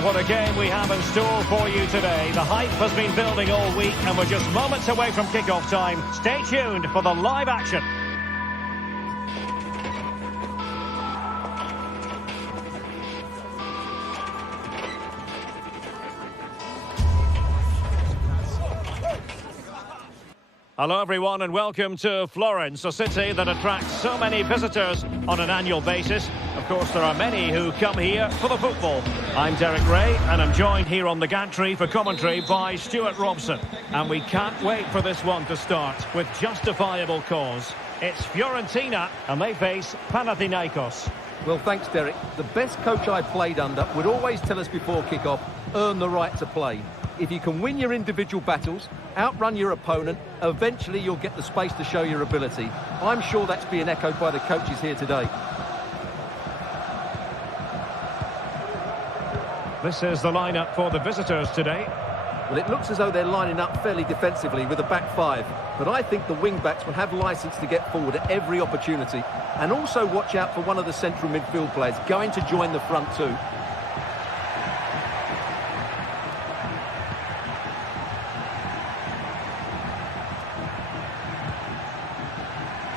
Well, what a game we have in store for you today. The hype has been building all week and we're just moments away from kickoff time. Stay tuned for the live action. Hello everyone and welcome to Florence, a city that attracts so many visitors on an annual basis. Of course, there are many who come here for the football. I'm Derek Ray and I'm joined here on the gantry for commentary by Stuart Robson. And we can't wait for this one to start with justifiable cause. It's Fiorentina and they face Panathinaikos. Well, thanks, Derek. The best coach I played under would always tell us before kick-off, earn the right to play. If you can win your individual battles, outrun your opponent, eventually you'll get the space to show your ability. I'm sure that's being echoed by the coaches here today. This is the lineup for the visitors today. Well, it looks as though they're lining up fairly defensively with a back five, but I think the wing-backs will have licence to get forward at every opportunity. And also watch out for one of the central midfield players going to join the front too.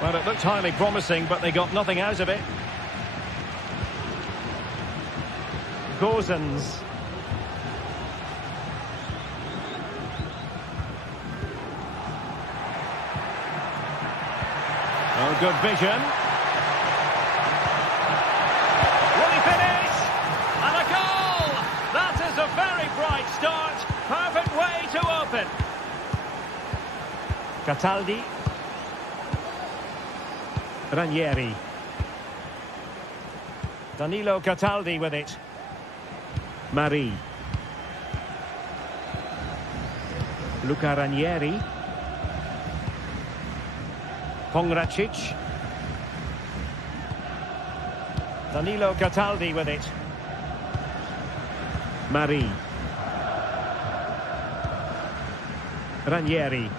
Well, it looked highly promising, but they got nothing out of it. Gozens. Oh, good vision. Will he finish? And a goal! That is a very bright start. Perfect way to open. Cataldi. Ranieri. Danilo Cataldi with it. Marie. Luca Ranieri. Pongracic. Danilo Cataldi with it. Marie. Ranieri.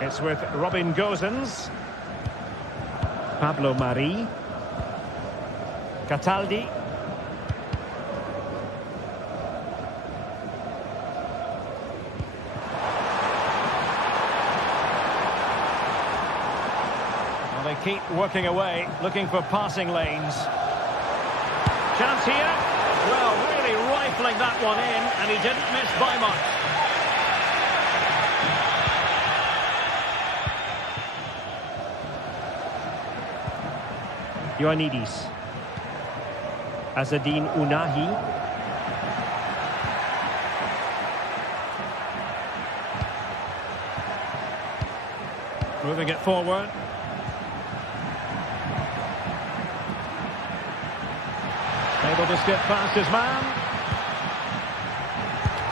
It's with Robin Gozens. Pablo Marie. Cataldi. Well, they keep working away, looking for passing lanes. Chance here. Well, really rifling that one in, and he didn't miss by much. Ioannidis. Azzedine Ounahi. Moving it forward. Able to skip past his man.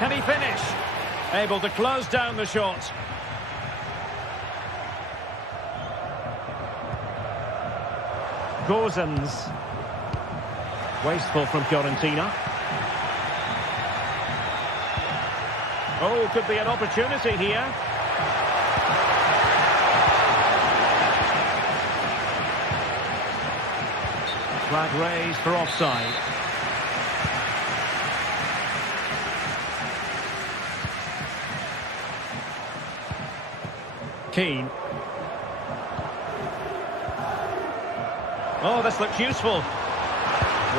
Can he finish? Able to close down the shot. Gozens. Wasteful from Fiorentina. Oh, could be an opportunity here. Flag raised for offside. Keane. Oh, this looks useful.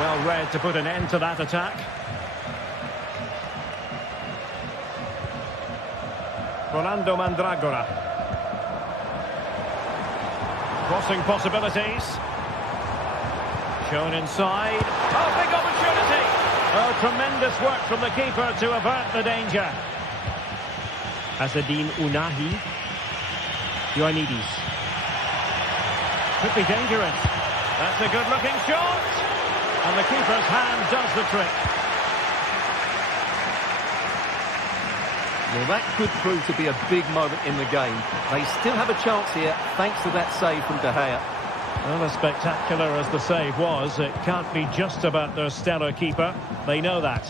Well read to put an end to that attack. Rolando Mandragora. Crossing possibilities. Shown inside. Oh, big opportunity. Oh, tremendous work from the keeper to avert the danger. Azzedine Ounahi. Ioannidis. Could be dangerous. That's a good-looking shot. And the keeper's hand does the trick. Well, that could prove to be a big moment in the game. They still have a chance here, thanks to that save from De Gea. Well, as spectacular as the save was, it can't be just about their stellar keeper. They know that.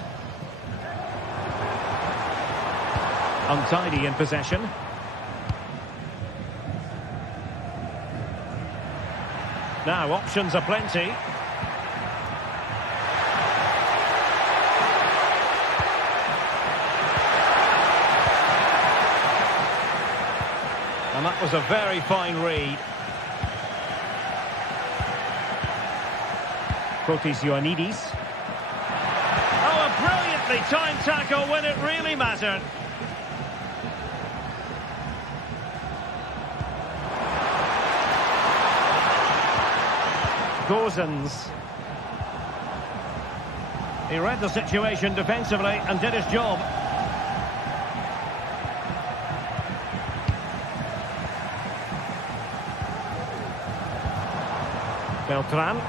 Untidy in possession. Now, options are plenty. And that was a very fine read. Protis Ioannidis. Oh, a brilliantly timed tackle when it really mattered. Gozens. He read the situation defensively and did his job. Beltran.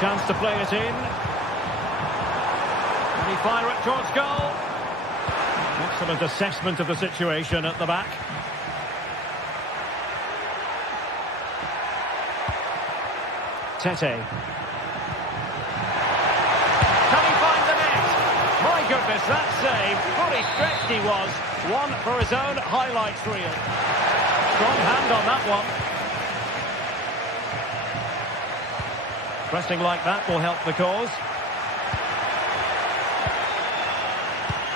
Chance to play it in. Can he fire it towards goal? Excellent assessment of the situation at the back. Tete. Can he find the net? My goodness, that save. Fully stretched he was. One for his own highlights reel. Strong hand on that one. Pressing like that will help the cause.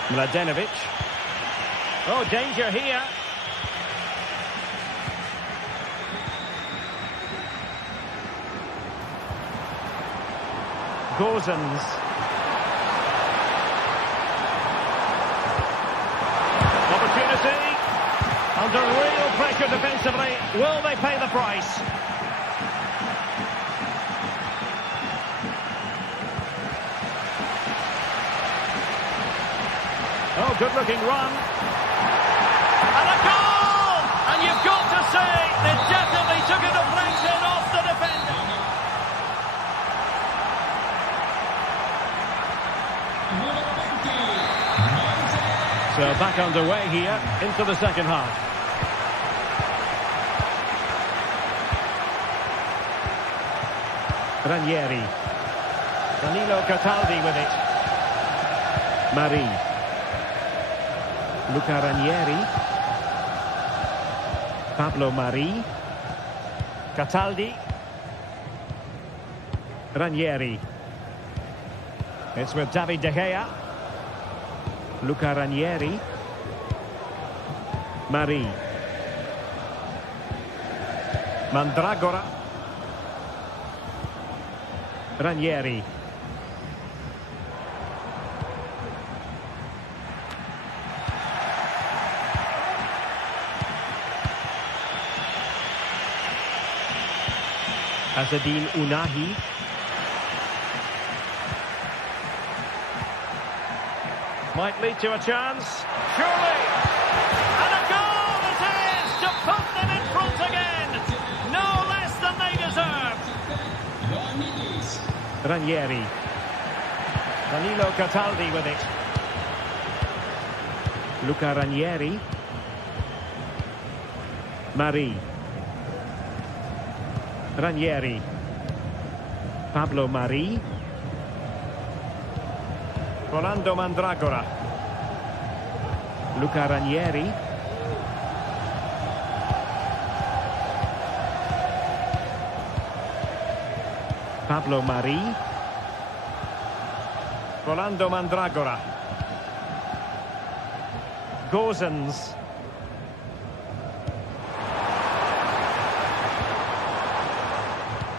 Mladenovic. Oh, danger here. Gozens. Opportunity. Under real pressure defensively. Will they pay the price? Oh, good-looking run. And a goal! And you've got to say, they definitely took a deflection off the defender. So back underway here into the second half. Ranieri. Danilo Cataldi with it. Marie. Luca Ranieri. Pablo Marie. Cataldi. Ranieri. It's with David De Gea. Luca Ranieri. Marie. Mandragora. Ranieri. Azzedine Ounahi. Might lead to a chance. Surely. And a goal it is to put them in front again. No less than they deserve. Ranieri. Danilo Cataldi with it. Luca Ranieri. Marie. Ranieri. Pablo Marie. Rolando Mandragora. Luca Ranieri. Pablo Marie. Rolando Mandragora. Gozens.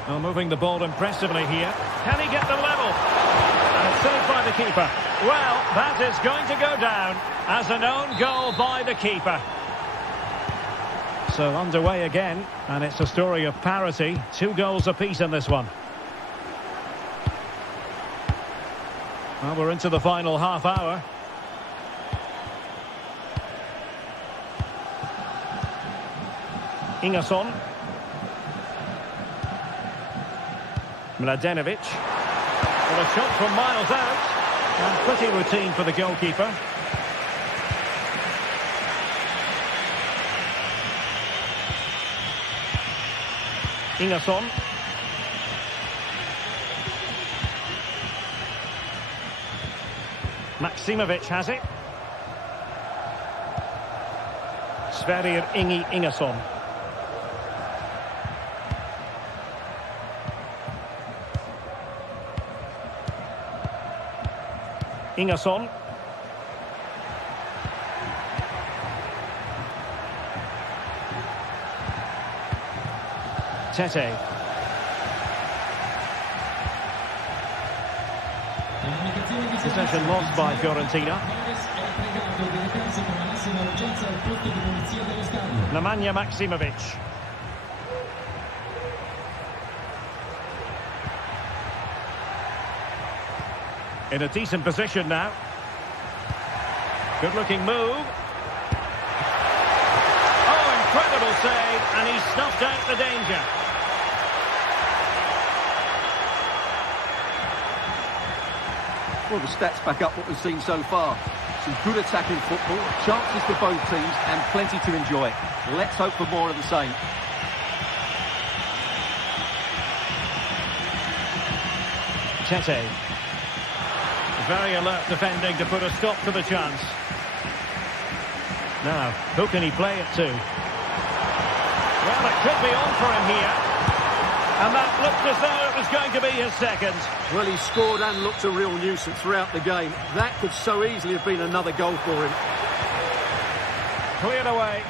Oh, moving the ball impressively here. Can he get the level? And saved by the keeper. Well, that is going to go down as an own goal by the keeper. So underway again, and it's a story of parity. 2 goals apiece in this one. Well, we're into the final half hour. Ingerson. Mladenovic. Well, a shot from miles out. And pretty routine for the goalkeeper. Ingerson. Maksimovic has it. Sverrir Ingi Ingerson. Ingerson. Tete. Possession lost by Fiorentina. Nemanja Maksimovic. In a decent position now. Good-looking move. Oh, incredible save, and he snuffed out the danger. Well, the stats back up what we've seen so far. Some good attacking football, chances for both teams, and plenty to enjoy. Let's hope for more of the same. Tete. Very alert defending to put a stop to the chance. Now, who can he play it to? Well, it could be on for him here. And that looked as though it was going to be his second. Well, he scored and looked a real nuisance throughout the game. That could so easily have been another goal for him. Cleared away.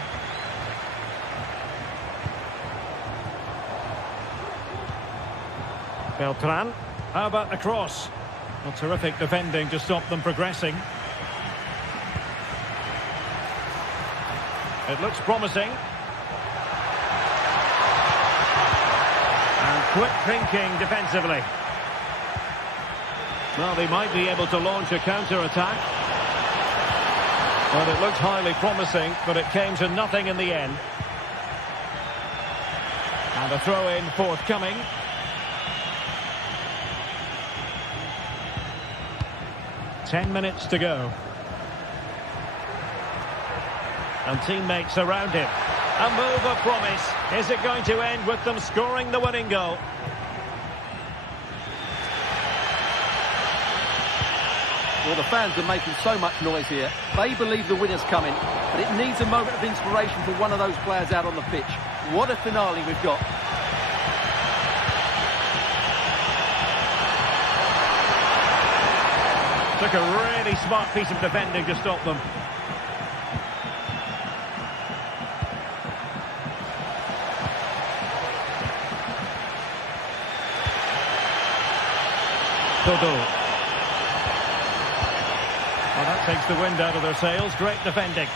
Beltran. How about the cross? Well, terrific defending to stop them progressing. It looks promising. And quick thinking defensively. Well, they might be able to launch a counter-attack. Well, it looked highly promising, but it came to nothing in the end. And a throw-in forthcoming. Ten minutes to go. And teammates around him. A move of promise. Is it going to end with them scoring the winning goal? Well, the fans are making so much noise here. They believe the winner's coming, but it needs a moment of inspiration for one of those players out on the pitch. What a finale we've got. Took a really smart piece of defending to stop them. Todo. Well, that takes the wind out of their sails. Great defending.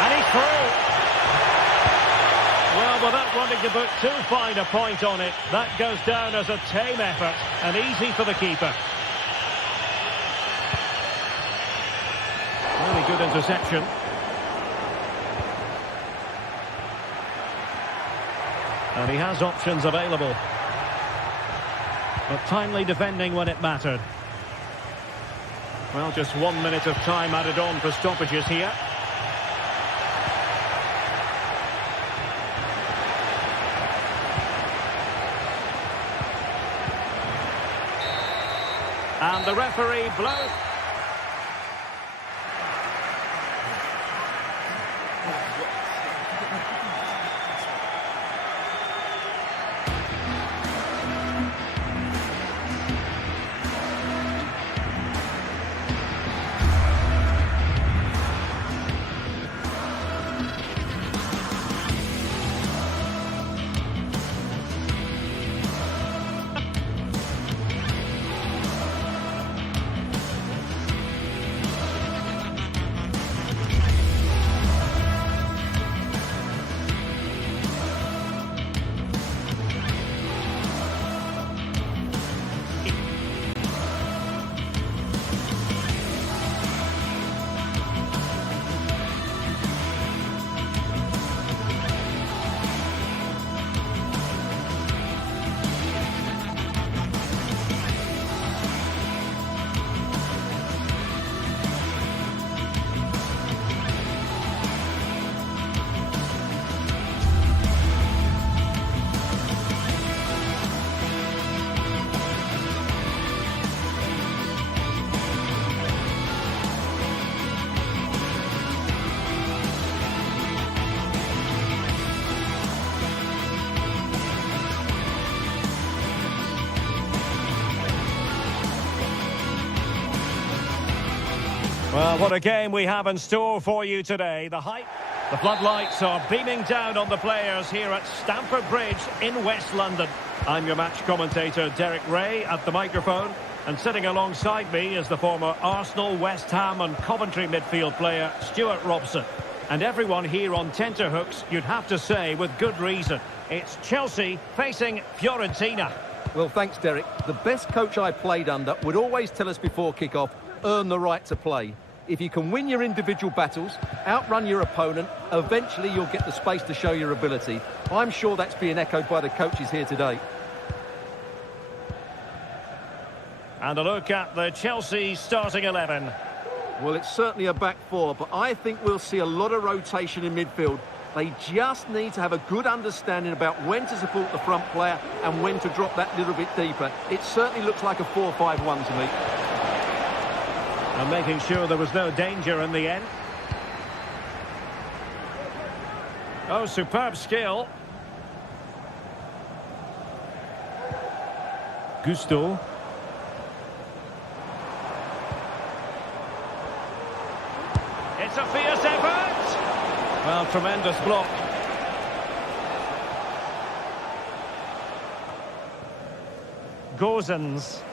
And he's through. Well, without wanting to put too fine a point on it, that goes down as a tame effort and easy for the keeper. Really good interception. And he has options available. But timely defending when it mattered. Well, just 1 minute of time added on for stoppages here. And the referee blows. Well, what a game we have in store for you today. The hype. The floodlights are beaming down on the players here at Stamford Bridge in West London. I'm your match commentator Derek Ray at the microphone, and sitting alongside me is the former Arsenal, West Ham and Coventry midfield player Stuart Robson. And everyone here on tenterhooks, you'd have to say with good reason. It's Chelsea facing Fiorentina. Well, thanks, Derek. The best coach I played under would always tell us before kick-off, earn the right to play. If you can win your individual battles, outrun your opponent, eventually you'll get the space to show your ability. I'm sure that's being echoed by the coaches here today. And a look at the Chelsea starting 11. Well, it's certainly a back four, but I think we'll see a lot of rotation in midfield. They just need to have a good understanding about when to support the front player and when to drop that little bit deeper. It certainly looks like a 4-5-1 to me. And making sure there was no danger in the end. Oh, superb skill. Gusto. It's a fierce effort. Well, tremendous block. Gozens.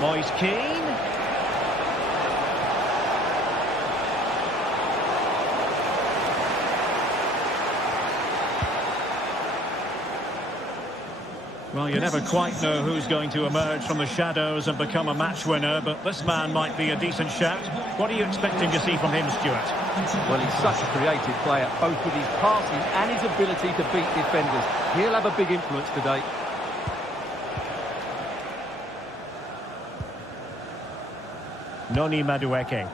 Moise Keane. Well, you never quite know who's going to emerge from the shadows and become a match winner, but this man might be a decent shout. What are you expecting to see from him, Stuart? Well, he's such a creative player, both with his passing and his ability to beat defenders. He'll have a big influence today. Noni Madueke.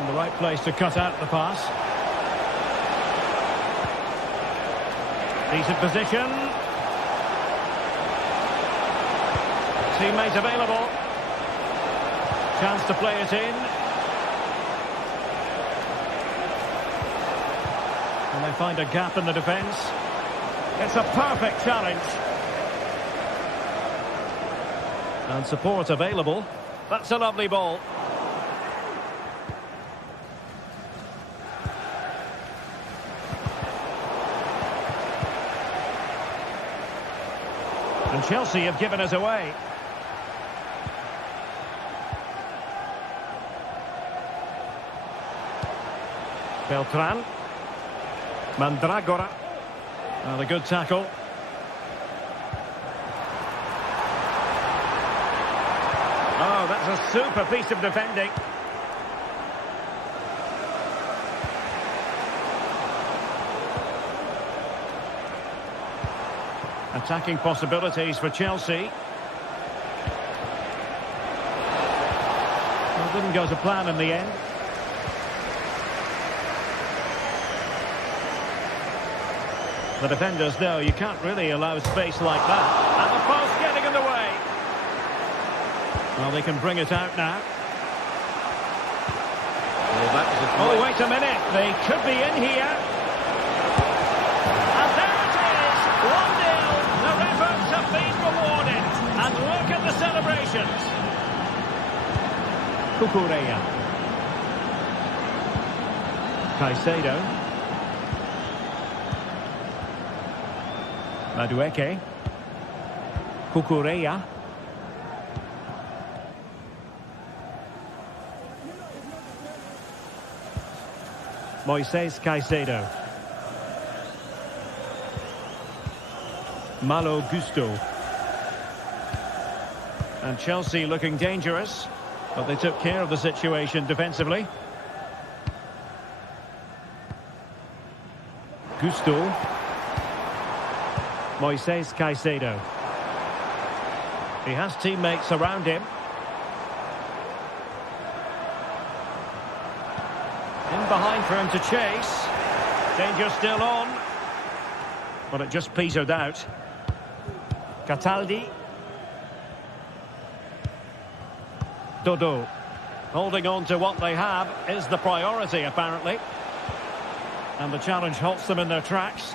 In the right place to cut out the pass. Decent position. Teammate available. Chance to play it in. And they find a gap in the defence. It's a perfect challenge. And support available. That's a lovely ball. And Chelsea have given us away. Beltran. Mandragora. And a good tackle. Oh, that's a super piece of defending. Attacking possibilities for Chelsea. Well, didn't go to plan in the end. The defenders know you can't really allow space like that. And the post getting in the way. Well, they can bring it out now. Oh, wait a minute. They could be in here. And there it is. 1-0. Their efforts have been rewarded. And look at the celebrations. Cucurella. Caicedo. Madueke. Cucurella. Moises Caicedo. Malo Gusto. And Chelsea looking dangerous, but they took care of the situation defensively. Gusto. Moises Caicedo. He has teammates around him. In behind for him to chase. Danger still on. But it just petered out. Cataldi. Dodo. Holding on to what they have is the priority, apparently. And the challenge halts them in their tracks.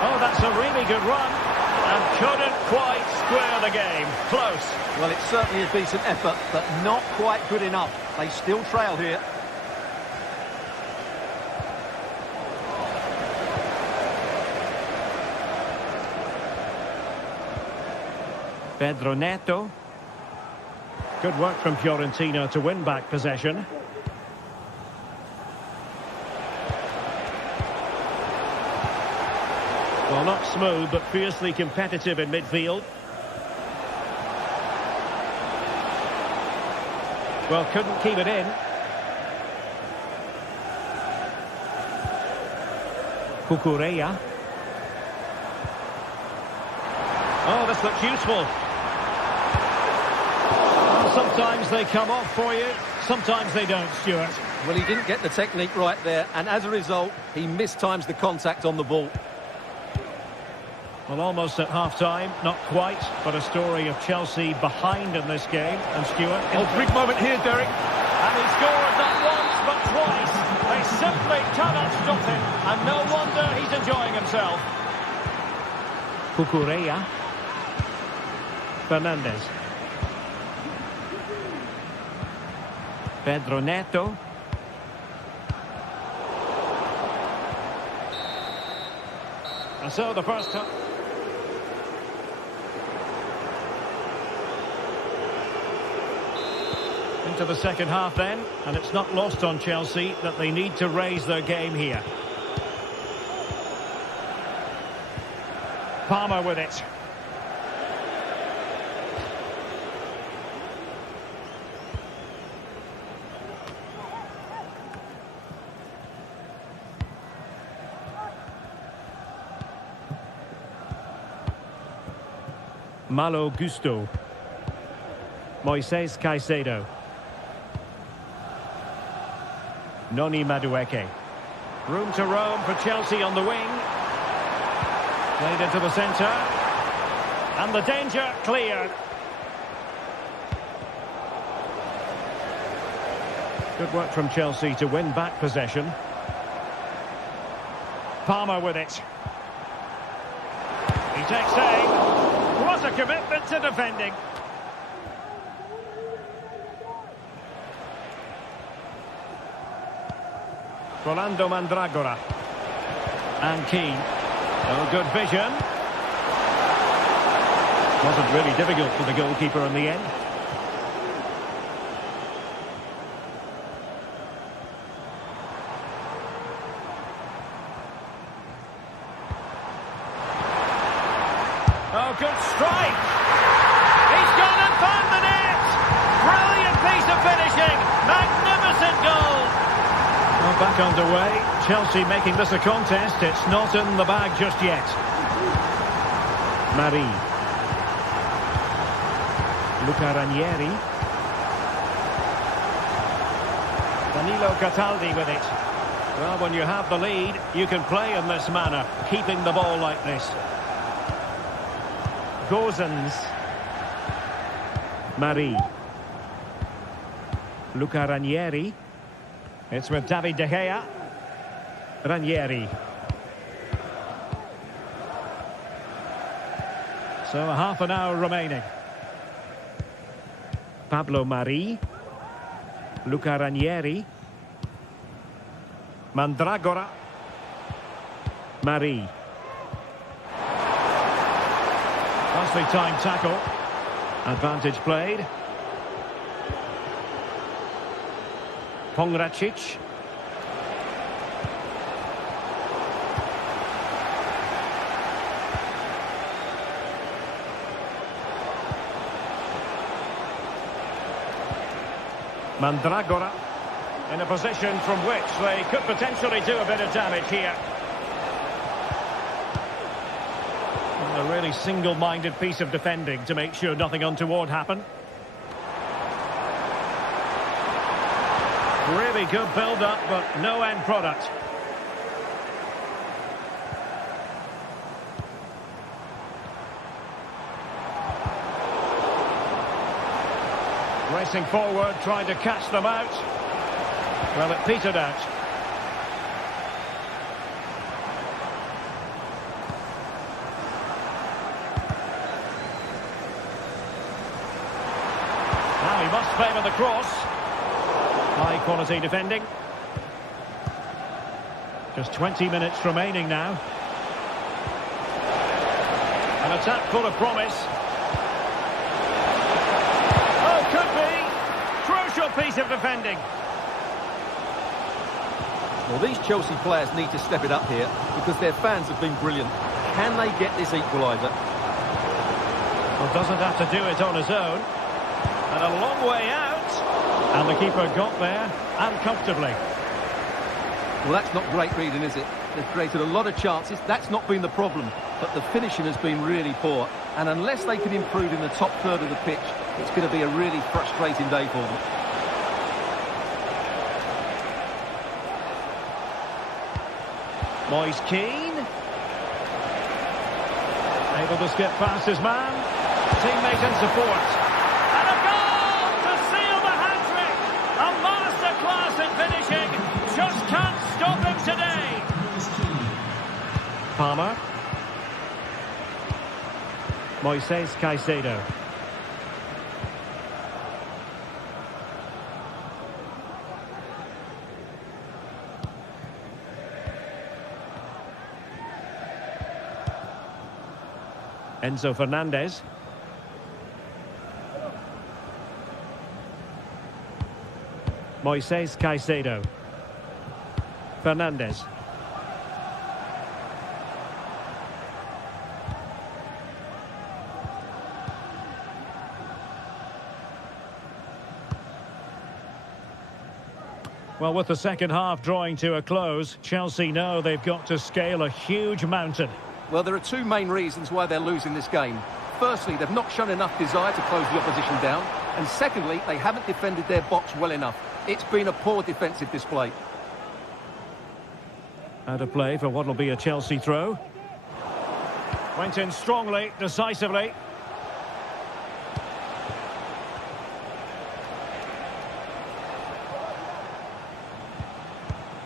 Oh, that's a really good run. And couldn't quite square the game. Close. Well, it's certainly a decent effort, but not quite good enough. They still trail here. Pedro Neto. Good work from Fiorentina to win back possession. Well, not smooth, but fiercely competitive in midfield. Well, couldn't keep it in. Cucurella. Oh, this looks useful. Sometimes they come off for you, sometimes they don't, Stuart. Well, he didn't get the technique right there, and as a result, he mistimes the contact on the ball. Well, almost at half-time, not quite, but a story of Chelsea behind in this game. And Stuart... Oh, big moment here, Derek. And he scored not once, but twice. They simply cannot stop him, and no wonder he's enjoying himself. Cucurella. Fernandez. Pedro Neto. And so the first time... Into the second half then, and it's not lost on Chelsea that they need to raise their game here. Palmer with it. Malo Gusto. Moises Caicedo. Noni Madueke. Room to roam for Chelsea on the wing. Played into the centre. And the danger cleared. Good work from Chelsea to win back possession. Palmer with it. He takes aim. What a commitment to defending. Rolando Mandragora. And Keane. Oh, good vision. Wasn't really difficult for the goalkeeper in the end. Oh, good strike. He's gone and found the net. Brilliant piece of finishing. Magnificent goal. Well, back underway. Chelsea making this a contest. It's not in the bag just yet. Marie. Luca Ranieri. Danilo Cataldi with it. Well, when you have the lead, you can play in this manner, keeping the ball like this. Gozens. Marie. Luca Ranieri. It's with David De Gea. Ranieri. So a half an hour remaining. Pablo Marie. Luca Ranieri. Mandragora. Marie. Nicely timed tackle. Advantage played. Pongracic. Mandragora in a position from which they could potentially do a bit of damage here. And a really single-minded piece of defending to make sure nothing untoward happened. Really good build-up, but no end product. Racing forward, trying to catch them out. Well, it petered out. must favour the cross. High quality defending. Just 20 minutes remaining now. An attack full of promise. Oh, could be. Crucial piece of defending. Well, these Chelsea players need to step it up here because their fans have been brilliant. Can they get this equaliser? Well, doesn't have to do it on his own. And a long way out. And the keeper got there, and comfortably. Well, that's not great reading, is it? They've created a lot of chances. That's not been the problem. But the finishing has been really poor. And unless they can improve in the top third of the pitch, it's going to be a really frustrating day for them. Moise Keane. Able to skip past his man. Teammate and support. And a goal to seal the hat-trick. A masterclass in finishing. Just can't stop him today. Palmer. Moises Caicedo. Enzo Fernandez. Moises Caicedo. Fernandez. Well, with the second half drawing to a close, Chelsea know they've got to scale a huge mountain. Well, there are two main reasons why they're losing this game. Firstly, they've not shown enough desire to close the opposition down. And secondly, they haven't defended their box well enough. It's been a poor defensive display. Out of play for what will be a Chelsea throw. Went in strongly, decisively.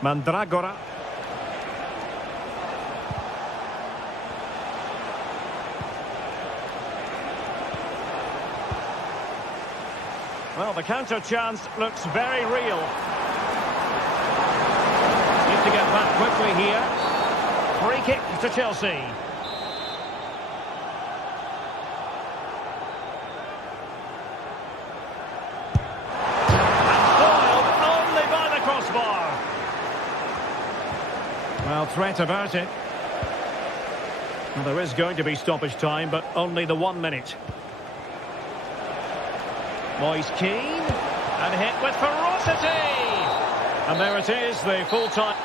Mandragora. Well, the counter chance looks very real. Need to get back quickly here. Free kick to Chelsea. And foiled only by the crossbar. Well, threat averted. Well, there is going to be stoppage time, but only the 1 minute. Moise Keane, and hit with ferocity! And there it is, the full-time...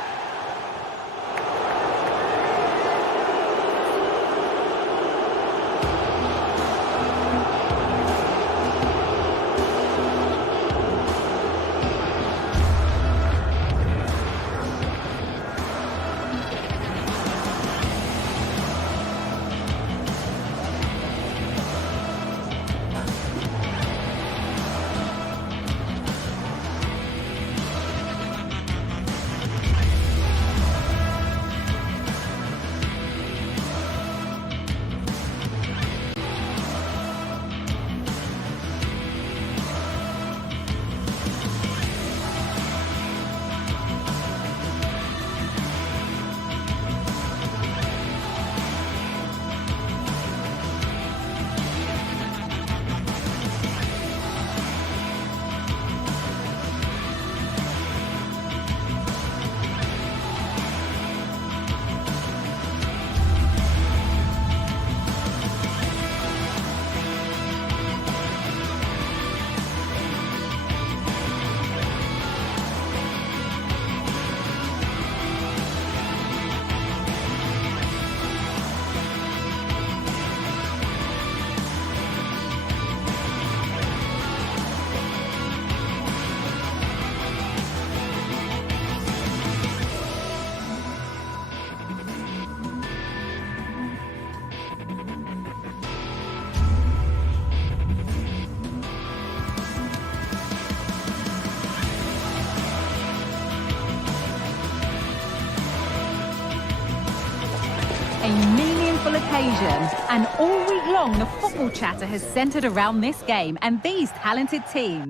A meaningful occasion, and all week long the football chatter has centred around this game and these talented teams.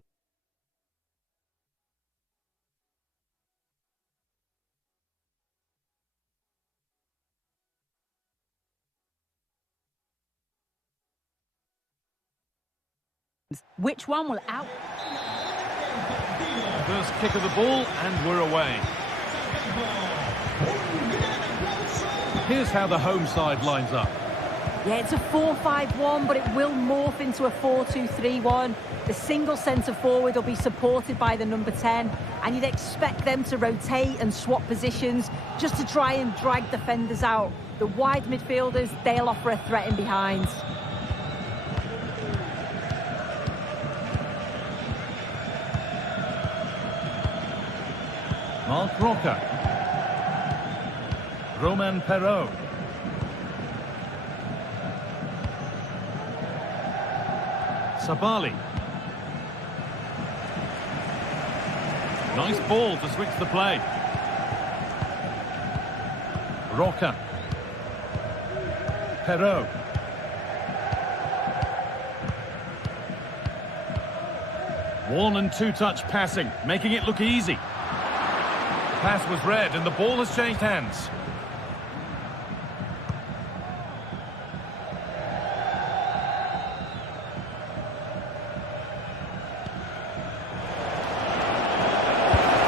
Which one will out? First kick of the ball, and we're away. Here's how the home side lines up. Yeah, it's a 4-5-1, but it will morph into a 4-2-3-1. The single centre-forward will be supported by the number 10, and you'd expect them to rotate and swap positions just to try and drag defenders out. The wide midfielders, they'll offer a threat in behind. Marc Roca. Romain Perraud. Sabali. Nice ball to switch the play. Roca. Perraud. One and two-touch passing, making it look easy. The pass was read and the ball has changed hands.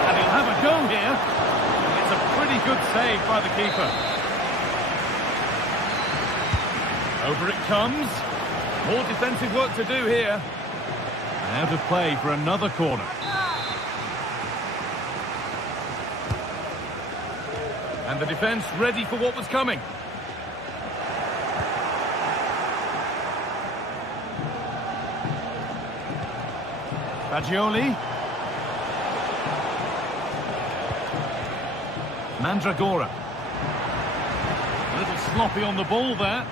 And he'll have a go here. It's a pretty good save by the keeper. Over it comes. More defensive work to do here. Out of play for another corner. And the defence ready for what was coming. Fagioli. Mandragora. A little sloppy on the ball there.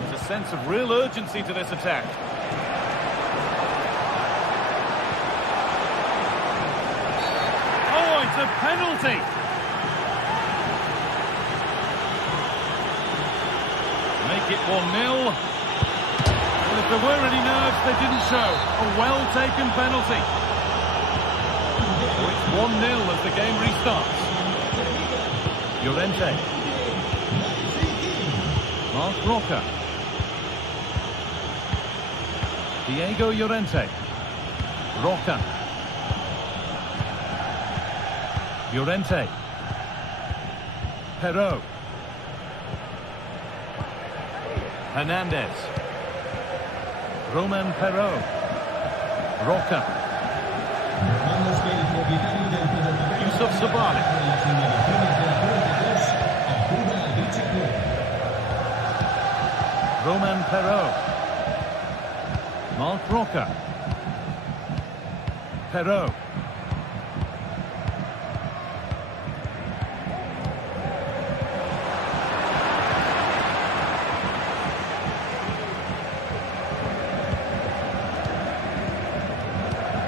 There's a sense of real urgency to this attack. Oh, it's a penalty! Make it 1-0. And if there were any nerves, they didn't show. A well-taken penalty. So it's 1-0 as the game restarts. Llorente. Marc Roca. Diego Llorente. Roca. Llorente. Perraud. Hernandez. Romain Perraud. Roca. Yusuf Sabali. Romain Perraud. Marc Roca. Perraud.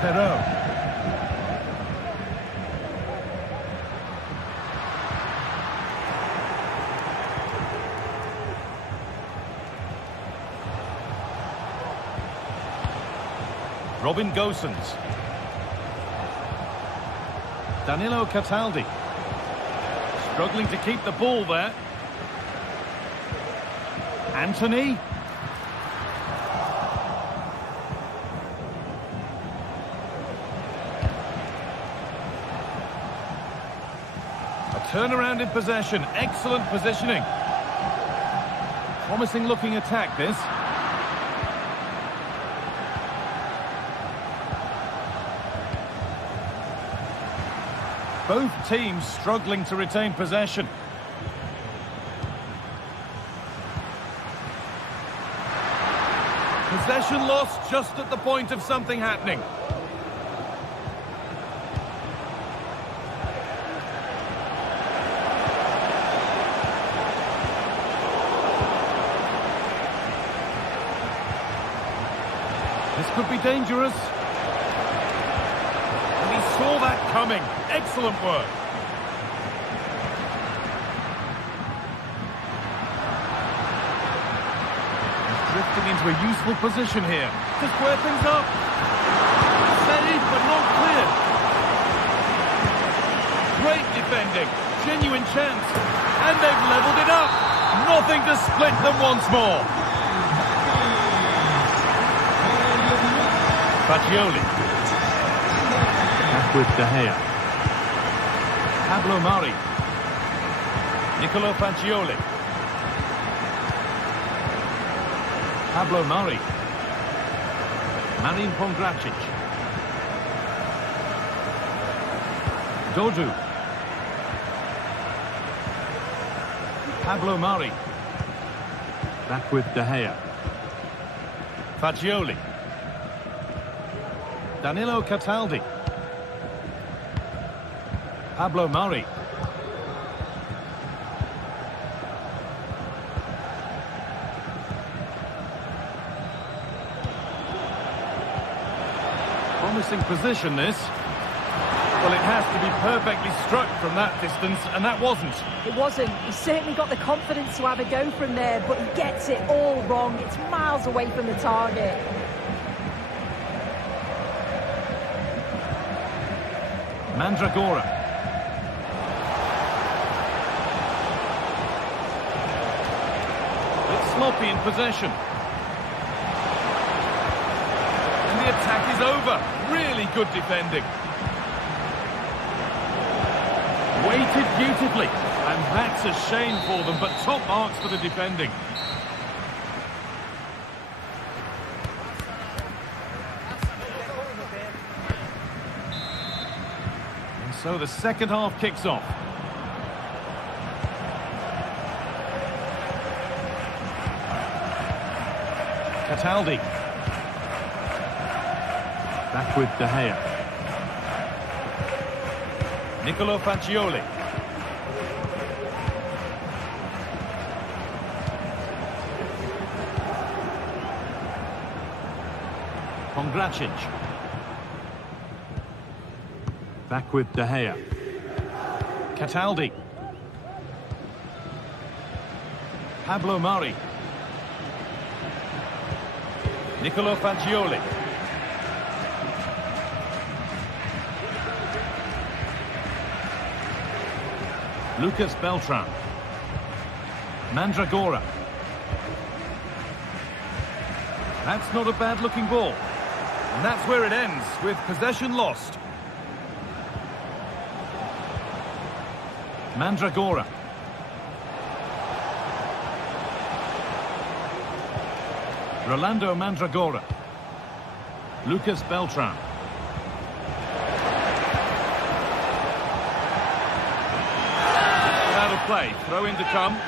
Perraud. Robin Gosens. Danilo Cataldi. Struggling to keep the ball there. Anthony. Turnaround in possession, excellent positioning. Promising looking attack this. Both teams struggling to retain possession. Possession lost just at the point of something happening. This could be dangerous. And he saw that coming. Excellent work. He's drifting into a useful position here to square things up. Saved but not clear. Great defending. genuine chance. And they've levelled it up. Nothing to split them once more. Fagioli. Back with De Gea. Pablo Mari. Nicolo Fagioli. Pablo Mari. Marin Pongracic. Dodu. Pablo Mari. Back with De Gea. Fagioli. Danilo Cataldi. Pablo Mari. Promising position, this. Well, it has to be perfectly struck from that distance, and that wasn't. It wasn't. He's certainly got the confidence to have a go from there, but he gets it all wrong. It's miles away from the target. Mandragora. It's sloppy in possession. And the attack is over. Really good defending. Weighted beautifully. And that's a shame for them, but top marks for the defending. And so the second half kicks off. Cataldi. Back with De Gea. Nicolo Fagioli. Pongracic. Back with De Gea. Cataldi. Pablo Mari. Nicolo Fagioli. Lucas Beltran. Mandragora. That's not a bad-looking ball. And that's where it ends, with possession lost. Mandragora. Rolando Mandragora. Lucas Beltran. Out of play, throw in to come.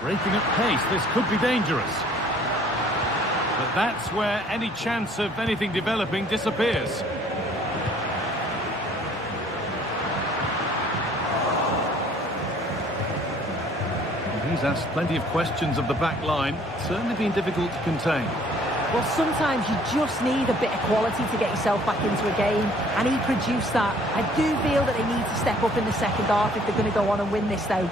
Breaking at pace, this could be dangerous. But that's where any chance of anything developing disappears. He's asked plenty of questions of the back line. Certainly been difficult to contain. Well, sometimes you just need a bit of quality to get yourself back into a game, and he produced that. I do feel that they need to step up in the second half if they're going to go on and win this, though.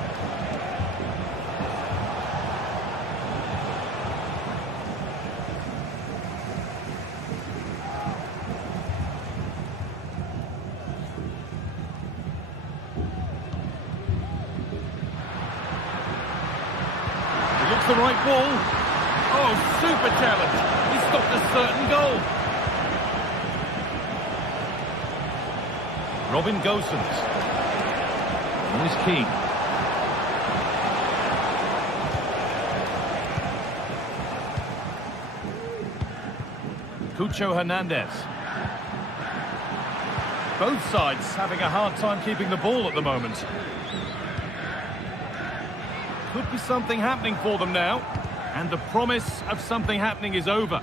The right ball. Oh, super challenge. He stopped a certain goal. Robin Gosens. Moise Keane. Cucho Hernandez. Both sides having a hard time keeping the ball at the moment. Could be something happening for them now. And the promise of something happening is over.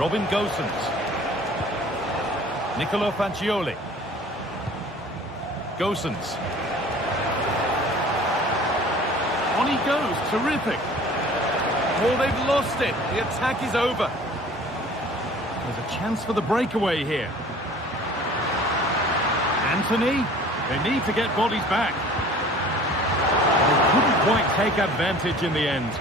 Robin Gosens. Nicolo Fagioli. Gosens. On he goes. Terrific. Oh, they've lost it. The attack is over. There's a chance for the breakaway here. Anthony. They need to get bodies back. They couldn't quite take advantage in the end.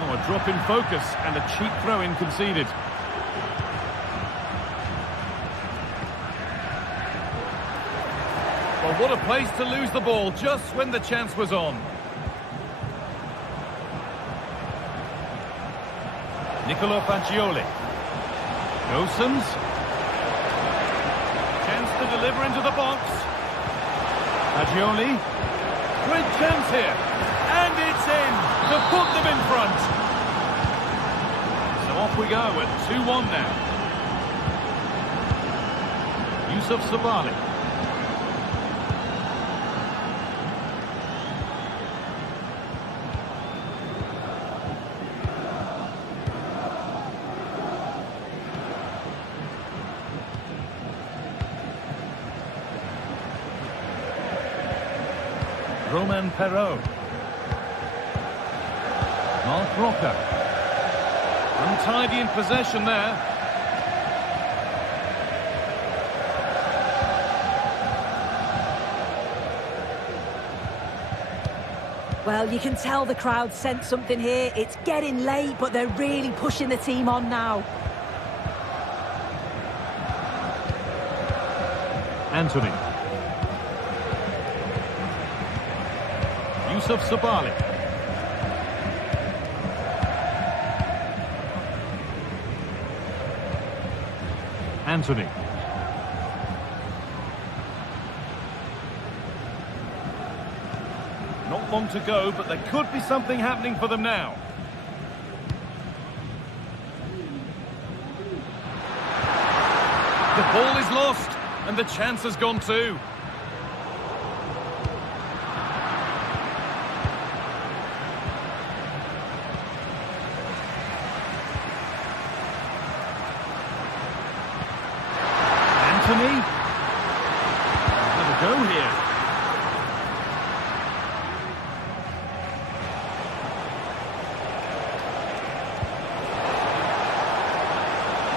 Oh, a drop in focus and a cheap throw-in conceded. Well, what a place to lose the ball just when the chance was on. Nicolo Fagioli. Gosens. Chance to deliver into the box. Fagioli. Great chance here. And it's in to put them in front. So off we go at 2-1 now. Yusuf Sabali. Roman Perrault. Mark Roca. Untidy in possession there. Well, you can tell the crowd sense something here. It's getting late, but they're really pushing the team on now. Anthony. Yusuf Sabali. Anthony. Not long to go, but there could be something happening for them now. The ball is lost, and the chance has gone too. Anthony. Have a go here.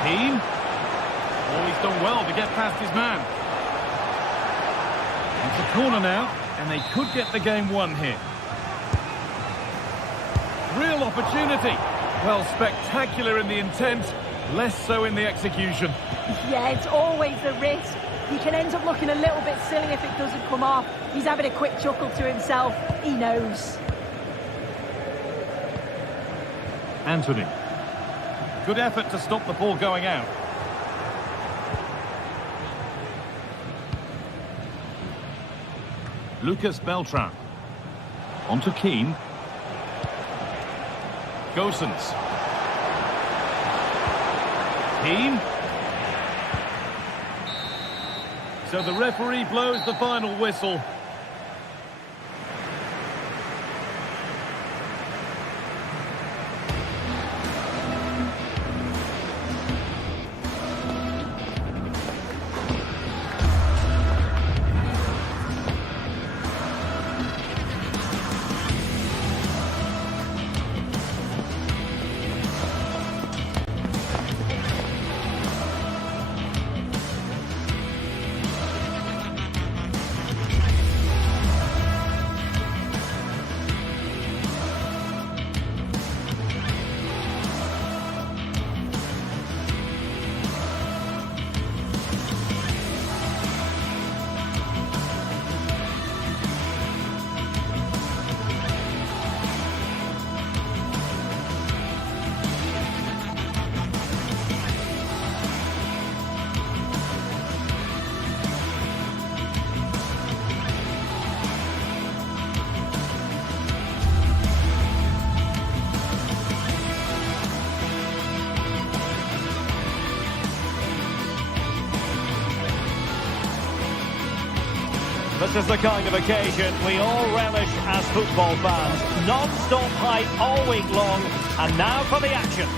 Keane. Oh, he's done well to get past his man. It's a corner now, and they could get the game won here. Real opportunity. Well, spectacular in the intent, less so in the execution. Yeah, it's always a risk. He can end up looking a little bit silly if it doesn't come off. He's having a quick chuckle to himself. He knows. Anthony. Good effort to stop the ball going out. Lucas Beltran. On to Keane. Gosens. Keane. So the referee blows the final whistle. This is the kind of occasion we all relish as football fans. Non-stop hype all week long, and now for the action.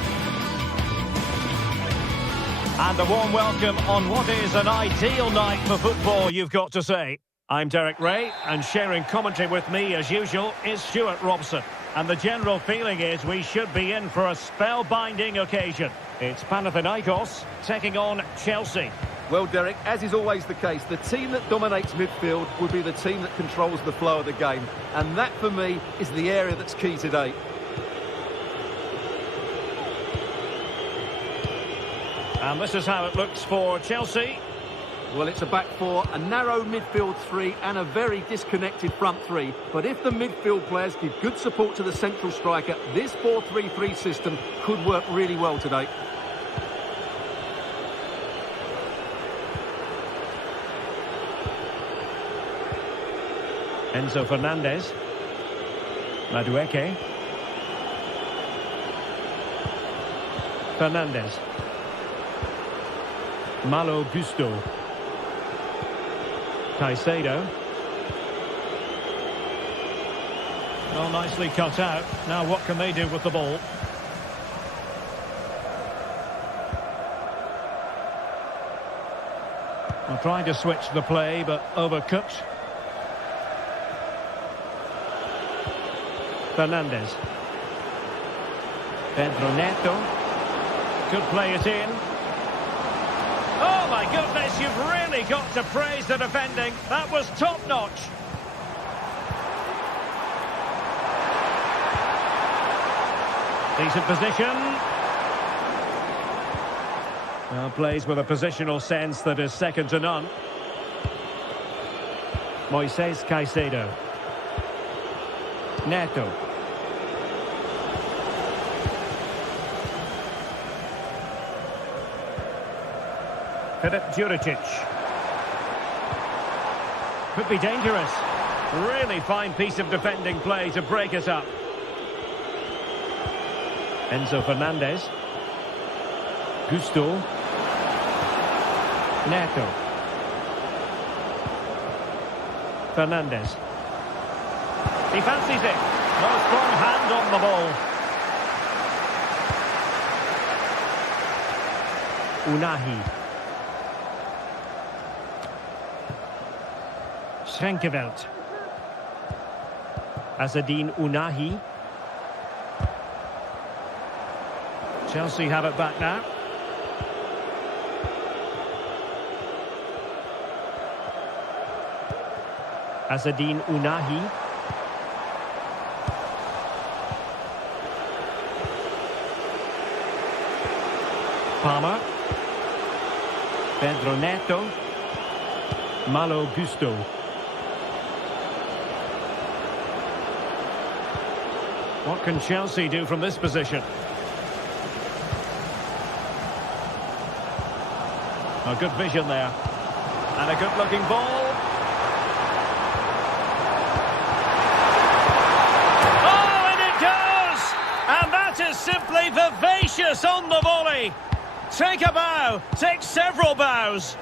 And a warm welcome on what is an ideal night for football, you've got to say. I'm Derek Ray, and sharing commentary with me, as usual, is Stuart Robson. And the general feeling is we should be in for a spellbinding occasion. It's Panathinaikos taking on Chelsea. Well, Derek, as is always the case, the team that dominates midfield will be the team that controls the flow of the game. And that, for me, is the area that's key today. And this is how it looks for Chelsea. Well, it's a back four, a narrow midfield three and a very disconnected front three. But if the midfield players give good support to the central striker, this 4-3-3 system could work really well today. Enzo Fernandez. Madueke. Fernandez. Malo Gusto. Caicedo. Well, nicely cut out. Now what can they do with the ball? Well, trying to switch the play, but overcooked. Fernandez. Pedro Neto. Could play it in. Oh my goodness, you've really got to praise the defending. That was top-notch. Decent position. Well, plays with a positional sense that is second to none. Moises Caicedo. Neto. Filip Juricic. Could be dangerous. Really fine piece of defending play to break us up. Enzo Fernandez. Gusto. Neto. Fernandez. He fancies it. No strong hand on the ball. Unahi. Schenkeveld. Azzedine Unahi. Chelsea have it back now. Azzedine Unahi. Palmer. Pedro Neto. Malo Gusto. What can Chelsea do from this position? A good vision there. And a good-looking ball. Oh, and it goes! And that is simply vivacious on the volley. Take a bow. Take several bows.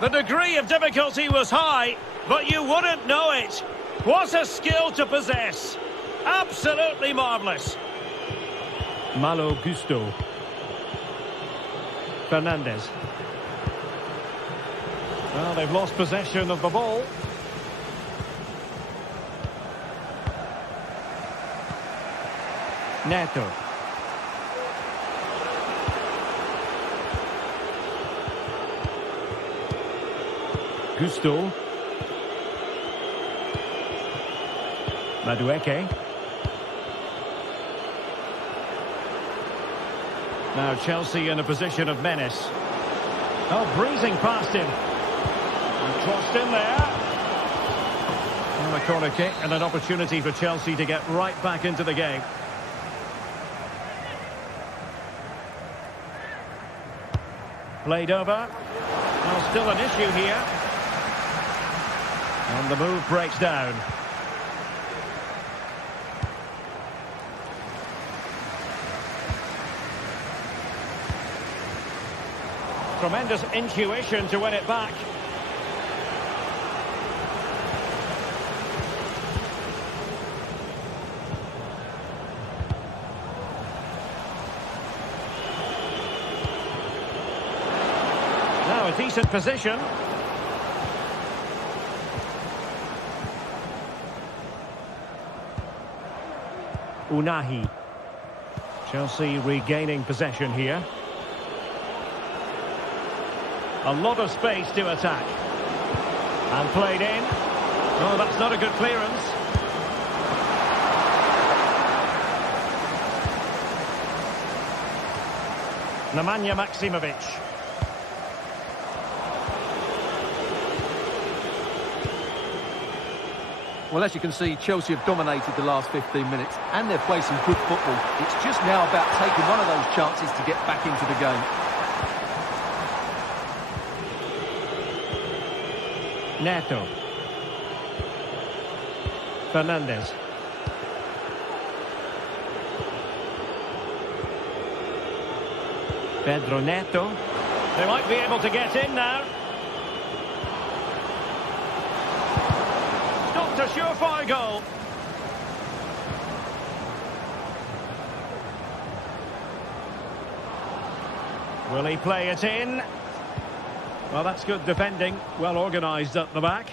The degree of difficulty was high, but you wouldn't know it. What a skill to possess. Absolutely marvellous. Malo Gusto. Fernandez. Well, they've lost possession of the ball. Neto. Gusto. Madueke. Now Chelsea in a position of menace. Oh, breezing past him. And crossed in there. And a corner kick and an opportunity for Chelsea to get right back into the game. Played over. Well, still an issue here. And the move breaks down. Tremendous intuition to win it back. Now a decent position. Unahi. Chelsea regaining possession here. A lot of space to attack. And played in. Oh, that's not a good clearance. Nemanja Maksimovic. Well, as you can see, Chelsea have dominated the last 15 minutes and they're playing some good football. It's just now about taking one of those chances to get back into the game. Neto. Fernandez. Pedro Neto. They might be able to get in now. Not a surefire goal. Will he play it in? Well, that's good defending. Well organised at the back.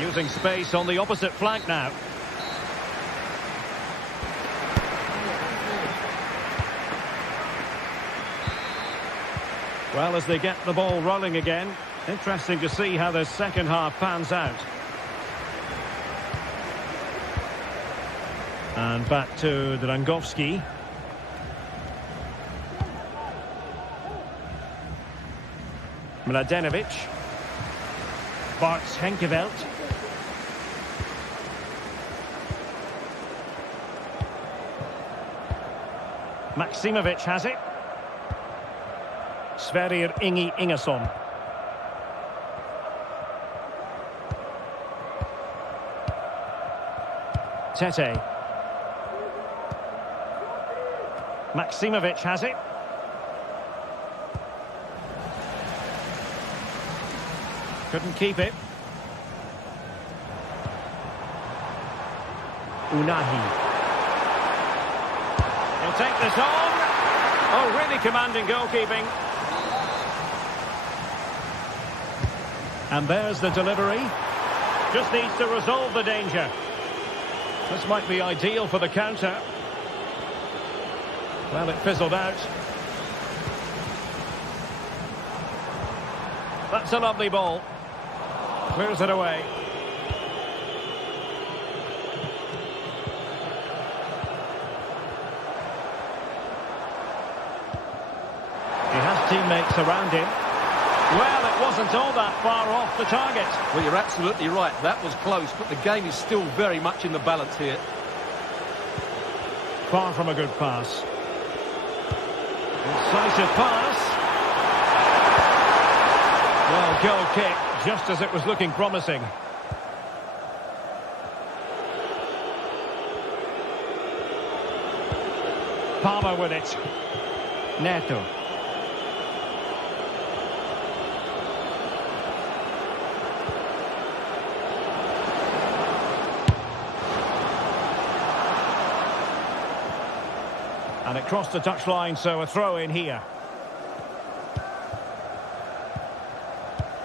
Using space on the opposite flank now. Well, as they get the ball rolling again, interesting to see how the second half pans out. And back to Drangowski. Mladenovic. Bart Henkeveld. Maksimovic has it. Sverrir Ingi Ingesson. Tete. Maksimovic has it. Couldn't keep it. Unahi. He'll take this on. Oh, really commanding goalkeeping. And there's the delivery. Just needs to resolve the danger. This might be ideal for the counter. Well, it fizzled out. That's a lovely ball. Clears it away. He has teammates around him. Well, it wasn't all that far off the target. Well, you're absolutely right. That was close, but the game is still very much in the balance here. Far from a good pass. Decisive pass. Well, goal kick, just as it was looking promising. Palmer with it. Neto. And it crossed the touchline, so a throw in here.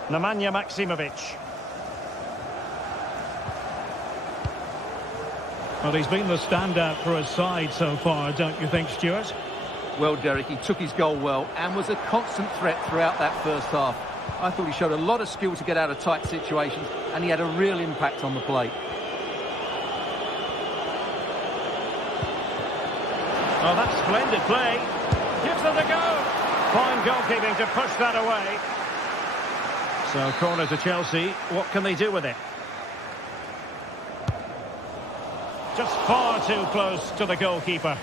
Nemanja Maksimovic. Well, he's been the standout for his side so far, don't you think, Stuart? Well, Derek, he took his goal well and was a constant threat throughout that first half. I thought he showed a lot of skill to get out of tight situations, and he had a real impact on the play. Oh, that's splendid play. Gives it a go. Fine goalkeeping to push that away. So, corner to Chelsea. What can they do with it? Just far too close to the goalkeeper.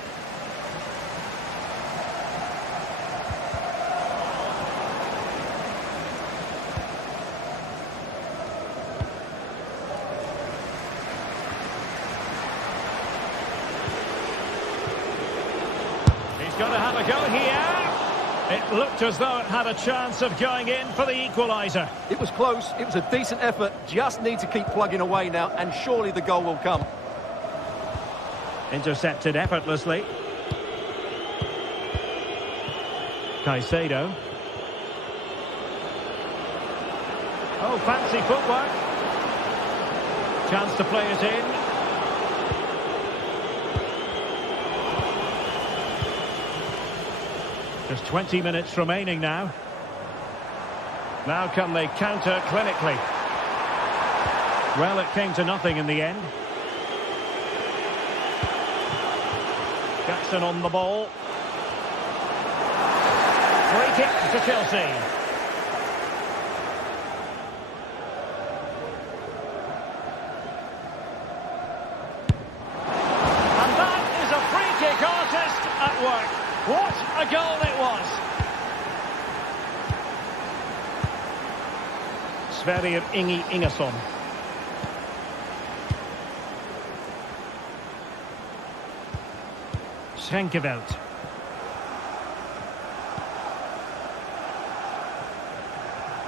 Got to have a go here. It looked as though it had a chance of going in for the equaliser. It was close. It was a decent effort. Just need to keep plugging away now, and surely the goal will come. Intercepted effortlessly. Caicedo. Oh, fancy footwork. Chance to play it in. Just 20 minutes remaining now. Now can they counter clinically? Well, it came to nothing in the end. Jackson on the ball. Free kick to Chelsea. And that is a free kick artist at work. What a goal it was. Sverrir Ingi Ingesson. Schenkeveld.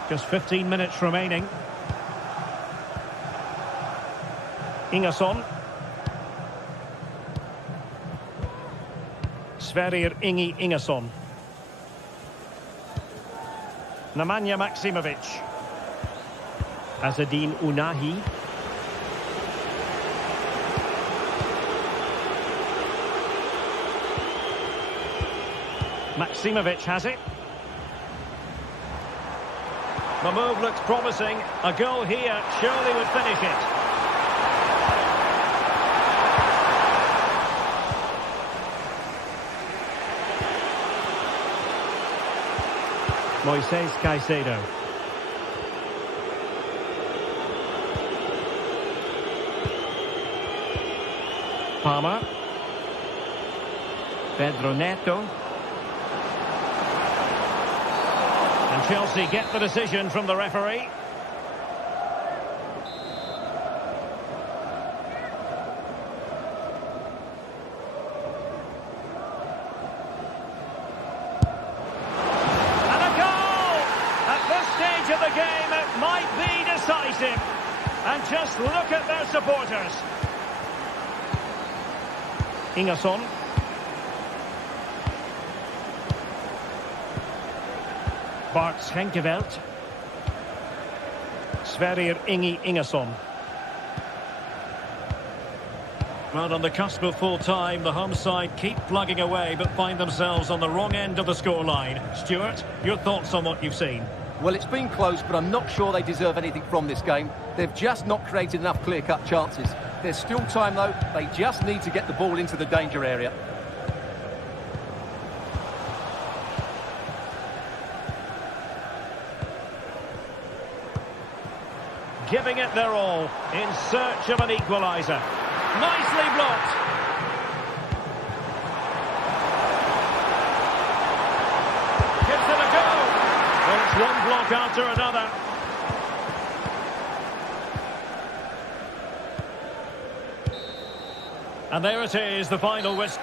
Just 15 minutes remaining. Ingesson. Sverrir Ingi Ingesson. Nemanja Maksimovic. Azedin Unahi. Maksimovic has it. The move looks promising. A goal here surely would finish it. Moises Caicedo. Palmer. Pedro Neto. And Chelsea get the decision from the referee. And a goal! At this stage of the game, it might be decisive. And just look at their supporters. Ingesson. Bart Schenkeveld. Sverrir Ingi Ingesson. Well, on the cusp of full time, the home side keep plugging away but find themselves on the wrong end of the scoreline. Stuart, your thoughts on what you've seen? Well, it's been close, but I'm not sure they deserve anything from this game. They've just not created enough clear-cut chances. There's still time, though. They just need to get the ball into the danger area. Giving it their all in search of an equaliser. Nicely blocked. Gives it a go. Well, it's one block after another. And there it is, the final whistle.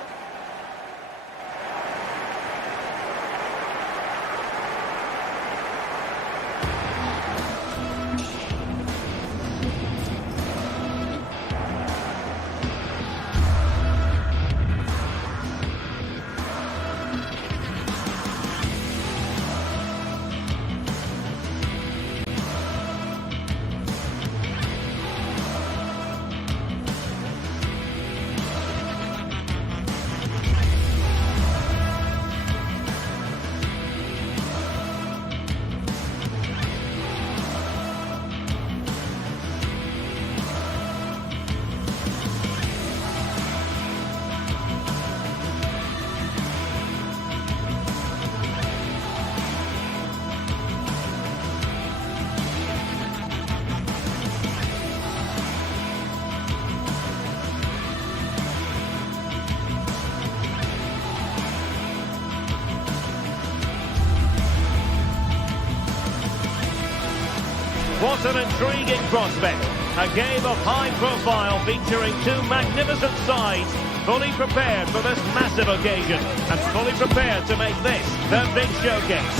What an intriguing prospect. A game of high profile featuring two magnificent sides, fully prepared for this massive occasion and fully prepared to make this their big showcase.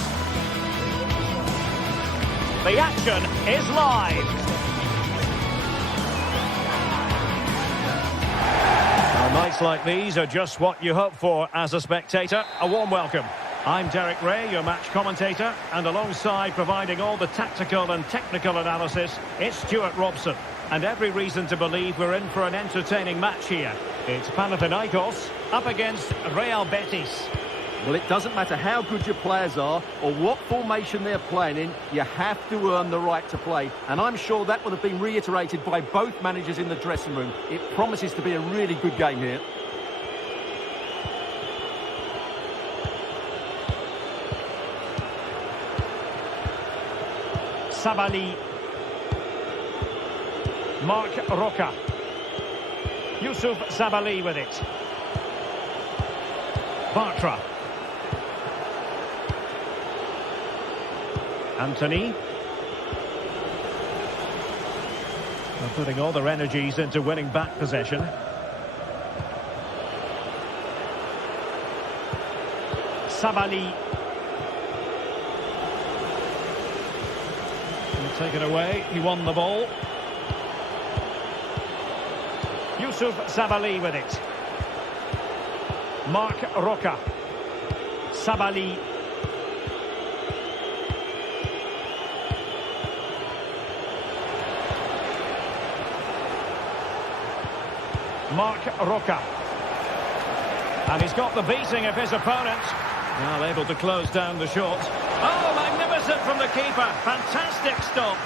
The action is live. Now, nights like these are just what you hope for as a spectator. A warm welcome. I'm Derek Ray, your match commentator, and alongside providing all the tactical and technical analysis, it's Stuart Robson. And every reason to believe we're in for an entertaining match here. It's Panathinaikos up against Real Betis. Well, it doesn't matter how good your players are or what formation they're playing in, you have to earn the right to play. And I'm sure that would have been reiterated by both managers in the dressing room. It promises to be a really good game here. Sabali. Mark Roca. Yusuf Sabali with it. Bartra. Anthony. They're putting all their energies into winning back possession. Sabali. He'll take it away. He won the ball. Yusuf Sabali with it. Mark Roca. Sabali. Mark Roca. And he's got the beating of his opponent. Now able to close down the shot. Oh, magnificent from the keeper. Fantastic stop.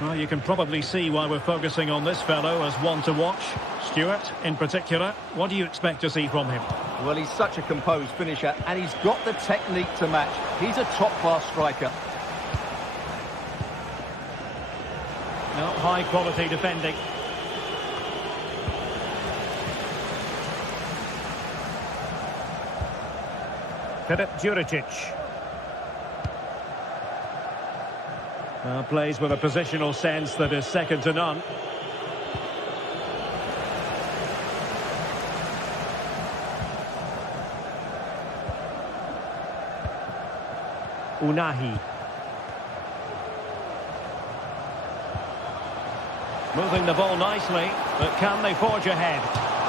Well, you can probably see why we're focusing on this fellow as one to watch. Stuart, in particular, what do you expect to see from him? Well, he's such a composed finisher, and he's got the technique to match. He's a top-class striker. No, high-quality defending. Filip Juricic. Plays with a positional sense that is second to none. Unahi. Moving the ball nicely, but can they forge ahead?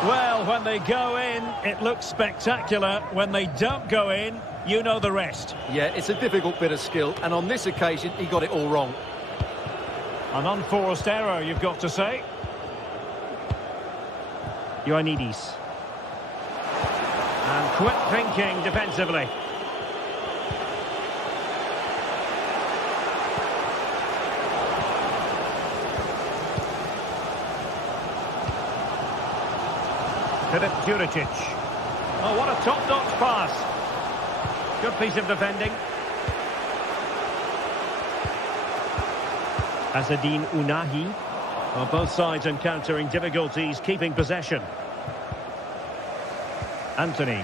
Well, when they go in, it looks spectacular. When they don't go in, you know the rest. Yeah, it's a difficult bit of skill, and on this occasion, he got it all wrong. An unforced error, you've got to say. Ioannidis. And quick thinking defensively. Filip Juricic. Oh, what a top-notch pass. Good piece of defending. Azzedine Unahi. Well, both sides encountering difficulties keeping possession. Anthony.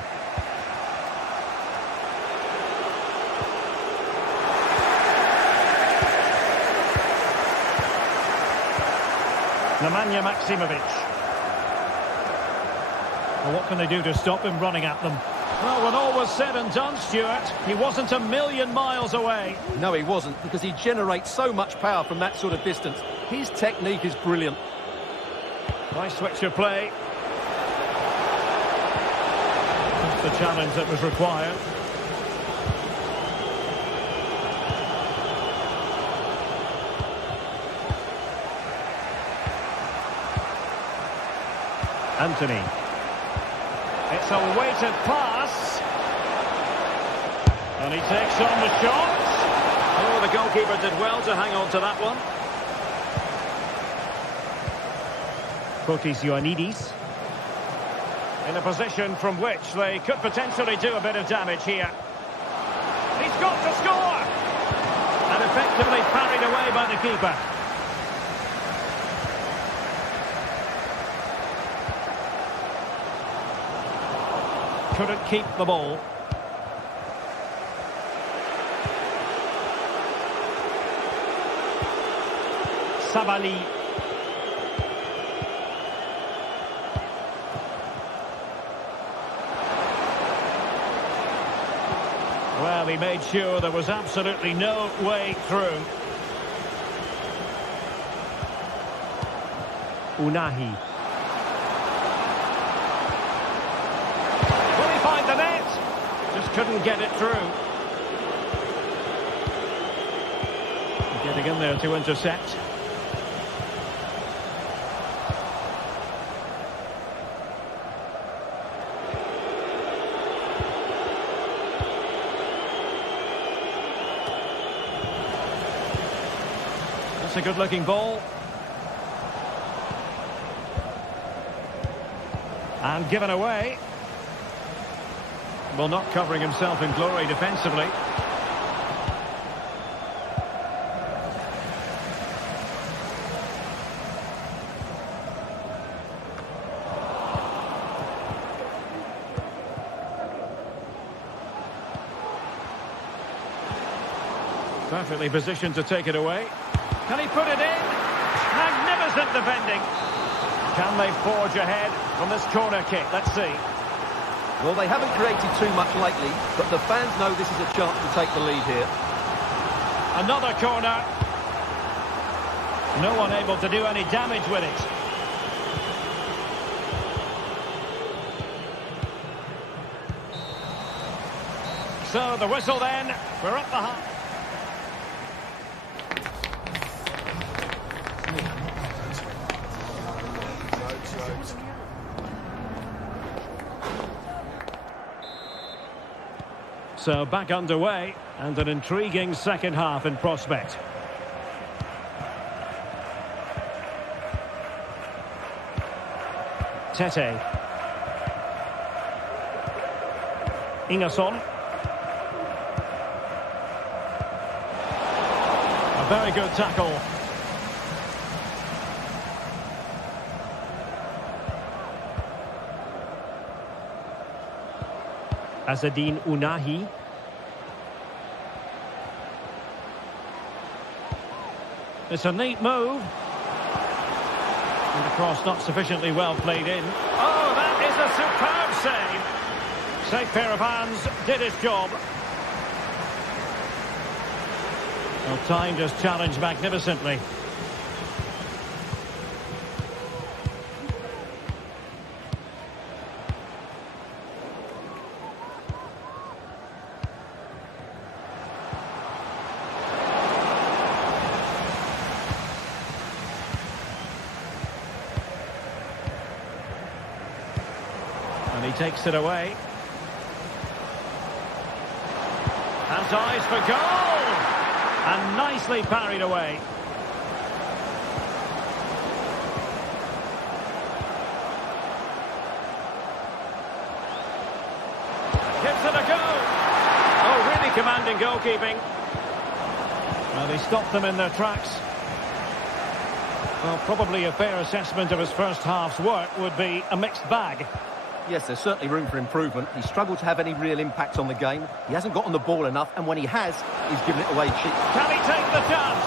Nemanja Maksimovic. Well, what can they do to stop him running at them? Well, when all was said and done, Stuart, he wasn't a million miles away. No, he wasn't, because he generates so much power from that sort of distance. His technique is brilliant. Nice switch of play. That's the challenge that was required. Anthony. It's a weighted pass. And he takes on the shot. Oh, the goalkeeper did well to hang on to that one. Fotis Ioannidis. In a position from which they could potentially do a bit of damage here. He's got to score! And effectively parried away by the keeper. Couldn't keep the ball. Sabali. Well, he made sure there was absolutely no way through. Unahi. The net, just couldn't get it through. Getting in there to intercept. a good-looking ball. And given away. Well, not covering himself in glory defensively. Perfectly positioned to take it away. Can he put it in? Magnificent defending. Can they forge ahead from this corner kick? Let's see. Well, they haven't created too much lately, but the fans know this is a chance to take the lead here. Another corner. No one able to do any damage with it. So the whistle then. We're up the half. So back underway, and an intriguing second half in prospect. Tete. Ingerson. A very good tackle. Azzedine Ounahi. It's a neat move. And the cross not sufficiently well played in. Oh, that is a superb save. Safe pair of hands, did his job. Well, timed his challenge magnificently. And he takes it away. Has eyes for goal! And nicely parried away. Gives it a go! Oh, really commanding goalkeeping. Well, he stopped them in their tracks. Well, probably a fair assessment of his first half's work would be a mixed bag. Yes, there's certainly room for improvement. He's struggled to have any real impact on the game. He hasn't got on the ball enough, and when he has, he's given it away cheap. Can he take the chance?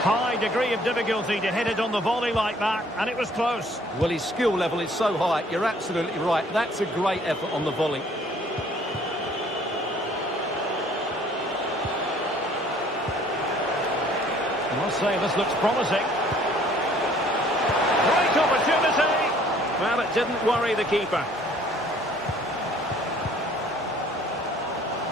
High degree of difficulty to hit it on the volley like that, and it was close. Well, his skill level is so high, you're absolutely right. That's a great effort on the volley. I must say, this looks promising. Great opportunity. Well, it didn't worry the keeper.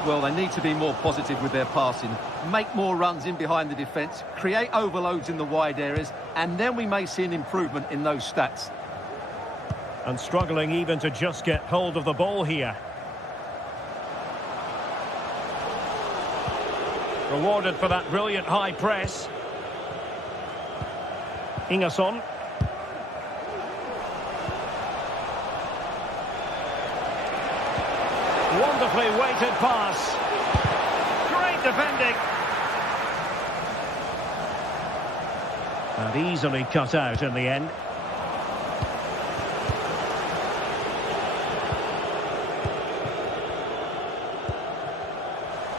Well, they need to be more positive with their passing. Make more runs in behind the defence, create overloads in the wide areas, and then we may see an improvement in those stats. And struggling even to just get hold of the ball here. Rewarded for that brilliant high press. Ingerson. Wonderfully weighted pass. Great defending. And easily cut out in the end.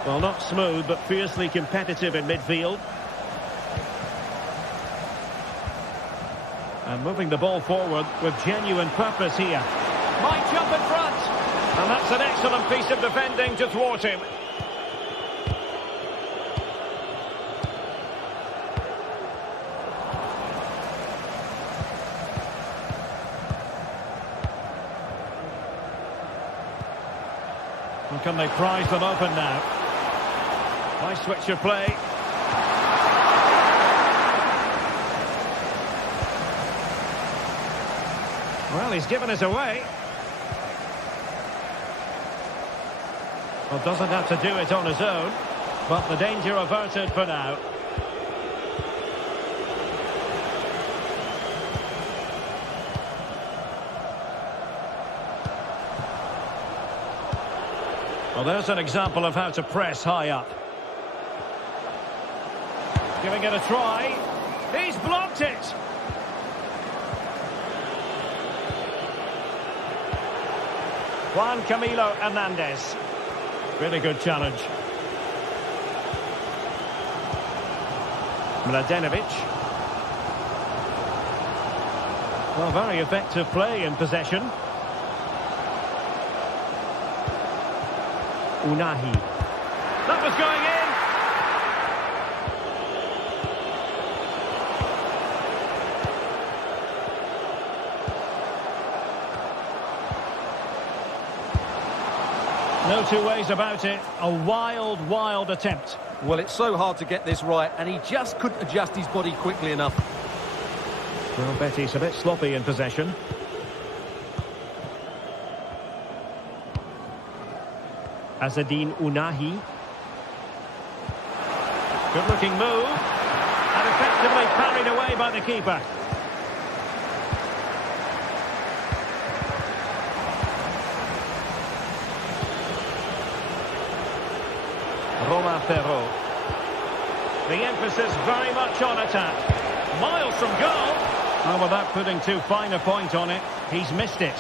Well, not smooth, but fiercely competitive in midfield. And moving the ball forward with genuine purpose here. Might jump in front. And that's an excellent piece of defending to thwart him. And can they prize them open now? Nice switch of play. Well, he's given us away. Well, doesn't have to do it on his own, but the danger averted for now. Well, there's an example of how to press high up. Giving it a try. He's blocked it. Juan Camilo Hernandez. Really good challenge. Mladenovic. Well, very effective play in possession. Unahi. That was going in. No two ways about it. A wild, wild attempt. Well, it's so hard to get this right, and he just couldn't adjust his body quickly enough. Well, Betis a bit sloppy in possession. Azzedine Unahi. Good-looking move. And effectively parried away by the keeper. Roma Ferro. The emphasis very much on attack. Miles from goal. Oh, without putting too fine a point on it, he's missed it.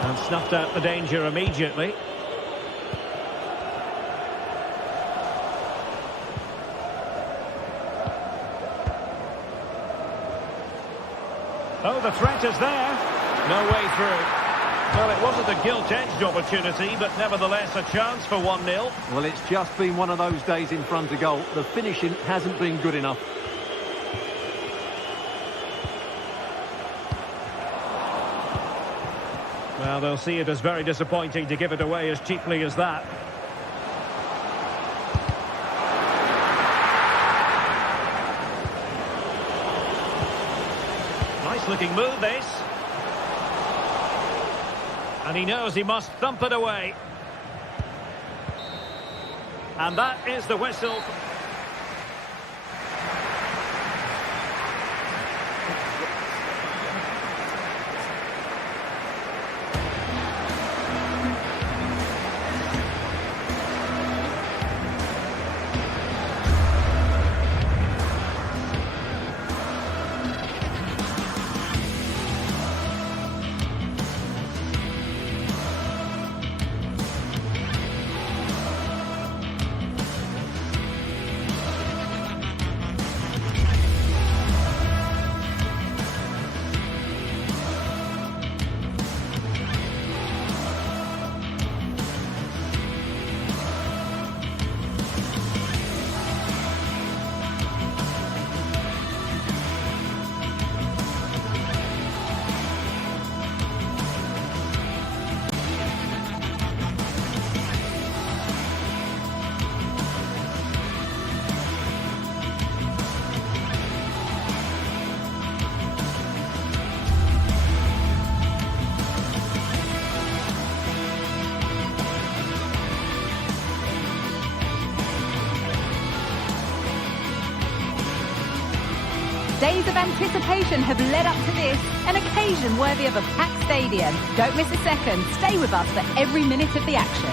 And snuffed out the danger immediately. Oh, the threat is there. No way through. Well, it wasn't a gilt-edged opportunity, but nevertheless a chance for 1-0. Well, it's just been one of those days in front of goal. The finishing hasn't been good enough. Well, they'll see it as very disappointing to give it away as cheaply as that. Nice-looking move, this. And he knows he must thump it away. And that is the whistle. Days of anticipation have led up to this, an occasion worthy of a packed stadium. Don't miss a second. Stay with us for every minute of the action.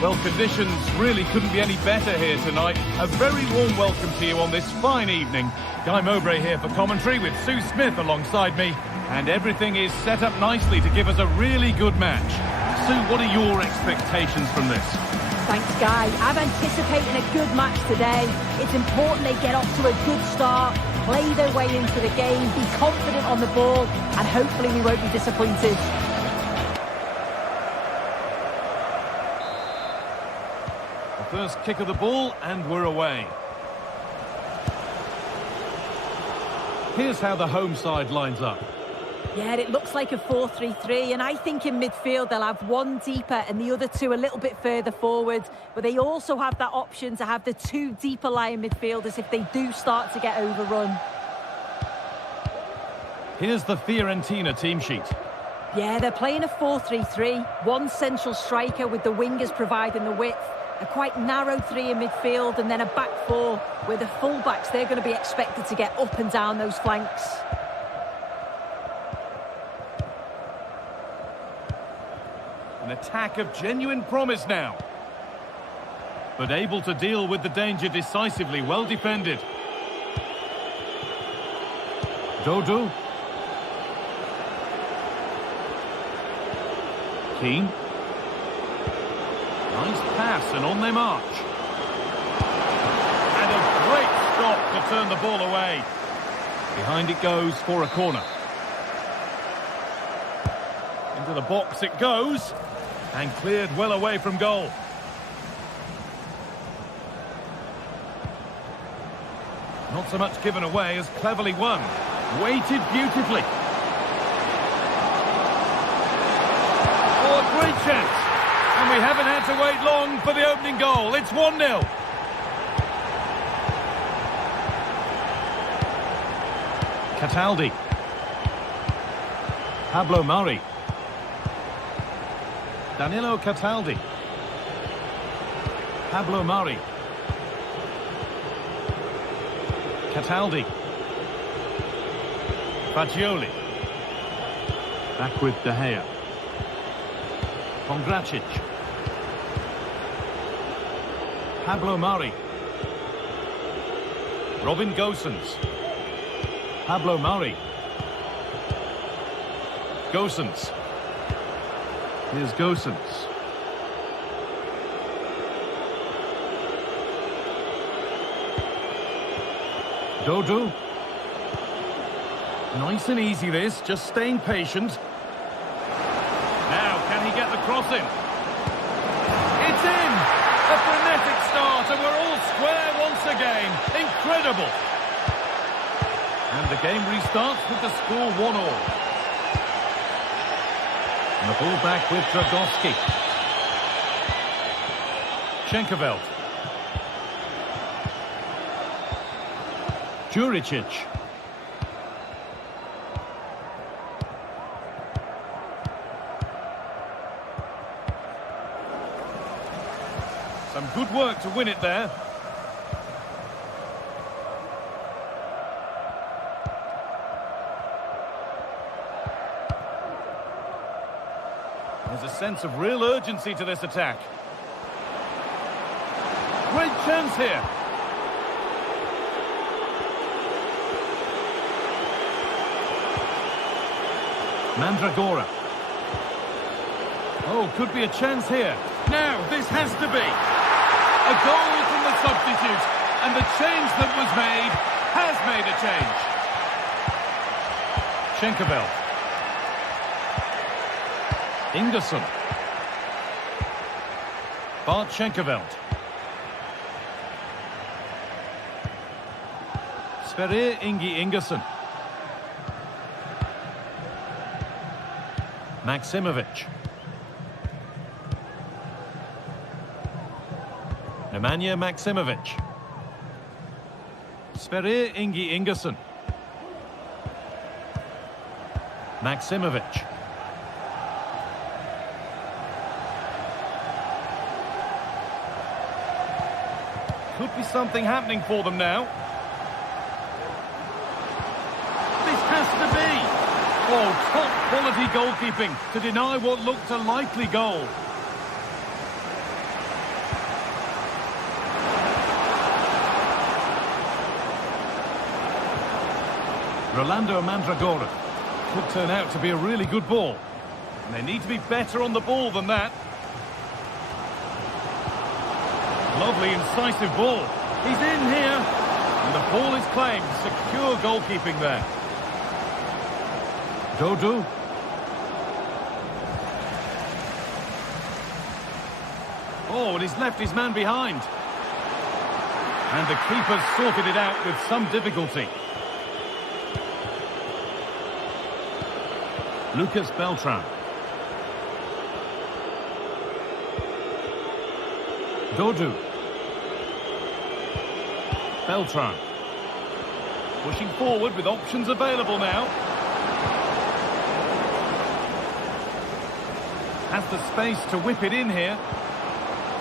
Well, conditions really couldn't be any better here tonight. A very warm welcome to you on this fine evening. Guy Mowbray here for commentary with Sue Smith alongside me. And everything is set up nicely to give us a really good match. Sue, what are your expectations from this? Thanks, Guy. I'm anticipating a good match today. It's important they get off to a good start, play their way into the game, be confident on the ball, and hopefully we won't be disappointed. The first kick of the ball, and we're away. Here's how the home side lines up. Yeah, it looks like a 4-3-3, and I think in midfield they'll have one deeper and the other two a little bit further forward. But they also have that option to have the two deeper lying midfielders if they do start to get overrun. Here's the Fiorentina team sheet. Yeah, they're playing a 4-3-3. One central striker with the wingers providing the width. A quite narrow three in midfield and then a back four where the full-backs, they're going to be expected to get up and down those flanks. An attack of genuine promise now. But able to deal with the danger decisively, well defended. Dodo. Keane. Nice pass and on they march. And a great stop to turn the ball away. Behind it goes for a corner. Into the box it goes. And cleared well away from goal. Not so much given away as cleverly won. Weighted beautifully. Oh, a great chance. And we haven't had to wait long for the opening goal. It's 1-0. Cataldi. Pablo Mari. Danilo Cataldi. Pablo Mari. Cataldi. Fagioli. Back with De Gea. Pongracic. Pablo Mari. Robin Gosens. Pablo Mari. Gosens. Here's Gosens. Dodo. Nice and easy this, just staying patient. Now, can he get the cross in? It's in! A frenetic start, and we're all square once again. Incredible! And the game restarts with the score 1-1. And the ball back with Dragowski. Schenkerveld. Juricic. Some good work to win it there. There's a sense of real urgency to this attack. Great chance here. Mandragora. Oh, could be a chance here. Now, this has to be. A goal from the substitute. And the change that was made has made a change. Schenkerveld. Ingerson. Bart Schenkerveld. Sverrir Ingi Ingerson. Maximovic. Nemanja Maximovic. Sverrir Ingi Ingerson. Maximovic. Could be something happening for them now. This has to be. Oh, top quality goalkeeping to deny what looked a likely goal. Rolando Mandragora. Could turn out to be a really good ball. And they need to be better on the ball than that. Lovely, incisive ball. He's in here. And the ball is claimed. Secure goalkeeping there. Dodo. Oh, and he's left his man behind. And the keeper's sorted it out with some difficulty. Lucas Beltran. Dodo. Beltran. Pushing forward with options available now. Has the space to whip it in here.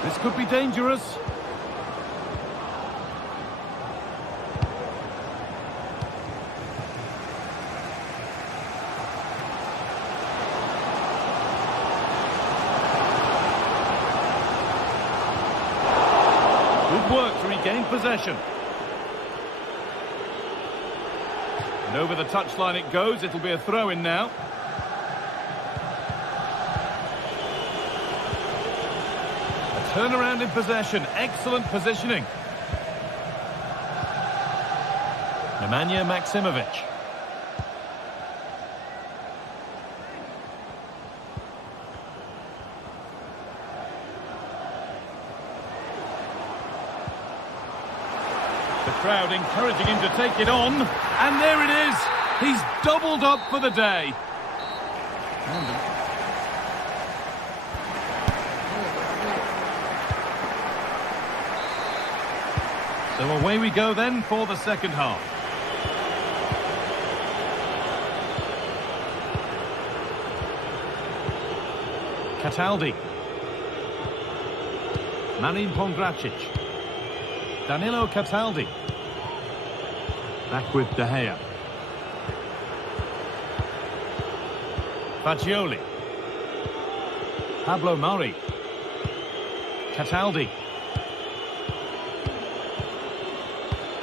This could be dangerous. Good work to regain possession. And over the touchline it goes. It'll be a throw-in now. Turnaround in possession. Excellent positioning. Nemanja Maksimovic. The crowd encouraging him to take it on. And there it is. He's doubled up for the day. So away we go then for the second half. Cataldi. Marin Pongracic. Danilo Cataldi. Back with De Gea. Fagioli. Pablo Mari. Cataldi.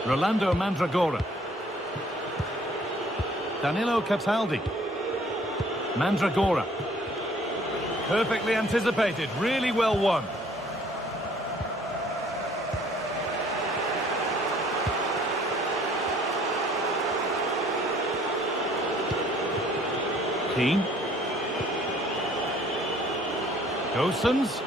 Rolando Mandragora. Danilo Cataldi. Mandragora. Perfectly anticipated, really well won. Keane. Gosens.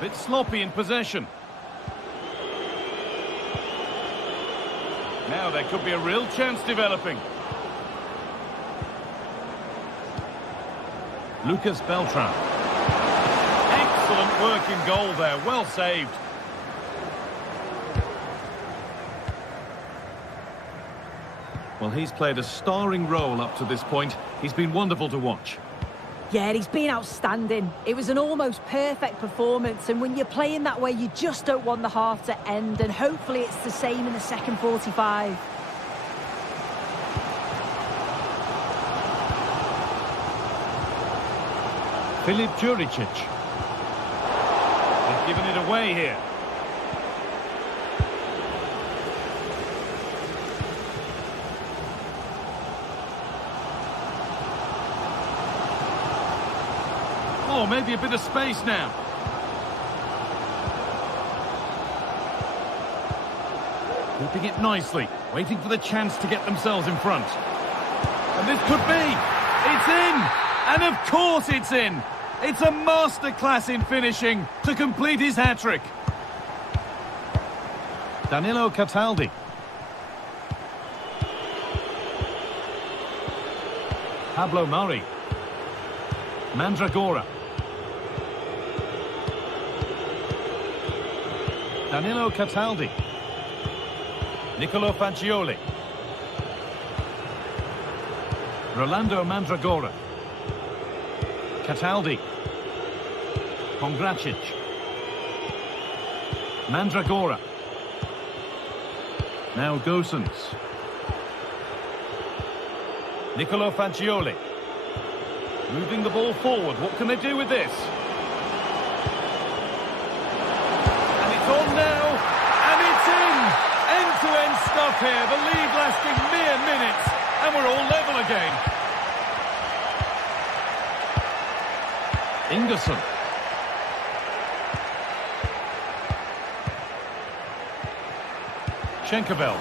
Bit sloppy in possession. Now there could be a real chance developing. Lucas Beltran. Excellent work in goal there, well saved. Well, he's played a starring role up to this point. He's been wonderful to watch. Yeah, he's been outstanding. It was an almost perfect performance, and when you're playing that way, you just don't want the half to end, and hopefully it's the same in the second 45. Filip Juricic. They've given it away here. Oh, maybe a bit of space now. Keeping it nicely, waiting for the chance to get themselves in front. And this could be. It's in! And of course it's in! It's a masterclass in finishing to complete his hat-trick. Danilo Cataldi. Pablo Mari. Mandragora. Danilo Cataldi. Nicolo Fagioli. Rolando Mandragora. Cataldi. Pongracic. Mandragora. Now Gosens. Nicolo Fagioli. Moving the ball forward. What can they do with this? And it's on now. And it's in. End-to-end stuff here. The lead lasting mere minutes. And we're all level again. Ingerson. Schenkerveld.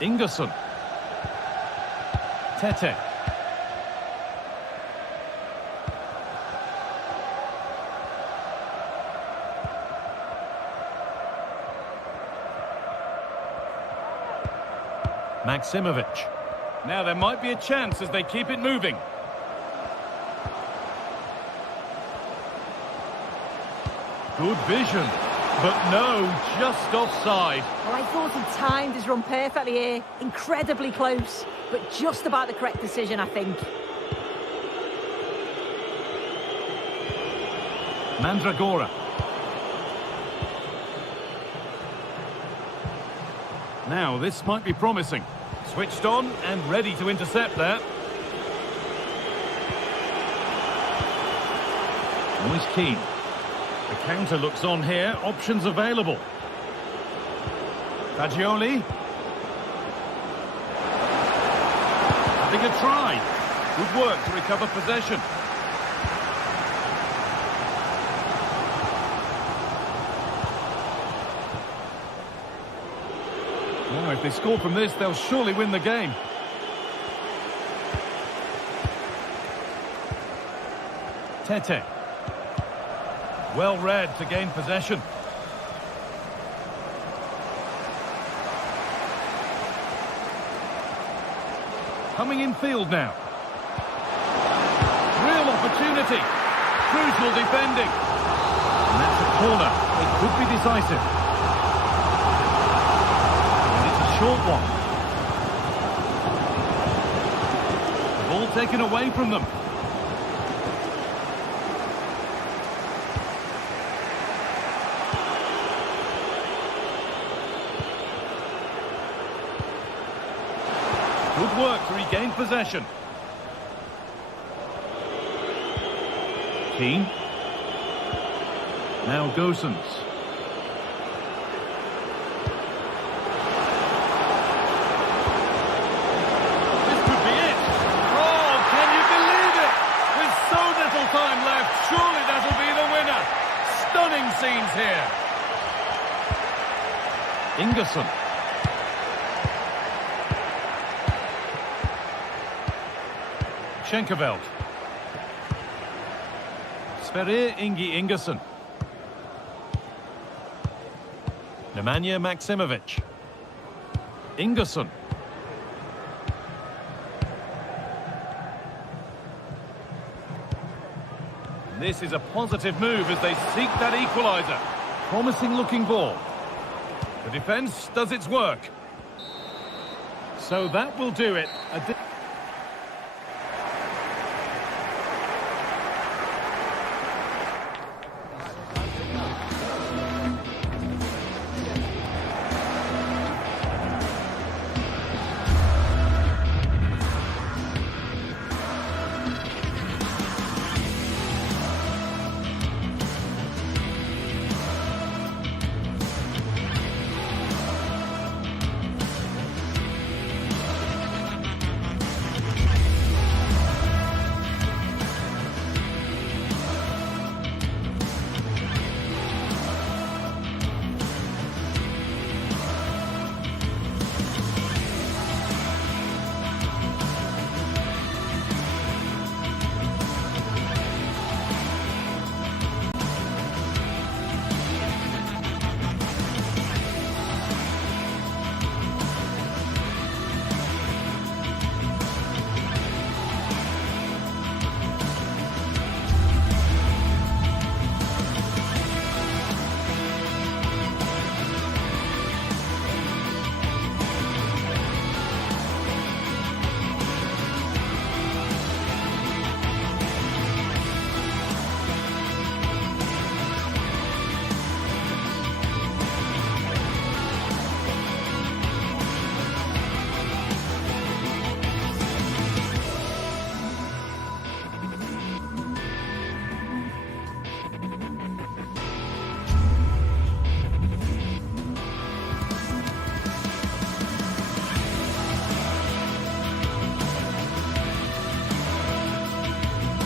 Ingerson. Tete. Maksimovic. Now there might be a chance as they keep it moving. Good vision. but no, just offside. Well, I thought he timed his run perfectly here. Incredibly close, but just about the correct decision, I think. Mandragora. Now, this might be promising. Switched on and ready to intercept there. Moise Keane. The counter looks on here. Options available. Fagioli. Having a try. Good work to recover possession. Now, if they score from this, they'll surely win the game. Tete. Well read to gain possession. Coming in field now. Real opportunity. Crucial defending. And that's a corner. It could be decisive. And it's a short one. The ball taken away from them. Good work to regain possession. Keane. Now Gosens. This could be it. Oh, can you believe it? With so little time left, surely that'll be the winner. Stunning scenes here. Ingerson. Schenkerveld. Sverrir Ingi Ingerson. Nemanja Maksimovic. Ingerson. This is a positive move as they seek that equaliser. Promising looking ball. The defence does its work. So that will do it.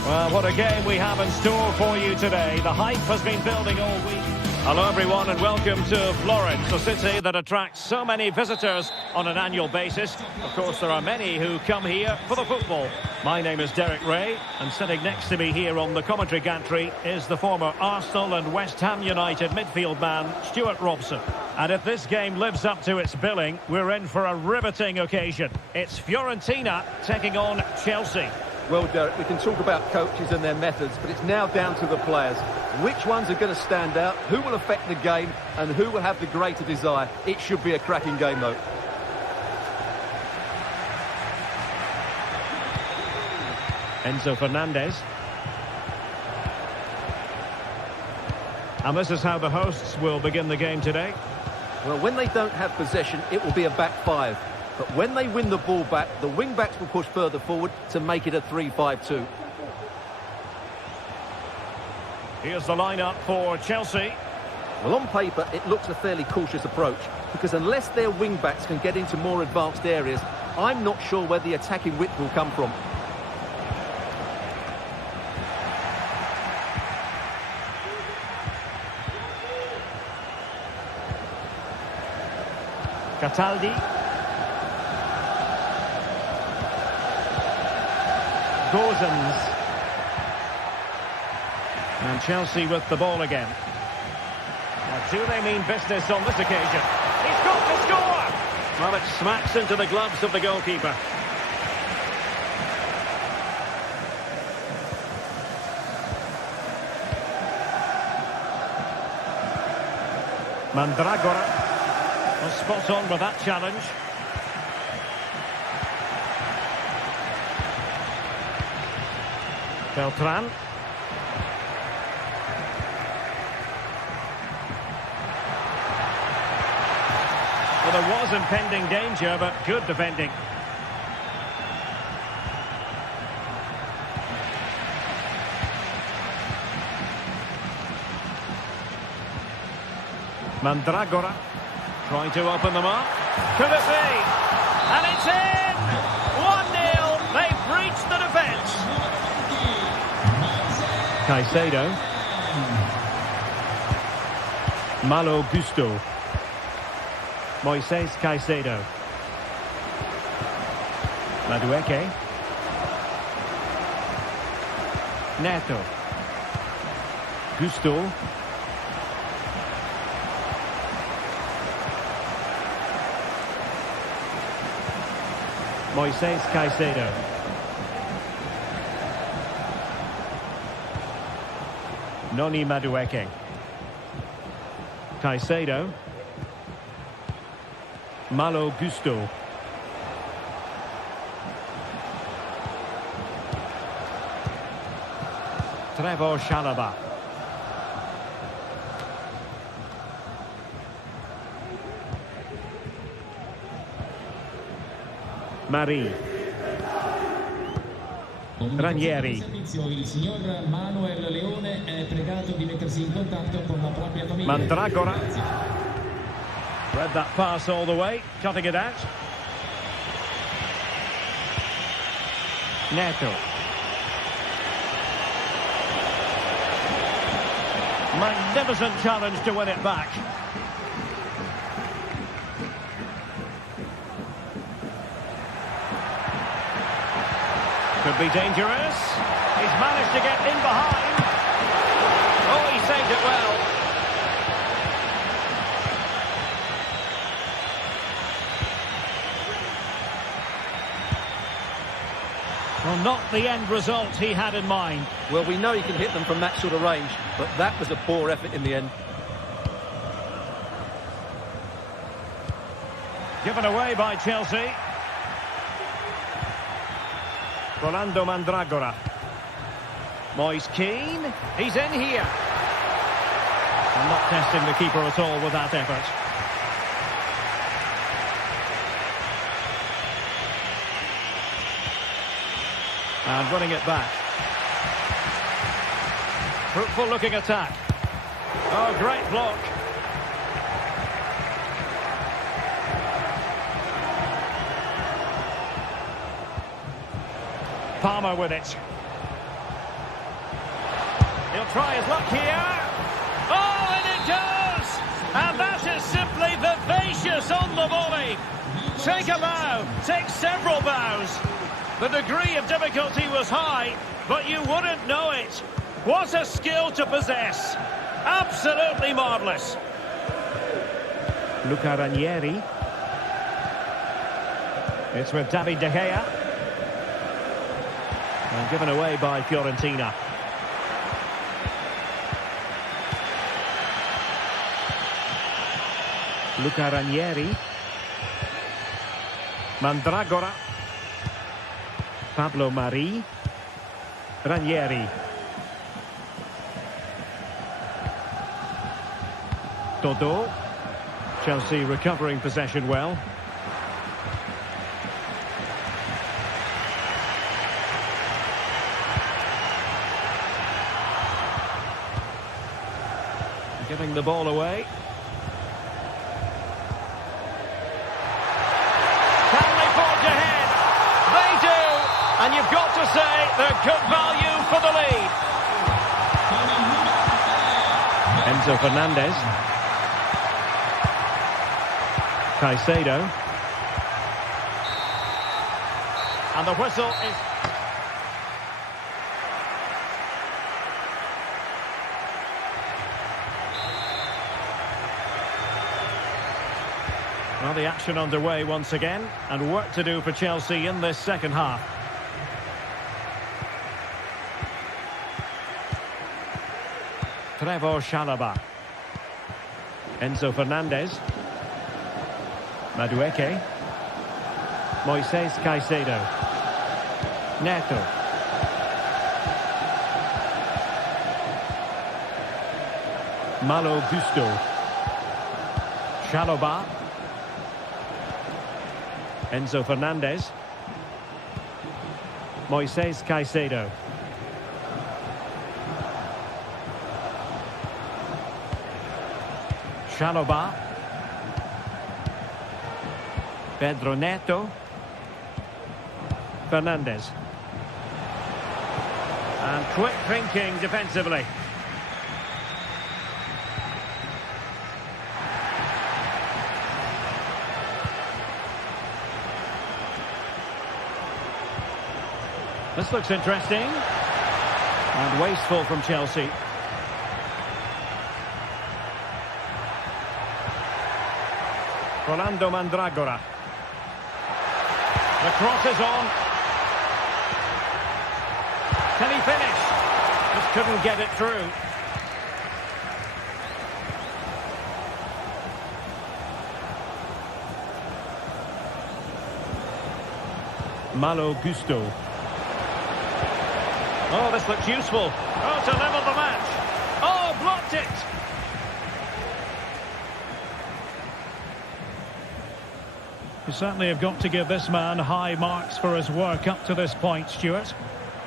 Well, what a game we have in store for you today. The hype has been building all week. Hello everyone and welcome to Florence, a city that attracts so many visitors on an annual basis. Of course, there are many who come here for the football. My name is Derek Ray, and sitting next to me here on the commentary gantry is the former Arsenal and West Ham United midfield man, Stuart Robson. And if this game lives up to its billing, we're in for a riveting occasion. It's Fiorentina taking on Chelsea. Well, Derek, we can talk about coaches and their methods, but it's now down to the players. Which ones are going to stand out, who will affect the game, and who will have the greater desire? It should be a cracking game, though. Enzo Fernandez. And this is how the hosts will begin the game today. Well, when they don't have possession, it will be a back five. But when they win the ball back, the wing-backs will push further forward to make it a 3-5-2. Here's the lineup for Chelsea. Well, on paper, it looks a fairly cautious approach, because unless their wing-backs can get into more advanced areas, I'm not sure where the attacking width will come from. Cataldi. Gozens. And Chelsea with the ball again. Now, do they mean business on this occasion? He's got to score! Well, it smacks into the gloves of the goalkeeper. Mandragora. Well, spot on with that challenge. Beltran. Well, there was impending danger, but good defending. Mandragora. Trying to open them up. Could it be? And it's in! 1-0. They've breached the defence. Caicedo. Malo Gusto. Moises Caicedo. Madueke. Neto. Gusto. Moises Caicedo. Noni Madueke. Caicedo. Malo Gusto. Trevor Chalobah. Marie. Ranieri. Il signor Manuel Leone è pregato di mettersi in contatto con la propria famiglia. Mandragora. Read that pass all the way, cutting it out. Neto. Magnificent challenge to win it back. Could be dangerous. He's managed to get in behind. Oh, he saved it well. Well, not the end result he had in mind. Well, we know he can hit them from that sort of range, but that was a poor effort in the end. Given away by Chelsea. Rolando Mandragora. Moise Keane. He's in here. And not testing the keeper at all with that effort. And running it back. Fruitful looking attack. Oh, great block. Palmer with it. He'll try his luck here. Oh, and it does! And that is simply vivacious on the volley. Take a bow, take several bows. The degree of difficulty was high, but you wouldn't know it. What a skill to possess. Absolutely marvellous. Luca Ranieri. It's with David De Gea. And given away by Fiorentina. Luca Ranieri. Mandragora. Pablo Mari. Ranieri. Dodo. Chelsea recovering possession well. Giving the ball away. Can they forge ahead? They do! And you've got to say they're good value for the lead. Enzo Fernandez. Caicedo. And the whistle is... Well, the action underway once again, and work to do for Chelsea in this second half. Trevor Chalobah. Enzo Fernandez. Madueke. Moises Caicedo. Neto. Malo Gusto. Chalobah. Enzo Fernandez. Moises Caicedo. Chalobah. Pedro Neto. Fernandez. And quick thinking defensively. This looks interesting. And wasteful from Chelsea. Rolando Mandragora. The cross is on. Can he finish? Just couldn't get it through. Malo Gusto. Oh, this looks useful. Oh, to level the match. Oh, blocked it. You certainly have got to give this man high marks for his work up to this point, Stuart.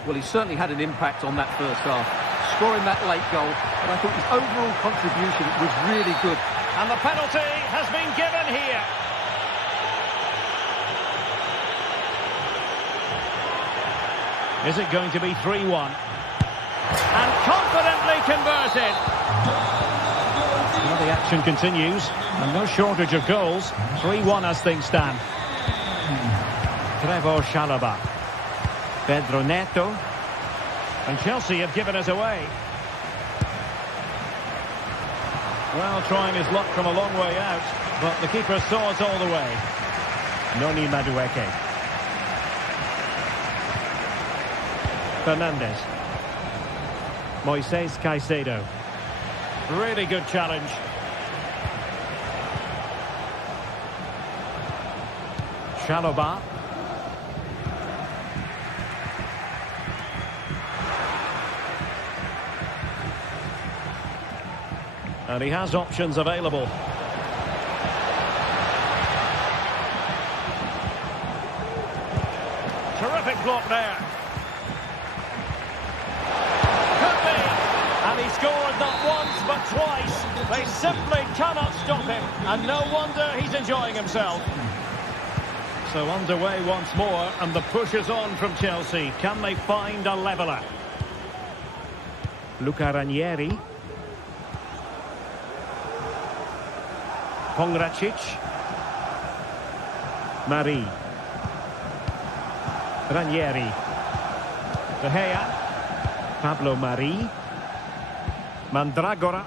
Well, he certainly had an impact on that first half, scoring that late goal, but I thought his overall contribution was really good. And the penalty has been given here. Is it going to be 3-1? And confidently converted. Well, the action continues, and no shortage of goals. 3-1 as things stand. Trevor Chalobah. Pedro Neto. And Chelsea have given us away. Well, trying his luck from a long way out, but the keeper saw it all the way. Noni Madueke. Fernandez. Moises Caicedo. Really good challenge. Chalobah. And he has options available. Terrific block there. He scored not once but twice. They simply cannot stop him, and no wonder he's enjoying himself. So underway once more, and the push is on from Chelsea. Can they find a leveller? Luca Ranieri. Pongracic. Mari. Ranieri. De Gea. Pablo Mari. Mandragora.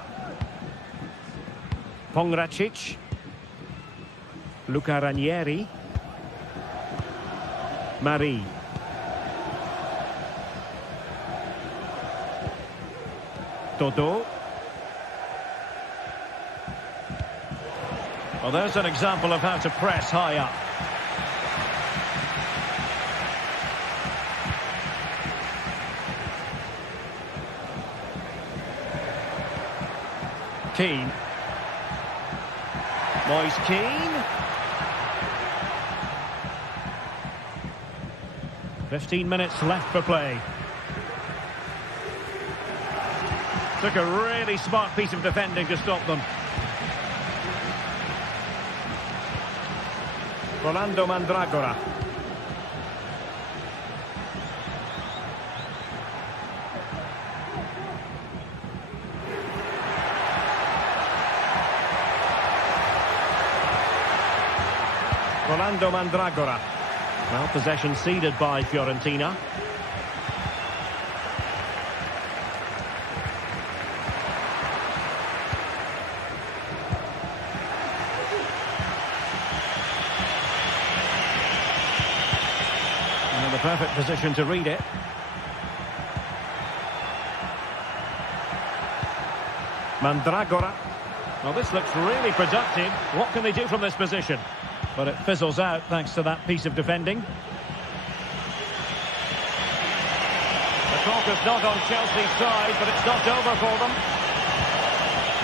Pongracic. Luca Ranieri. Mari. Dodo. Well, there's an example of how to press high up. Keane. Moise Keane. 15 minutes left for play. Took a really smart piece of defending to stop them. Rolando Mandragora. Rolando Mandragora. Well, possession ceded by Fiorentina. And the perfect position to read it. Mandragora. Well, this looks really productive. What can they do from this position? But it fizzles out thanks to that piece of defending. The clock is not on Chelsea's side, but it's not over for them.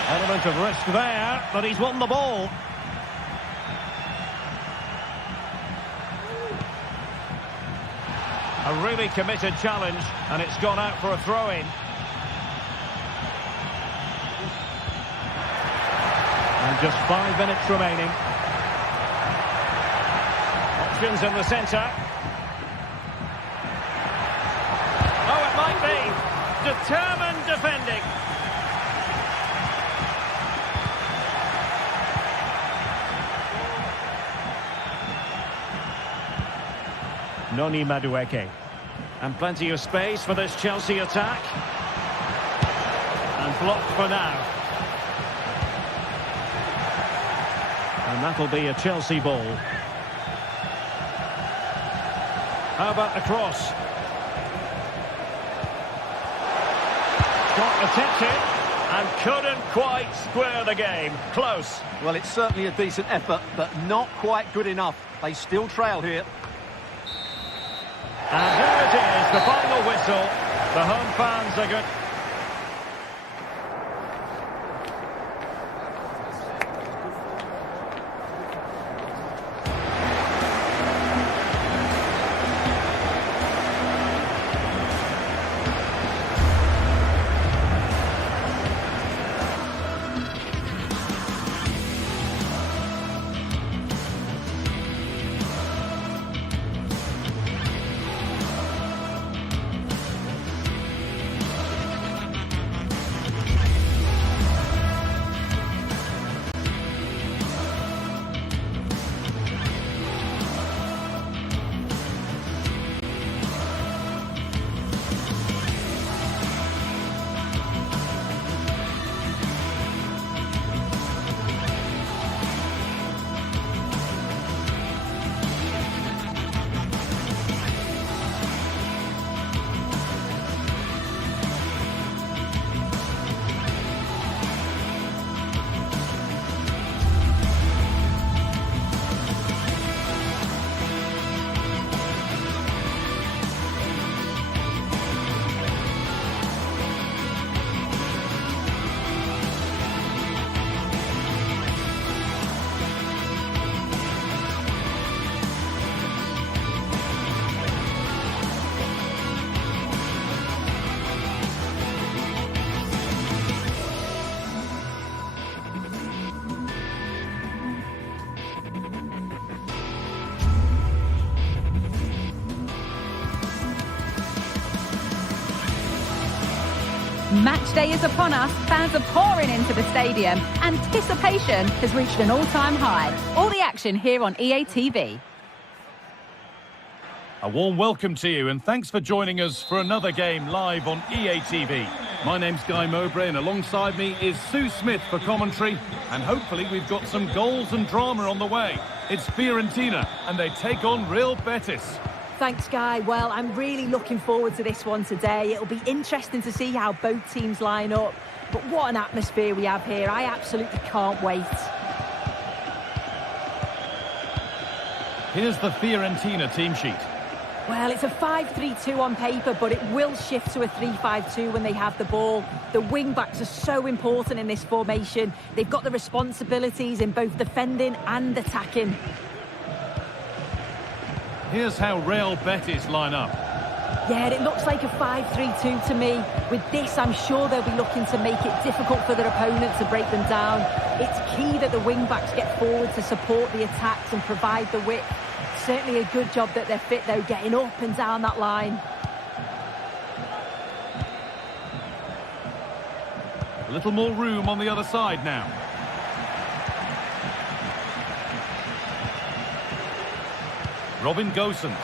Element of risk there, but he's won the ball. A really committed challenge, and it's gone out for a throw-in. And just 5 minutes remaining. Options in the centre. Oh, it might be. Determined defending. Noni Madueke. And plenty of space for this Chelsea attack. And blocked for now. And that'll be a Chelsea ball. How about the cross? Got attempted and couldn't quite square the game. Close. Well, it's certainly a decent effort, but not quite good enough. They still trail here. And here it is, the final whistle. The home fans are good. Match day is upon us, fans are pouring into the stadium. Anticipation has reached an all-time high. All the action here on EA TV. A warm welcome to you and thanks for joining us for another game live on EA TV. My name's Guy Mowbray and alongside me is Sue Smith for commentary, and hopefully we've got some goals and drama on the way. It's Fiorentina and they take on Real Betis. Thanks, Guy. Well, I'm really looking forward to this one today. It'll be interesting to see how both teams line up. But what an atmosphere we have here. I absolutely can't wait. Here's the Fiorentina team sheet. Well, it's a 5-3-2 on paper, but it will shift to a 3-5-2 when they have the ball. The wing-backs are so important in this formation. They've got the responsibilities in both defending and attacking. Here's how Real Betis line up. Yeah, it looks like a 5-3-2 to me. With this, I'm sure they'll be looking to make it difficult for their opponent to break them down. It's key that the wing-backs get forward to support the attacks and provide the width. Certainly a good job that they're fit, though, getting up and down that line. A little more room on the other side now. Robin Gosens.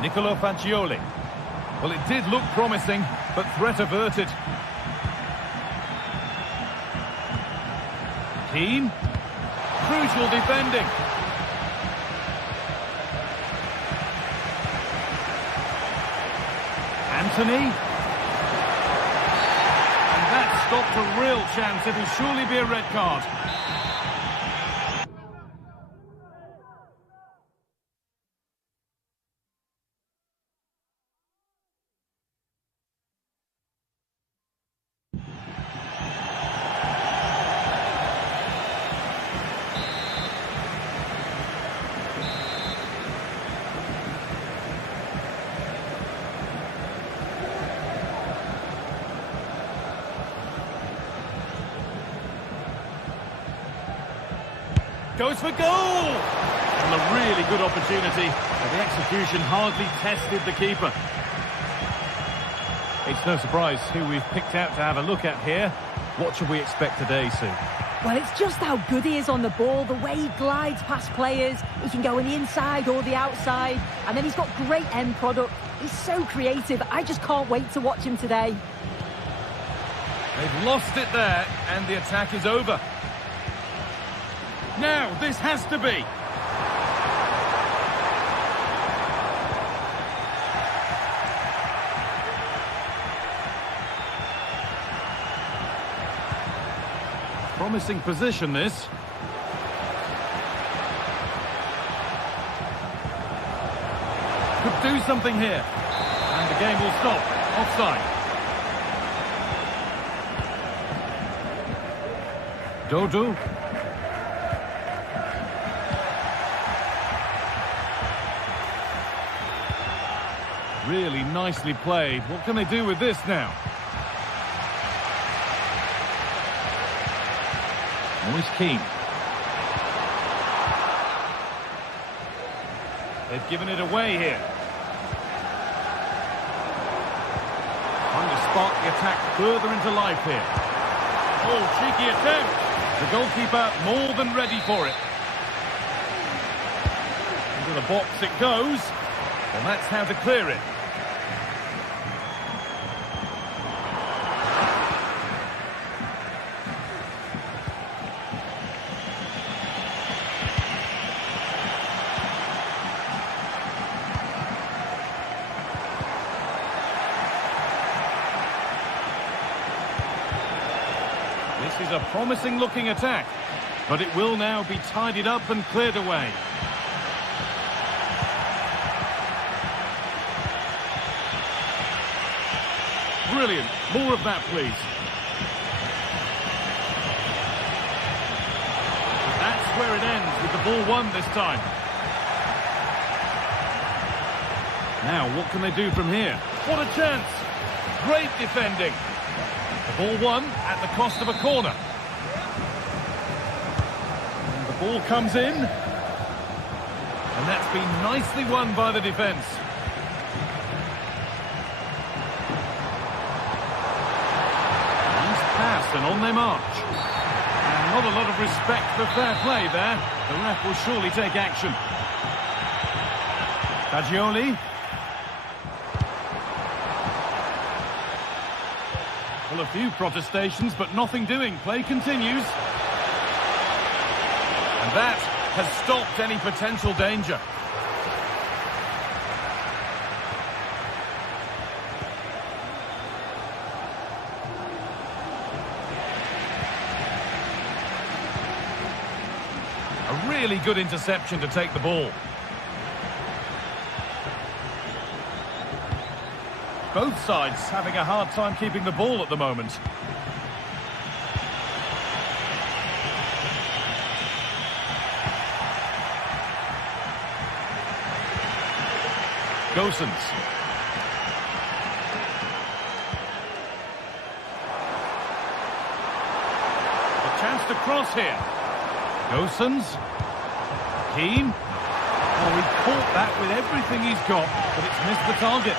Nicolo Fagioli. Well, it did look promising, but threat averted. Keane. Crucial defending. Anthony. And that stopped a real chance. It'll surely be a red card. Goes for goal! And a really good opportunity, but the execution hardly tested the keeper. It's no surprise who we've picked out to have a look at here. What should we expect today, Sue? Well, it's just how good he is on the ball, the way he glides past players. He can go on the inside or the outside, and then he's got great end product. He's so creative. I just can't wait to watch him today. They've lost it there, and the attack is over. Now, this has to be. Promising position, this. Could do something here. And the game will stop. Offside. Dodo. Really nicely played. What can they do with this now? Moise Keane. They've given it away here. Trying to spark the attack further into life here. Oh, cheeky attempt. The goalkeeper more than ready for it. Into the box it goes. And that's how to clear it. This is a promising looking attack, but it will now be tidied up and cleared away. Brilliant. More of that, please. That's where it ends, with the ball won this time. Now, what can they do from here? What a chance! Great defending. The ball won at the cost of a corner. And the ball comes in. And that's been nicely won by the defence. And on they march. And not a lot of respect for fair play there. The ref will surely take action. Fagioli. Well, a few protestations, but nothing doing. Play continues. And that has stopped any potential danger. Really good interception to take the ball. Both sides having a hard time keeping the ball at the moment. Gosens. A chance to cross here. Gosens. Keane. Oh, he caught that with everything he's got, but it's missed the target.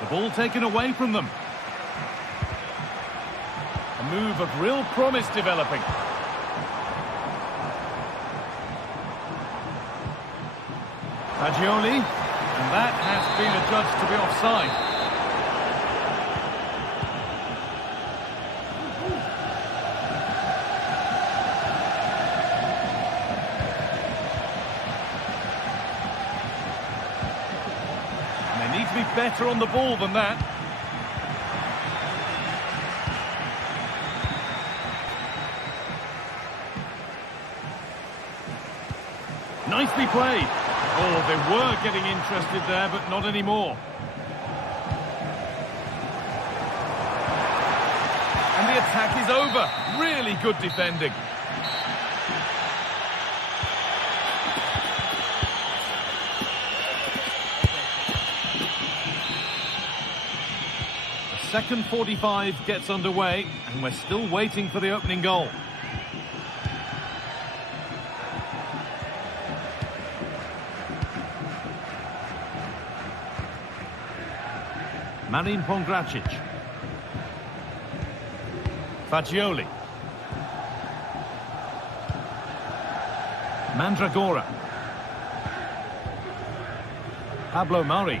The ball taken away from them. A move of real promise developing. Fagioli, and that has been adjudged to be offside. And they need to be better on the ball than that. Nicely played. Oh, they were getting interested there, but not anymore. And the attack is over. Really good defending. The second 45 gets underway, and we're still waiting for the opening goal. Marin Pongracic. Fagioli. Mandragora. Pablo Mari.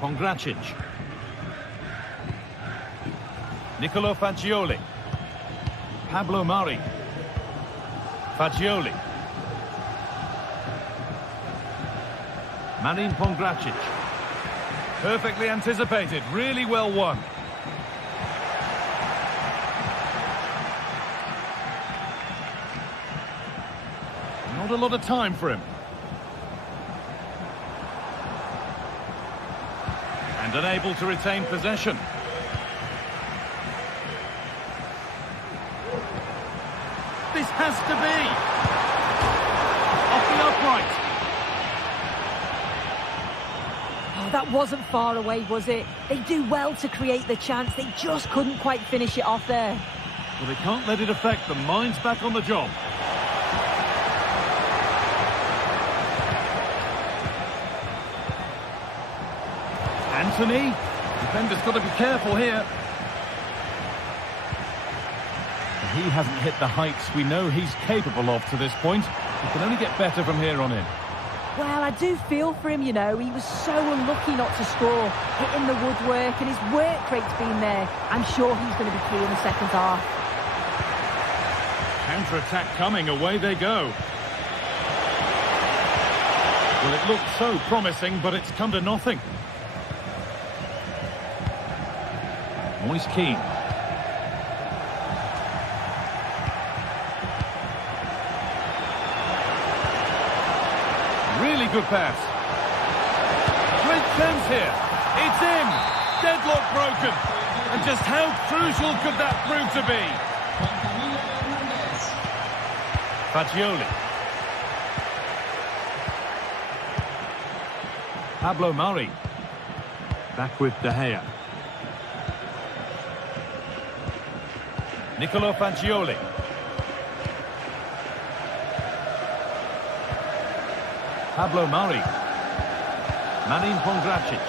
Pongracic. Nicolo Fagioli. Pablo Mari. Fagioli. Marin Pongracic. Perfectly anticipated, really well won. Not a lot of time for him. And unable to retain possession. This has to be. Off the upright. That wasn't far away, was it? They do well to create the chance. They just couldn't quite finish it off there. Well, they can't let it affect them. Mind's back on the job. Anthony. Defender's got to be careful here. He hasn't hit the heights we know he's capable of to this point. He can only get better from here on in. Well, I do feel for him, you know. He was so unlucky not to score, hitting the woodwork, and his work rate's been there. I'm sure he's going to be key in the second half. Counter-attack coming, away they go. Well, it looked so promising, but it's come to nothing. Moise Keane. Really good pass. Great chance here. It's in. Deadlock broken. And just how crucial could that prove to be? Fagioli. Pablo Mari. Back with De Gea. Nicolo Fagioli. Pablo Mari. Marin Pongracic.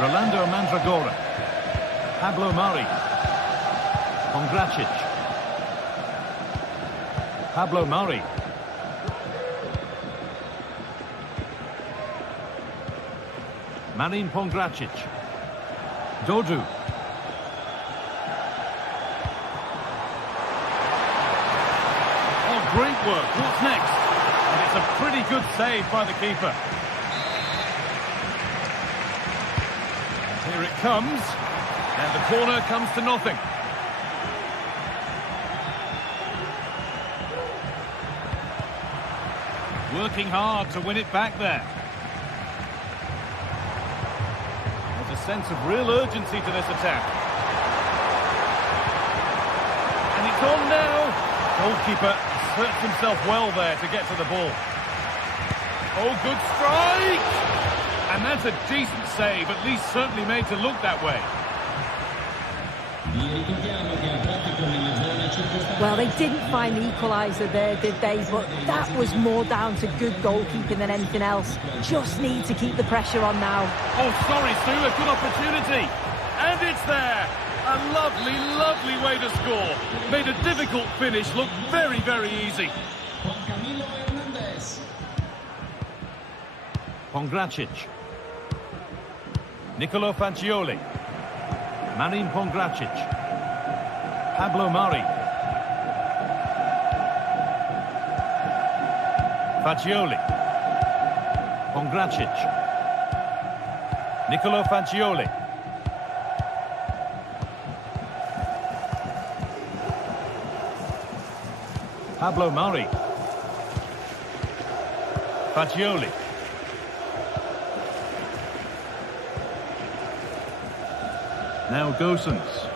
Rolando Mandragora. Pablo Mari. Pongracic. Pablo Mari. Marin Pongracic. Dodu. Great work. What's next? And it's a pretty good save by the keeper. Here it comes. And the corner comes to nothing. Working hard to win it back there. There's a sense of real urgency to this attack. And it's on now. Goalkeeper asserts himself well there to get to the ball. Oh, good strike! And that's a decent save, at least certainly made to look that way. Well, they didn't find the equaliser there, did they? But that was more down to good goalkeeping than anything else. Just need to keep the pressure on now. Oh, sorry, Sue, a good opportunity. And it's there. A lovely, lovely way to score. Made a difficult finish look very, very easy. Pongracic. Nicolo Fagioli. Marin Pongracic. Pablo Mari. Fagioli. Pongracic. Nicolo Fagioli. Pablo Mari. Fagioli. Now Gosens.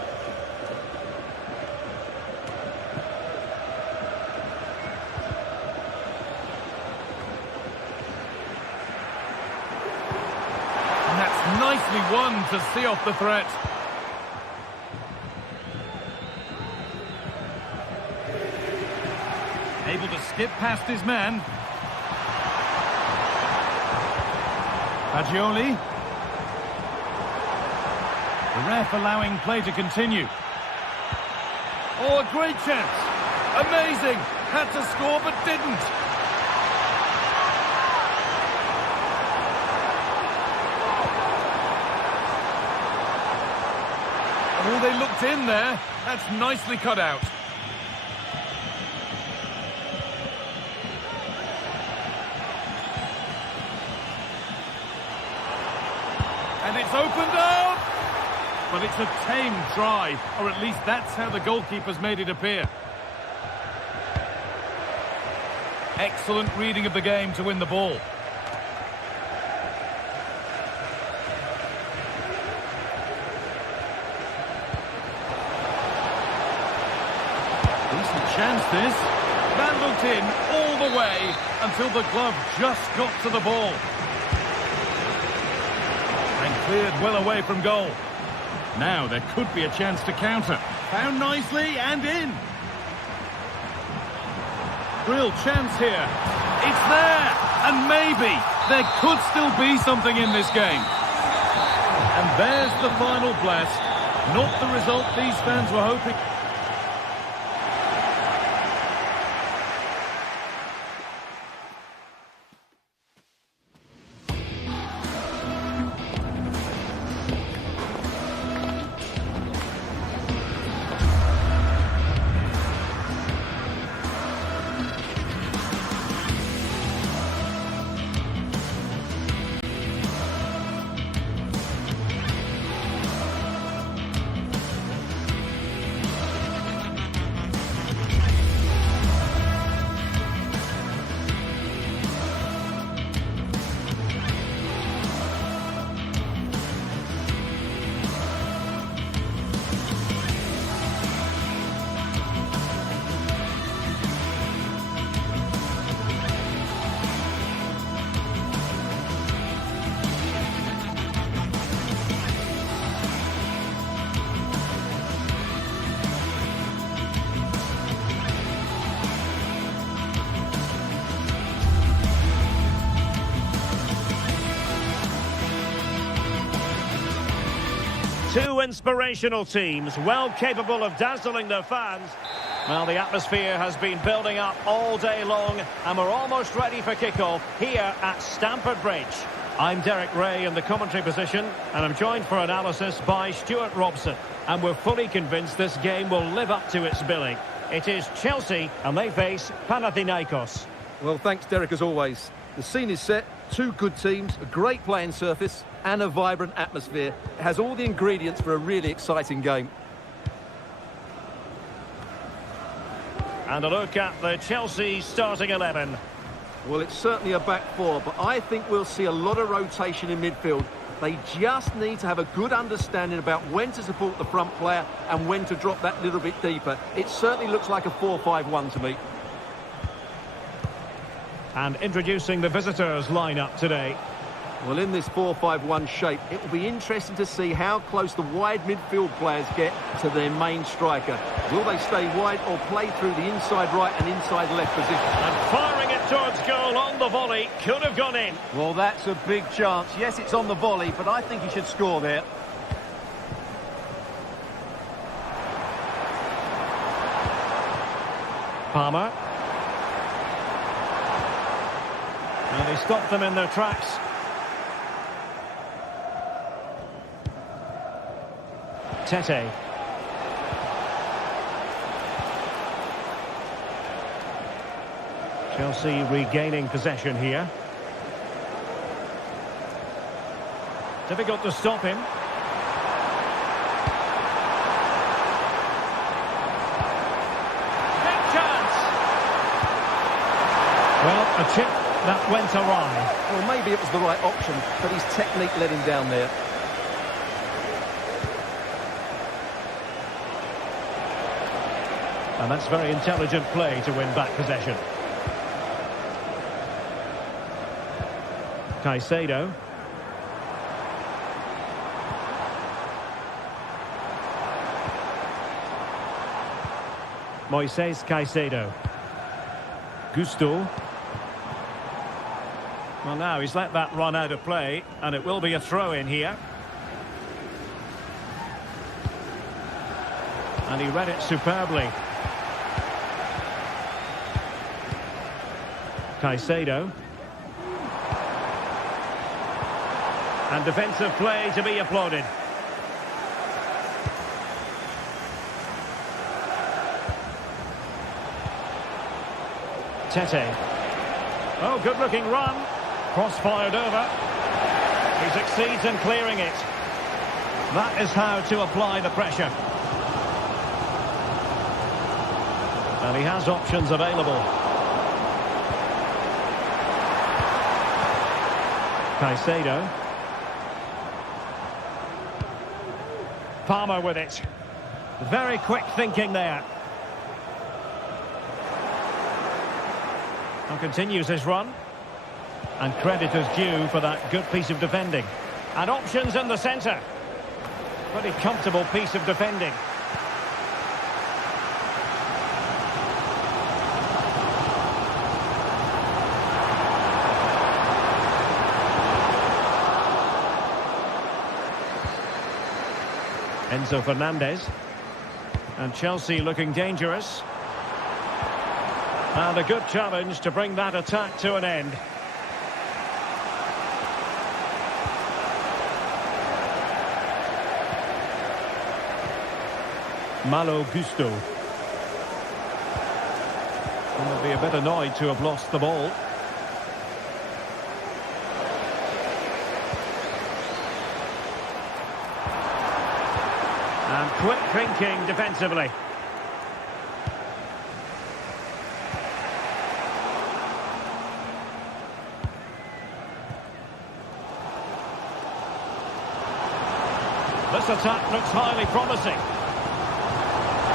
And that's nicely won to see off the threat. Able to skip past his man. Fagioli. The ref allowing play to continue. Oh, a great chance. Amazing. Had to score but didn't. Oh, they looked in there. That's nicely cut out. And it's opened up! But it's a tame try, or at least that's how the goalkeeper's made it appear. Excellent reading of the game to win the ball. Decent chance this. That looked in all the way until the glove just got to the ball. And cleared well away from goal. Now there could be a chance to counter. Found nicely and in. Real chance here. It's there. And maybe there could still be something in this game. And there's the final blast. Not the result these fans were hoping. Two inspirational teams, well capable of dazzling their fans. Well, the atmosphere has been building up all day long, and we're almost ready for kickoff here at Stamford Bridge. I'm Derek Ray in the commentary position, and I'm joined for analysis by Stuart Robson. And we're fully convinced this game will live up to its billing. It is Chelsea, and they face Panathinaikos. Well, thanks, Derek, as always. The scene is set, two good teams, a great playing surface and a vibrant atmosphere. It has all the ingredients for a really exciting game. And a look at the Chelsea starting 11. Well, it's certainly a back four, but I think we'll see a lot of rotation in midfield. They just need to have a good understanding about when to support the front player and when to drop that little bit deeper. It certainly looks like a 4-5-1 to me. And introducing the visitors lineup today. Well, in this 4-5-1 shape, it will be interesting to see how close the wide midfield players get to their main striker. Will they stay wide or play through the inside right and inside left position? And firing it towards goal on the volley, could have gone in. Well, that's a big chance. Yes, it's on the volley, but I think he should score there. Palmer. And he stopped them in their tracks. Tete. Chelsea regaining possession here. Difficult to stop him. Big chance. Well, a chip that went awry. Well, maybe it was the right option, but his technique let him down there. And that's very intelligent play to win back possession. Caicedo. Moises Caicedo. Gusto. Well, now he's let that run out of play, and it will be a throw-in here. And he read it superbly. Caicedo. And defensive play to be applauded. Tete. Oh, good-looking run. Cross-fired over. He succeeds in clearing it. That is how to apply the pressure. And he has options available. Caicedo. Palmer with it. Very quick thinking there. And continues his run. And credit is due for that good piece of defending. And options in the centre. Pretty comfortable piece of defending. Enzo Fernandez. And Chelsea looking dangerous. And a good challenge to bring that attack to an end. Malo Gusto. And they'll be a bit annoyed to have lost the ball. And quick thinking defensively. This attack looks highly promising.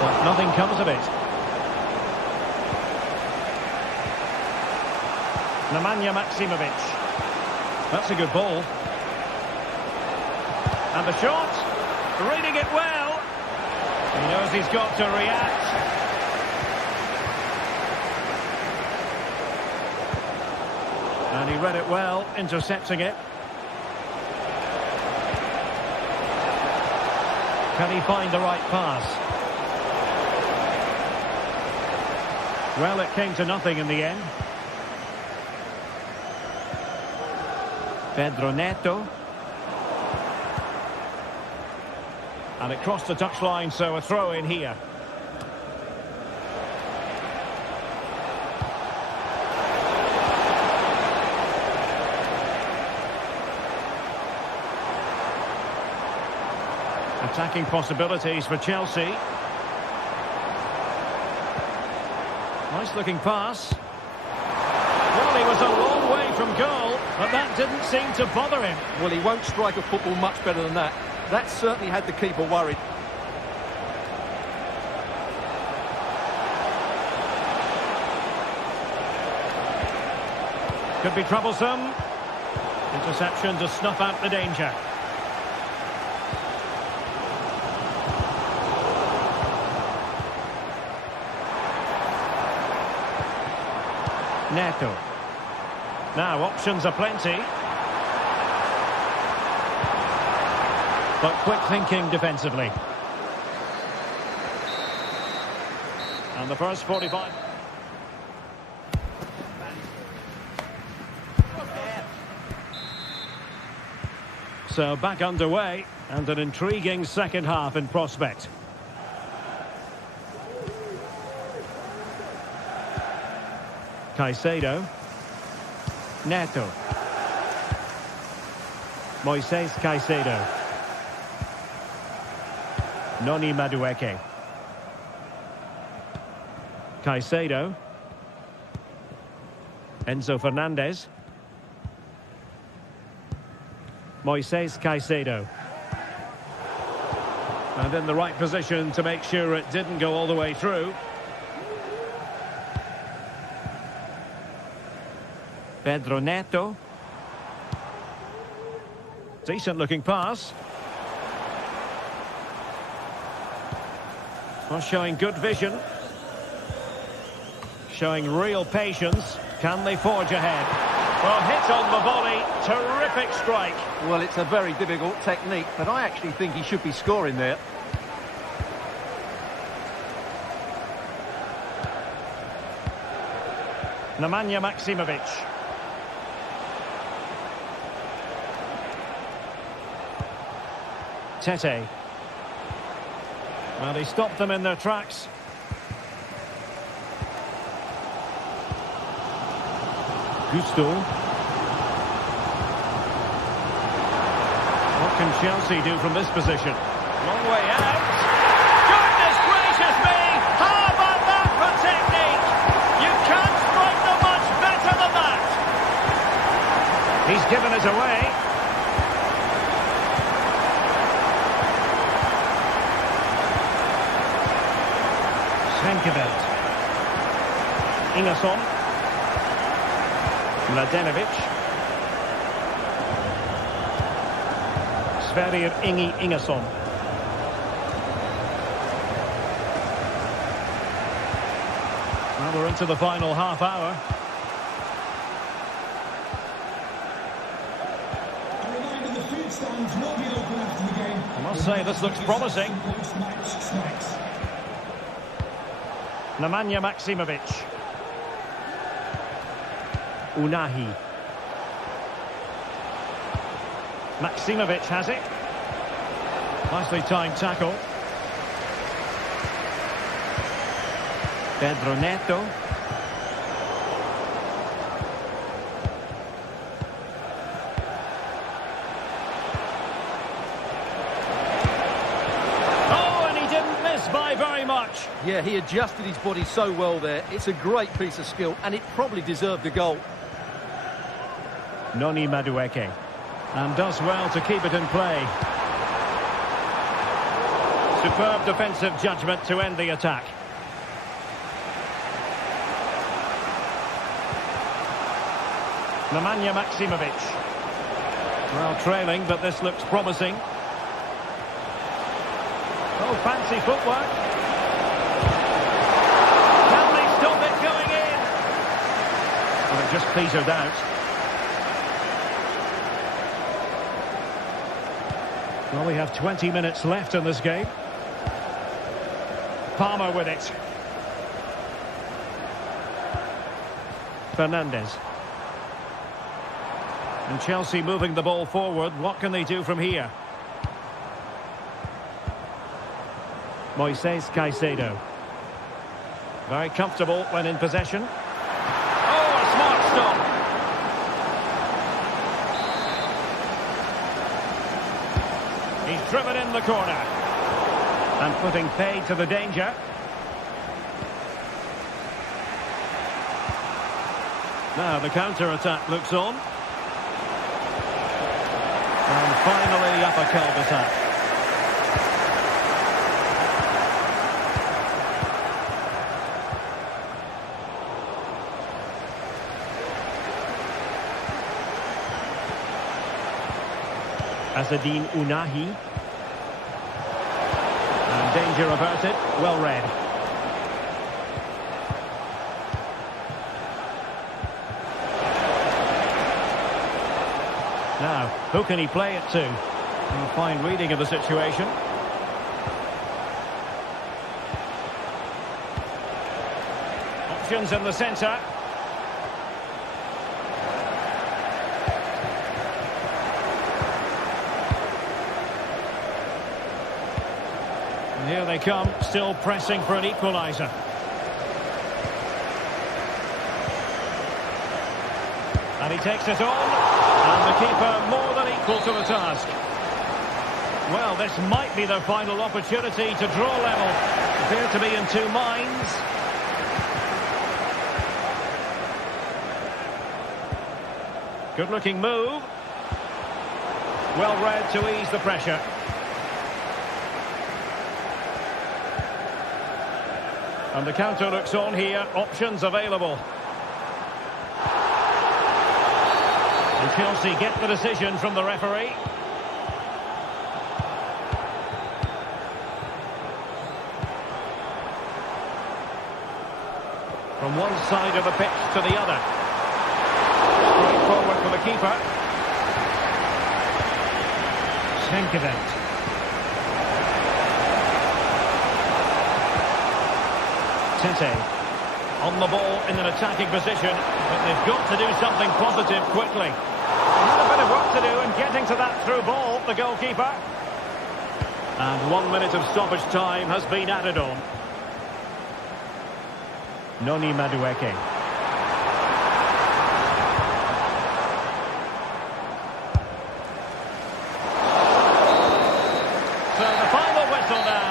But nothing comes of it. Nemanja Maksimovic. That's a good ball. And the shot. Reading it well. He knows he's got to react. And he read it well, intercepting it. Can he find the right pass? Well, it came to nothing in the end. Pedro Neto. And it crossed the touchline, so a throw in here. Attacking possibilities for Chelsea. Nice looking pass. Well, he was a long way from goal, but that didn't seem to bother him. Well, he won't strike a football much better than that. That certainly had the keeper worried. Could be troublesome. Interception to snuff out the danger. Neto. Now options are plenty. But quick thinking defensively. And the first 45. So back underway, and an intriguing second half in prospect. Caicedo. Neto. Moises Caicedo. Noni Madueke. Caicedo. Enzo Fernandez. Moises Caicedo. And in the right position to make sure it didn't go all the way through. Pedro Neto. Decent looking pass. Well, showing good vision. Showing real patience. Can they forge ahead? Well, hit on the volley. Terrific strike. Well, it's a very difficult technique, but I actually think he should be scoring there. Nemanja Maksimovic. Tete. Well, he stopped them in their tracks. Gusto. What can Chelsea do from this position? Long way out. Goodness gracious me! How about that for technique? You can't strike them much better than that. He's given it away. Svenkevild. Ingerson. Mladenovic. Sverrir Ingi Ingerson. Well, we're into the final half hour. I must say, this looks promising. Nemanja Maksimovic. Unahi. Maksimovic has it. Nicely timed tackle. Pedro Neto. Oh, and he didn't miss by very much. Yeah, he adjusted his body so well there. It's a great piece of skill, and it probably deserved a goal. Noni Madueke. And does well to keep it in play. Superb defensive judgment to end the attack. Nemanja Maksimovic. Well, trailing, but this looks promising. Oh, fancy footwork. Can they stop it going in? Well, it just petered out. Well, we have 20 minutes left in this game. Palmer with it. Fernandez. And Chelsea moving the ball forward. What can they do from here? Moises Caicedo. Very comfortable when in possession. Oh, a smart stop. He's driven in the corner. And putting paid to the danger. Now the counter-attack looks on. And finally up a cul-de-sac. Azzedine Ounahi. And danger averted. Well read. Now, who can he play it to? A fine reading of the situation. Options in the centre. And here they come, still pressing for an equaliser. And he takes it on. And the keeper more than equal to the task. Well, this might be their final opportunity to draw level. Appear to be in two minds. Good-looking move. Well read to ease the pressure. And the counter looks on here. Options available. And Chelsea get the decision from the referee. From one side of the pitch to the other. Straight forward for the keeper. Senkevet. Tete. On the ball in an attacking position, but they've got to do something positive quickly. They had a bit of work to do in getting to that through ball, the goalkeeper. And 1 minute of stoppage time has been added on. Noni Madueke. So the final whistle now.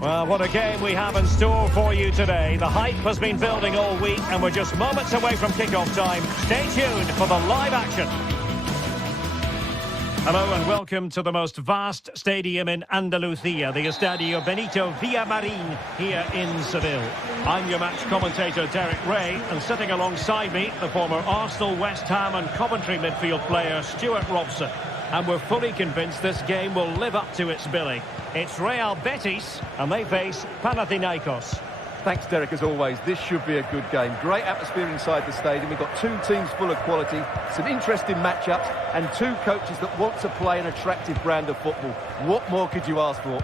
Well, what a game we have in store for you today. The hype has been building all week and we're just moments away from kickoff time. Stay tuned for the live action. Hello and welcome to the most vast stadium in Andalusia, the Estadio Benito Villamarin here in Seville. I'm your match commentator Derek Ray, and sitting alongside me, the former Arsenal, West Ham and Coventry midfield player Stuart Robson. And we're fully convinced this game will live up to its billing. It's Real Betis, and they face Panathinaikos. Thanks, Derek, as always. This should be a good game. Great atmosphere inside the stadium. We've got two teams full of quality, some interesting matchups, and two coaches that want to play an attractive brand of football. What more could you ask for?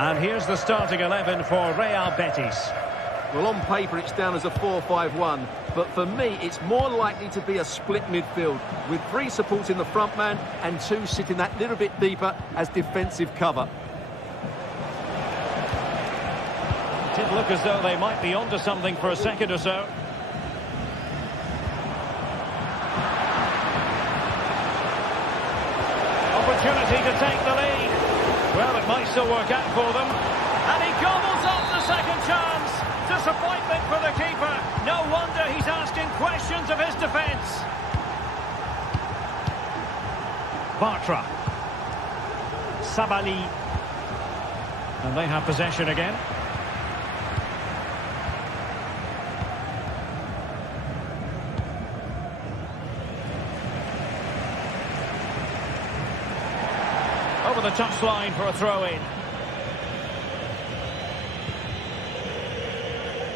And here's the starting 11 for Real Betis. Well, on paper, it's down as a 4-5-1. but for me, it's more likely to be a split midfield, with 3 supporting the front man and 2 sitting that little bit deeper as defensive cover. It did look as though they might be onto something for a second or so. Opportunity to take the lead. Well, it might still work out for them. And he gobbles up the second chance. Disappointment for the keeper. No wonder he's asking questions of his defence. Bartra. Sabali. And they have possession again. Over the touchline for a throw-in.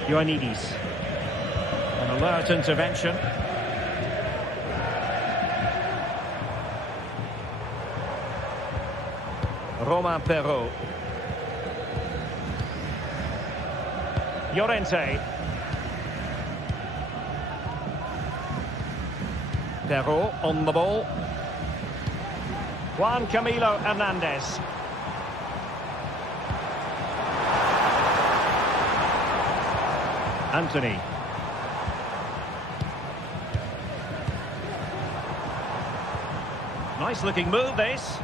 Ioannidis. An alert intervention. Romain Perrault. Llorente. Perrault on the ball. Juan Camilo Hernandez. Anthony. Nice looking move, this.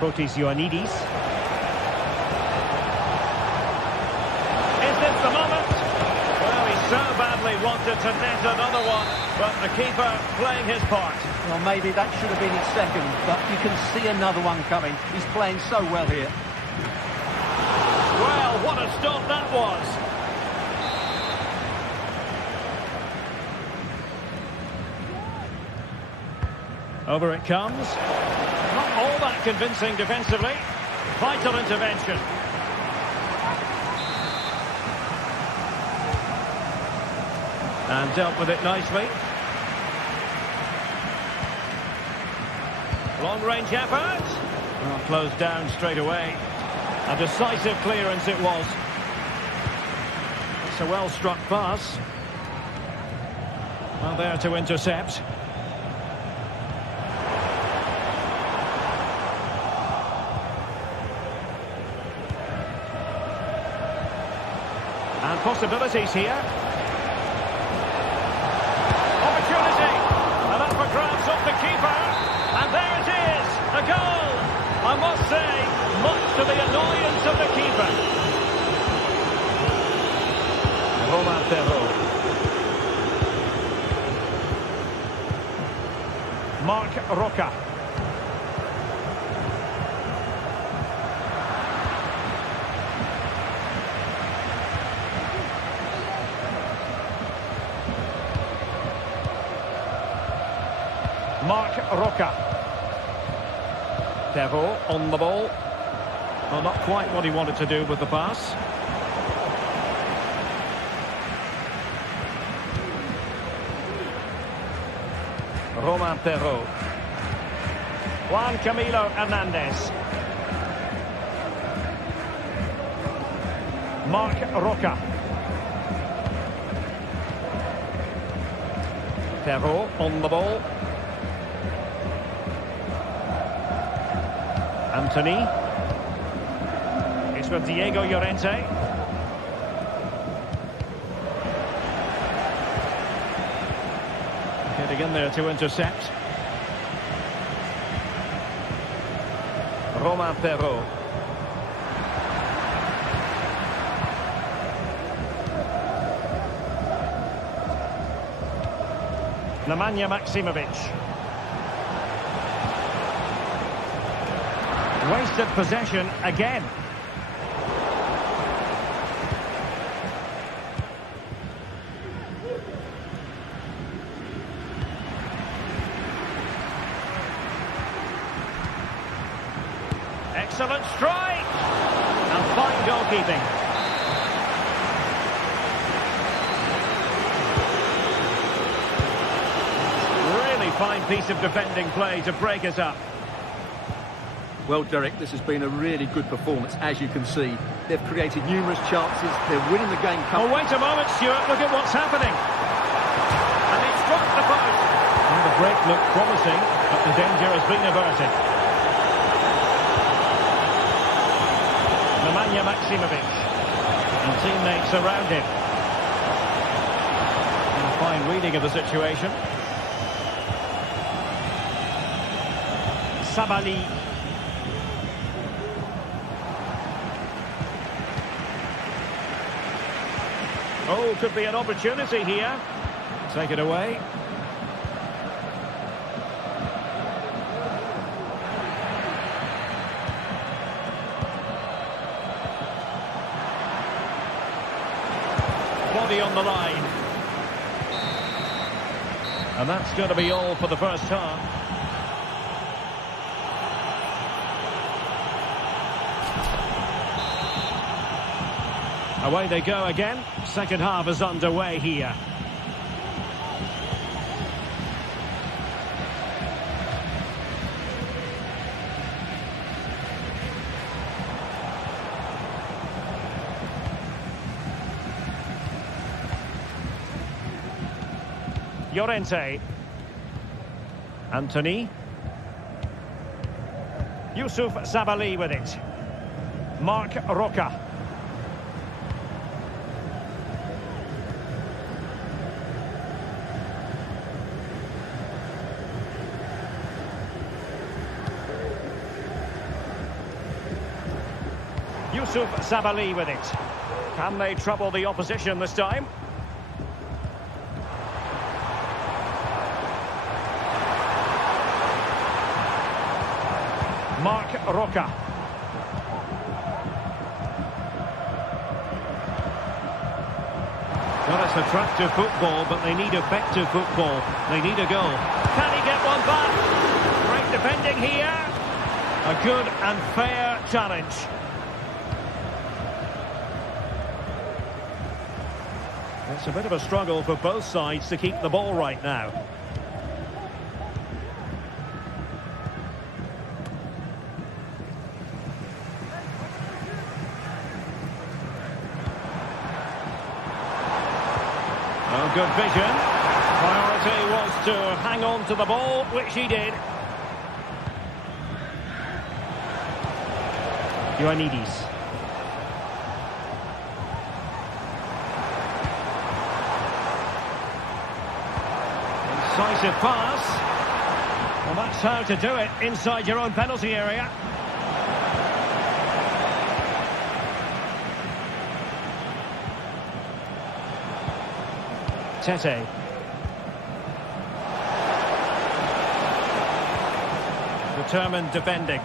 Protis Ioannidis. Is this the moment? Well, he so badly wanted to net another one, but the keeper playing his part. Well, maybe that should have been his second, but you can see another one coming. He's playing so well here. Well, what a stop that was. Over it comes. Not all that convincing defensively. Vital intervention. And dealt with it nicely. Long-range effort. Well, closed down straight away. A decisive clearance it was. It's a well-struck pass. Well, there to intercept. And possibilities here. Opportunity. And up for grabs off the keeper. And there it is. A goal. I must say, much to the annoyance of the keeper. Romain Perrault. Marc Roca. Marc Roca. Perrault on the ball. Well, not quite what he wanted to do with the pass. Romain Perrault. Juan Camilo Hernandez. Marc Roca. Perrault on the ball. Anthony. It's with Diego Llorente. Getting in there to intercept. Romain Perrault. Nemanja Maksimovic. Wasted possession again. Excellent strike. And fine goalkeeping. Really fine piece of defending play to break us up. Well, Derek, this has been a really good performance, as you can see. They've created numerous chances. They're winning the game. Oh, wait a moment, Stuart. Look at what's happening. And he struck the post. Well, the break looked promising, but the danger has been averted. Nemanja Maksimovic. And teammates around him. And a fine reading of the situation. Sabali. Oh, could be an opportunity here. Take it away. Body on the line. And that's going to be all for the first half. Away they go again. Second half is underway here. Llorente. Anthony. Yusuf Sabali with it. Marc Roca. Yusuf Sabali with it. Can they trouble the opposition this time? Marc Roca. Well, it's attractive football, but they need effective football. They need a goal. Can he get one back? Great defending here. A good and fair challenge. It's a bit of a struggle for both sides to keep the ball right now. Oh, good vision. Priority was to hang on to the ball, which he did. Ioannidis. Decisive pass. Well, that's how to do it inside your own penalty area. Tete. Determined defending.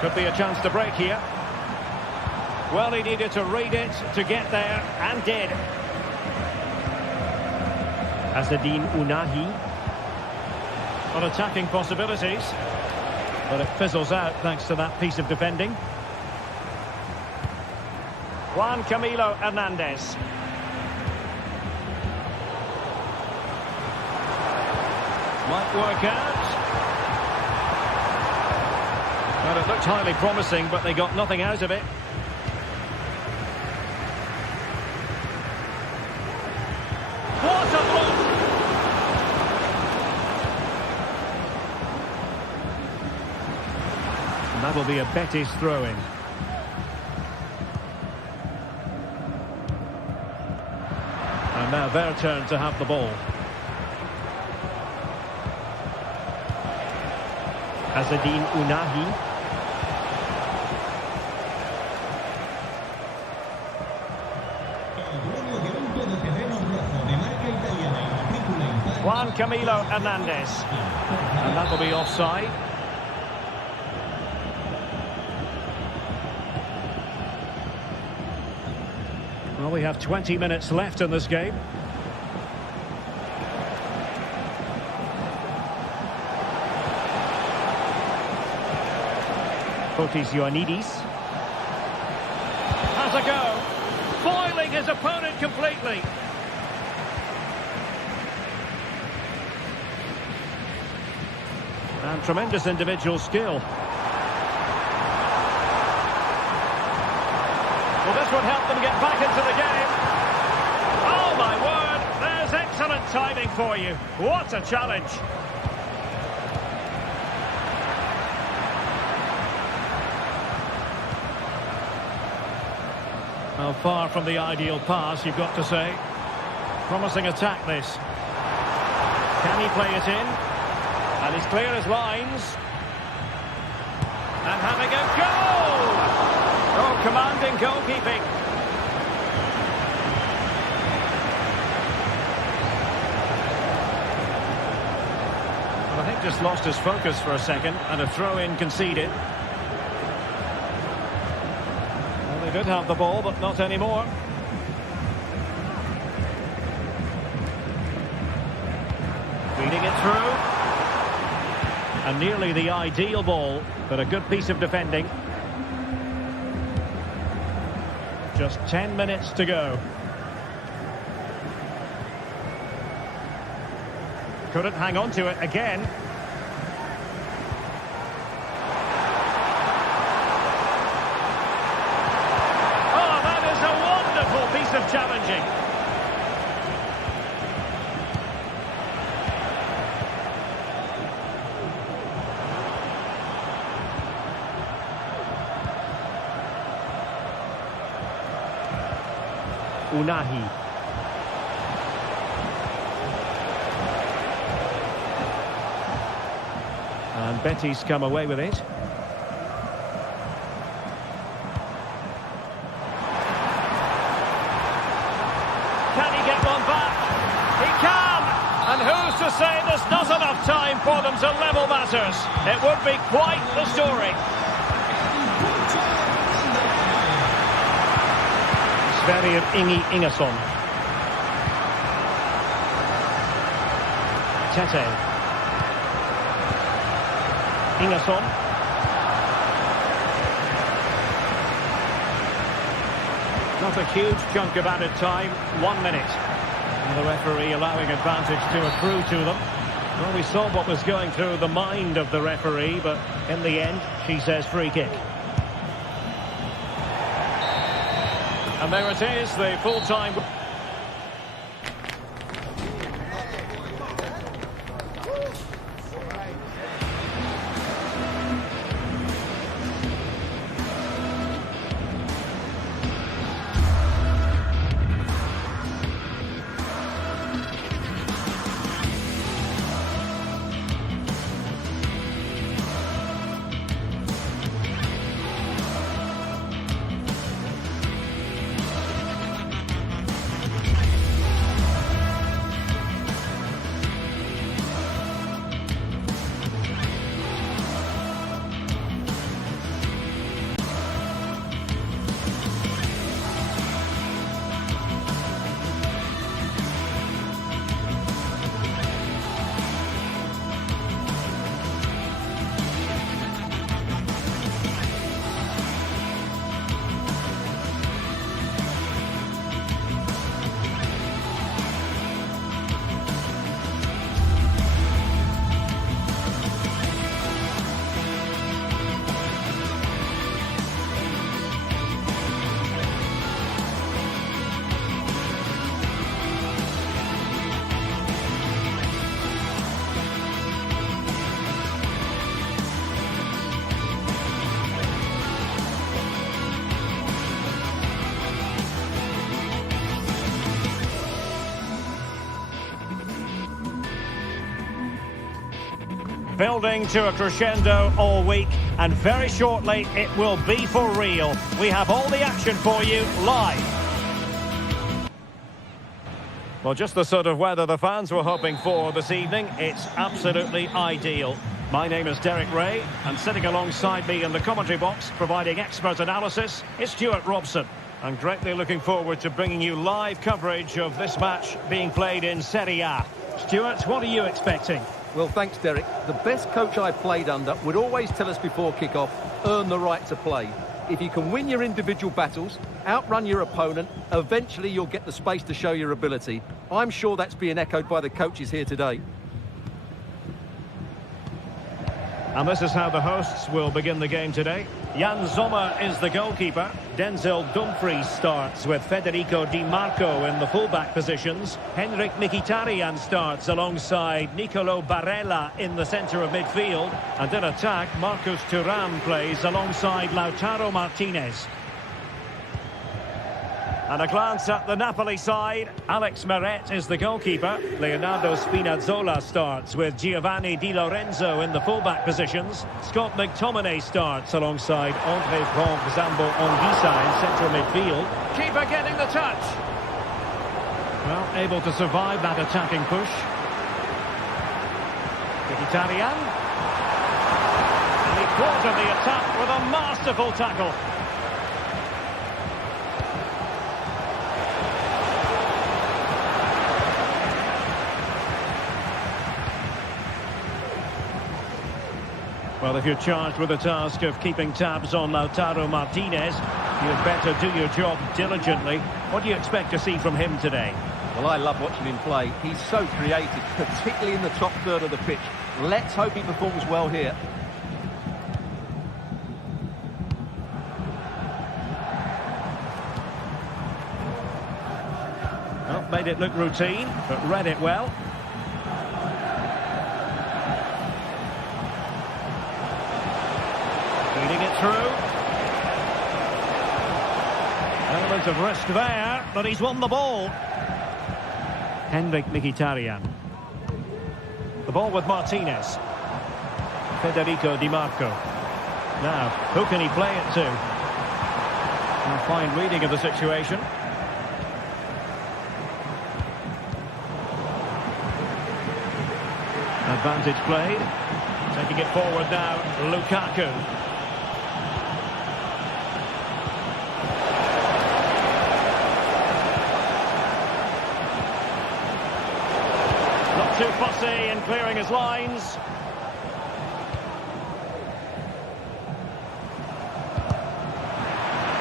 Could be a chance to break here. Well, he needed to read it to get there, and did. Azzedine Ounahi. Not attacking possibilities, but it fizzles out thanks to that piece of defending. Juan Camilo Hernandez. Might work out. Well, it looked highly promising, but they got nothing out of it. What a block! And that'll be a Betis throw-in. And now their turn to have the ball. Azzedine Ounahi. Juan Camilo Hernandez. And that will be offside. Well, we have 20 minutes left in this game. Fotis Ioannidis. Has a go. Foiling his opponent completely. And tremendous individual skill. would help them get back into the game. Oh, my word. There's excellent timing for you. What a challenge. Well, far from the ideal pass, you've got to say. Promising attack, this. Can he play it in? And he's clear as lines. And having a goal! Oh, commanding goalkeeping. Well, I think just lost his focus for a second, and a throw-in conceded. Well, they did have the ball, but not anymore. Feeding it through. And nearly the ideal ball, but a good piece of defending. Just 10 minutes to go. Couldn't hang on to it again. Oh, that is a wonderful piece of challenging. Unahi. And Betis come away with it. Can he get one back? He can! And who's to say there's not enough time for them to level matters? It would be quite the story. Sverrir Ingi Ingersson. Tete. Ingersson. Not a huge chunk of added time, 1 minute. And the referee allowing advantage to accrue to them. Well, we saw what was going through the mind of the referee, but in the end, she says free kick. And there it is, the full-time... Building to a crescendo all week, and very shortly it will be for real. We have all the action for you live. Well, just the sort of weather the fans were hoping for this evening. It's absolutely ideal. My name is Derek Ray, and sitting alongside me in the commentary box, providing expert analysis, is Stuart Robson. I'm greatly looking forward to bringing you live coverage of this match being played in Serie A. Stuart, what are you expecting? Well, thanks, Derek. The best coach I played under would always tell us before kick-off, earn the right to play. If you can win your individual battles, outrun your opponent, eventually you'll get the space to show your ability. I'm sure that's being echoed by the coaches here today. And this is how the hosts will begin the game today. Jan Sommer is the goalkeeper. Denzel Dumfries starts with Federico Di Marco in the fullback positions. Henrik Mkhitaryan starts alongside Nicolo Barella in the centre of midfield. And in attack, Marcus Thuram plays alongside Lautaro Martinez. And a glance at the Napoli side. Alex Meret is the goalkeeper. Leonardo Spinazzola starts with Giovanni Di Lorenzo in the fullback positions. Scott McTominay starts alongside Andre Franck Zambo Anguissa in central midfield. Keeper getting the touch. Well, able to survive that attacking push. Mkhitaryan. And he thwarted the attack with a masterful tackle. Well, if you're charged with the task of keeping tabs on Lautaro Martinez, you'd better do your job diligently. What do you expect to see from him today? Well, I love watching him play. He's so creative, particularly in the top third of the pitch. Let's hope he performs well here. Well, made it look routine, but read it well. Feeding it through. Element of risk there, but he's won the ball. Henrik Mkhitaryan. The ball with Martinez. Federico Di Marco. Now, who can he play it to? A fine reading of the situation. Advantage played. Taking it forward now, Lukaku. Not too fussy in clearing his lines.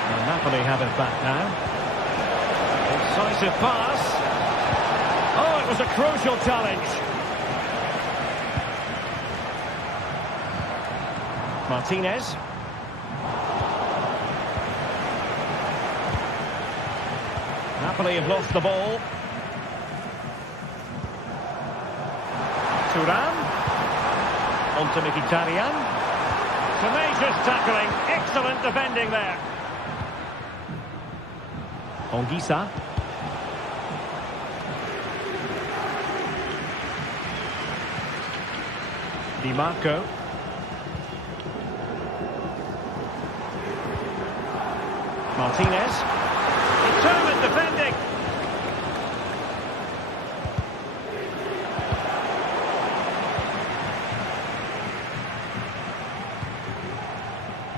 And Napoli have it back now. Decisive pass. Oh, it was a crucial challenge. Martinez. Napoli have lost the ball. Thuram. On to Mkhitaryan. Tenacious tackling. Excellent defending there. Anguissa. Di Marco. Martinez. Determined defending.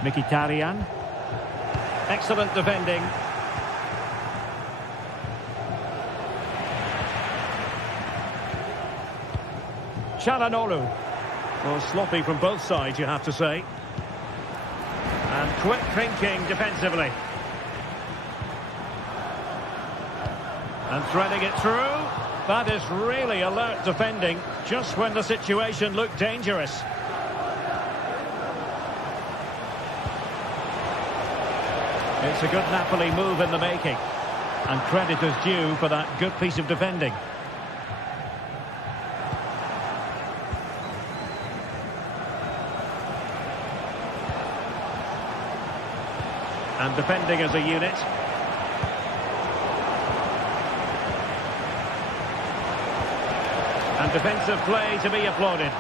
Mkhitaryan. Excellent defending. Çalhanoğlu. Well, sloppy from both sides, you have to say. And quick thinking defensively. And threading it through. That is really alert defending, just when the situation looked dangerous. It's a good Napoli move in the making. And credit is due for that good piece of defending. And defending as a unit. And defensive play to be applauded.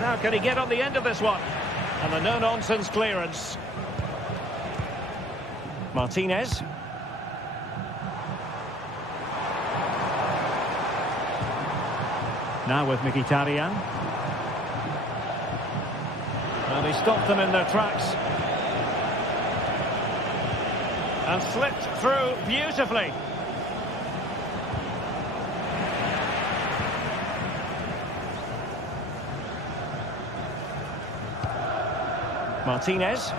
Now can he get on the end of this one? And a no-nonsense clearance. Martinez. Now with Mkhitaryan. And he stopped them in their tracks. And slipped through beautifully. Martinez.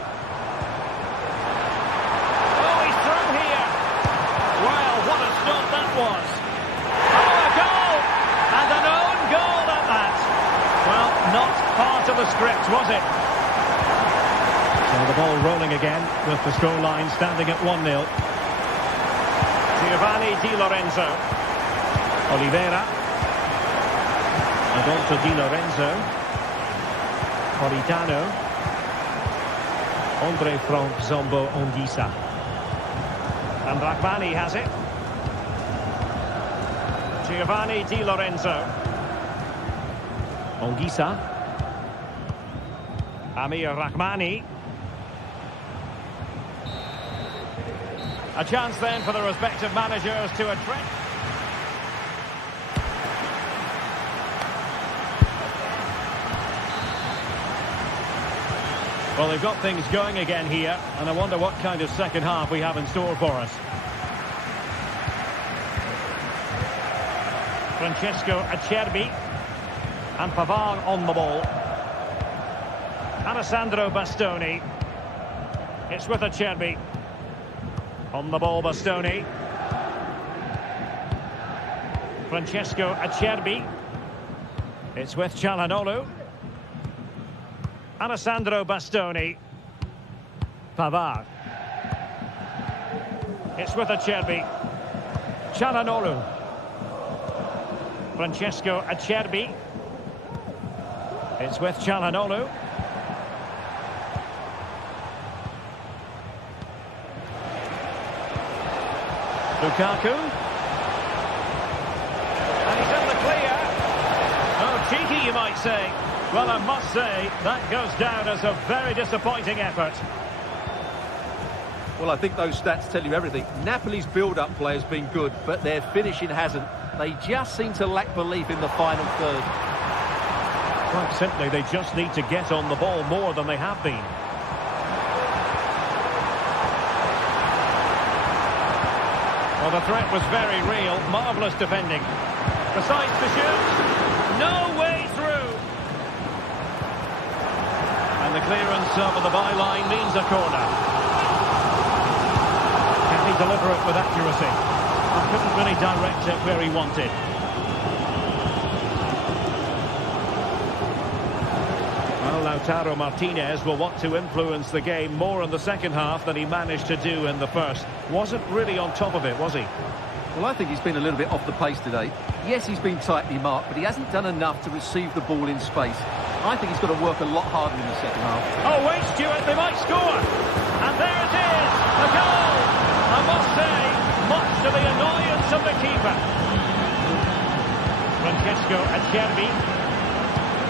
Oh, he's through here. Well, what a stop that was. Oh, a goal! And an own rolling again with the scoreline standing at 1-0. Giovanni Di Lorenzo. Oliveira. Adolfo Di Lorenzo. Politano. Andre Frank Zombo Ongisa. And Rahmani has it. Giovanni Di Lorenzo. Ongisa. Amir Rahmani. A chance then for the respective managers to address. Well, they've got things going again here, and I wonder what kind of second half we have in store for us. Francesco Acerbi. And Pavard on the ball. Alessandro Bastoni. It's with Acerbi. On the ball, Bastoni. Francesco Acerbi. It's with Çalhanoğlu. Alessandro Bastoni. Pavard. It's with Acerbi. Çalhanoğlu. Francesco Acerbi. It's with Çalhanoğlu. Lukaku. And he's in the clear. Oh, cheeky, you might say. Well, I must say, that goes down as a very disappointing effort. Well, I think those stats tell you everything. Napoli's build-up play has been good, but their finishing hasn't. They just seem to lack belief in the final third. Quite simply, they just need to get on the ball more than they have been. Well, the threat was very real. Marvellous defending. Decides to shoot. No way through. And the clearance over the byline means a corner. Can he deliver it with accuracy? I couldn't really direct it where he wanted. Lautaro Martinez will want to influence the game more in the second half than he managed to do in the first. Wasn't really on top of it, was he? Well, I think he's been a little bit off the pace today. Yes, he's been tightly marked, but he hasn't done enough to receive the ball in space. I think he's got to work a lot harder in the second half. Oh, wait, Stuart, they might score. And there it is, a goal. I must say, much to the annoyance of the keeper. Francesco Acerbi.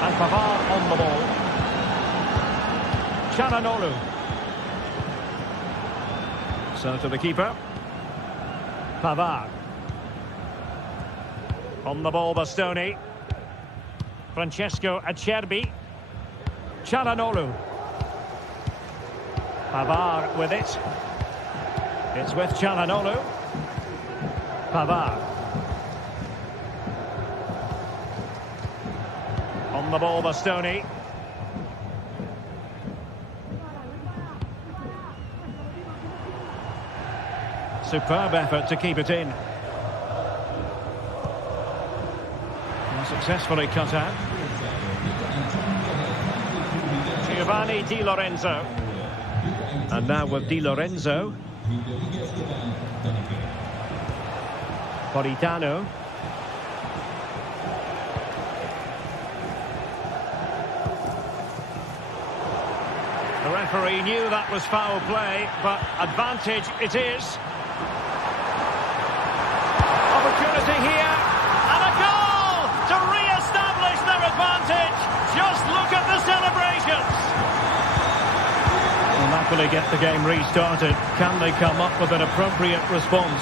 And Pavard on the ball. Çalhanoğlu. So to the keeper. Pavard. On the ball, Bastoni. Francesco Acerbi. Çalhanoğlu. Pavard with it. It's with Çalhanoğlu. Pavard. On the ball, Bastoni. Superb effort to keep it in. And successfully cut out. Giovanni Di Lorenzo. And now with Di Lorenzo. Politano. The referee knew that was foul play, but advantage it is. Opportunity here, and a goal to re-establish their advantage. Just look at the celebrations. Well, Napoli get the game restarted. Can they come up with an appropriate response?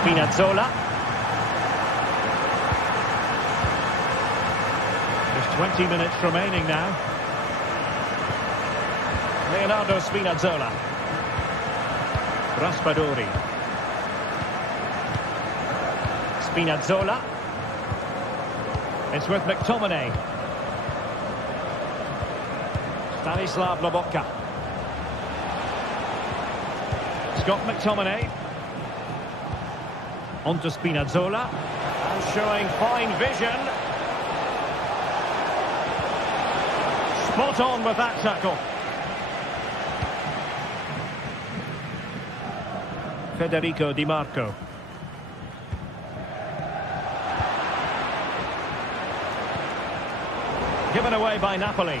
Spinazzola. Just 20 minutes remaining now. Leonardo Spinazzola. Raspadori. Spinazzola. It's with McTominay. Stanislav Lobotka. Scott McTominay. On to Spinazzola. And showing fine vision. Spot on with that tackle. Federico Di Marco. Given away by Napoli.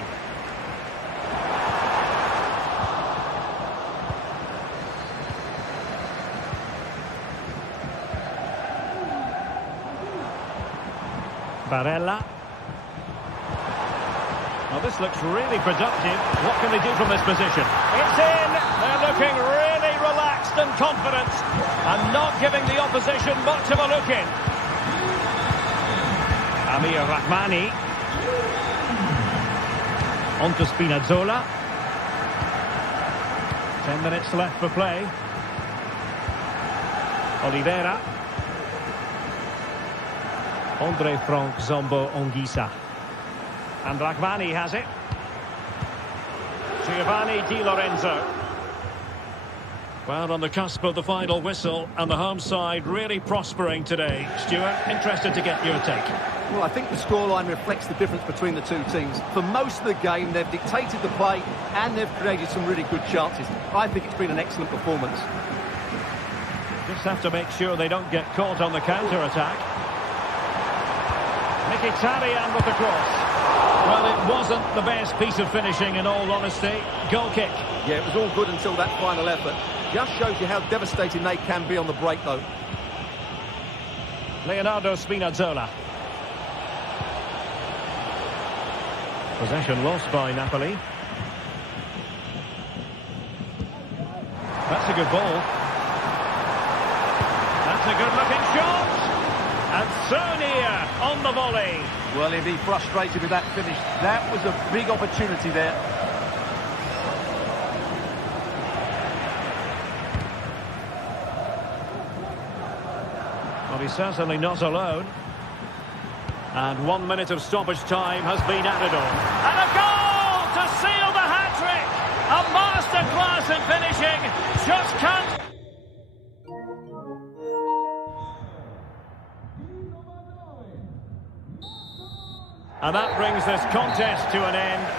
Barella. Well, this looks really productive. What can they do from this position? It's in! They're looking really relaxed and confident and not giving the opposition much of a look in. Amir Rahmani. On to Spinazzola. 10 minutes left for play. Oliveira. Andre Frank Zombo Ongisa. And Rahmani has it. Giovanni Di Lorenzo. Well, on the cusp of the final whistle, and the home side really prospering today. Stuart, interested to get your take. Well, I think the scoreline reflects the difference between the two teams. For most of the game, they've dictated the play and they've created some really good chances. I think it's been an excellent performance. Just have to make sure they don't get caught on the counter-attack. Mkhitaryan with the cross. Well, it wasn't the best piece of finishing, in all honesty. Goal kick. Yeah, it was all good until that final effort. Just shows you how devastating they can be on the break, though. Leonardo Spinazzola. Possession lost by Napoli. That's a good ball. That's a good-looking shot. And so near on the volley. Well, he'll be frustrated with that finish. That was a big opportunity there. Well, he's certainly not alone. And 1 minute of stoppage time has been added on. And a goal to seal the hat-trick! A masterclass in finishing. Just can't... And that brings this contest to an end.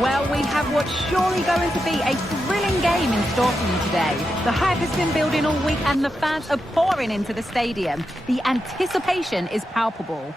Well, we have what's surely going to be a thrilling game in store for you today. The hype has been building all week and the fans are pouring into the stadium. The anticipation is palpable.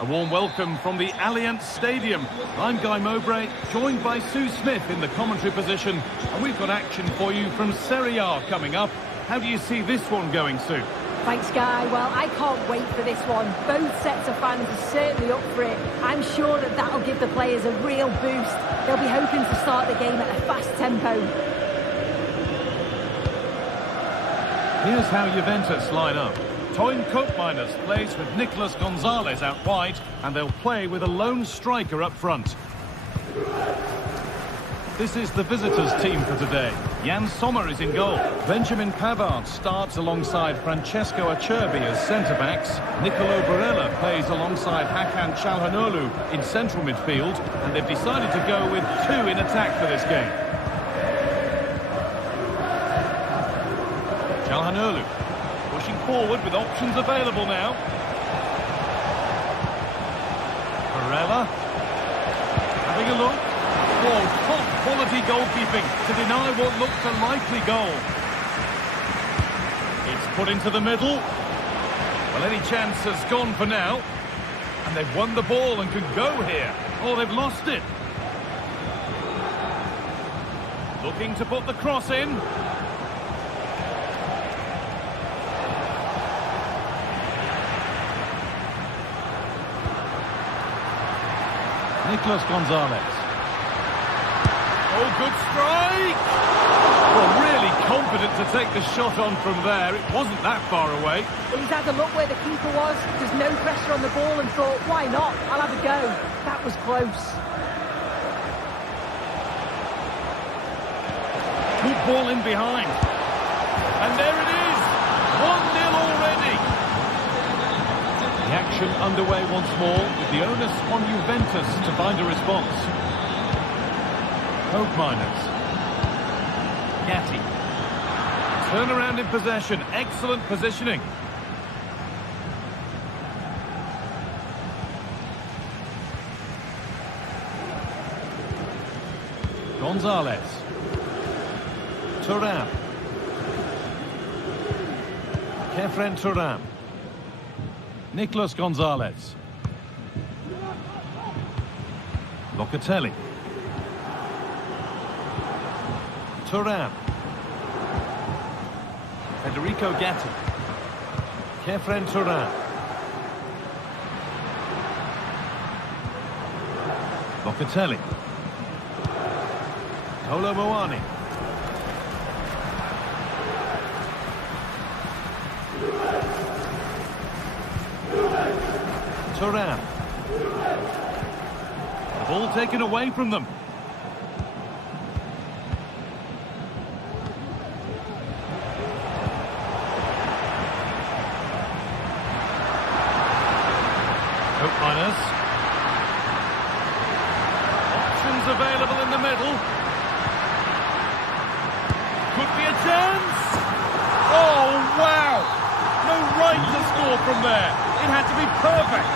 A warm welcome from the Allianz Stadium. I'm Guy Mowbray, joined by Sue Smith in the commentary position. And we've got action for you from Serie A coming up. How do you see this one going, Sue? Thanks, Guy. Well, I can't wait for this one. Both sets of fans are certainly up for it. I'm sure that that'll give the players a real boost. They'll be hoping to start the game at a fast tempo. Here's how Juventus line up. Toyn Koopmeiners plays with Nicolas Gonzalez out wide, and they'll play with a lone striker up front. This is the visitors' team for today. Jan Sommer is in goal. Benjamin Pavard starts alongside Francesco Acerbi as centre-backs. Nicolo Barella plays alongside Hakan Çalhanoğlu in central midfield. And they've decided to go with two in attack for this game. Çalhanoğlu pushing forward with options available now. Barella having a look. Oh, top quality goalkeeping to deny what looked a likely goal. It's put into the middle. Well, any chance has gone for now. And they've won the ball and can go here. Oh, they've lost it. Looking to put the cross in. Nicolas Gonzalez. Oh, good strike! Well, really confident to take the shot on from there. It wasn't that far away. He's had a look where the keeper was. There's no pressure on the ball and thought, why not? I'll have a go. That was close. Good ball in behind. And there it is! 1-0 already! The action underway once more, with the onus on Juventus to find a response. Hope Miners. Gatti. Turn around in possession. Excellent positioning. Gonzalez. Thuram. Kefren Thuram. Nicolas Gonzalez. Locatelli. Thuram. Federico Gatti. Kefren Thuram. Locatelli. Kolo Muani. Thuram. The ball taken away from them. Hope Miners. Options available in the middle. Could be a chance. Oh, wow! No right to score from there. It had to be perfect.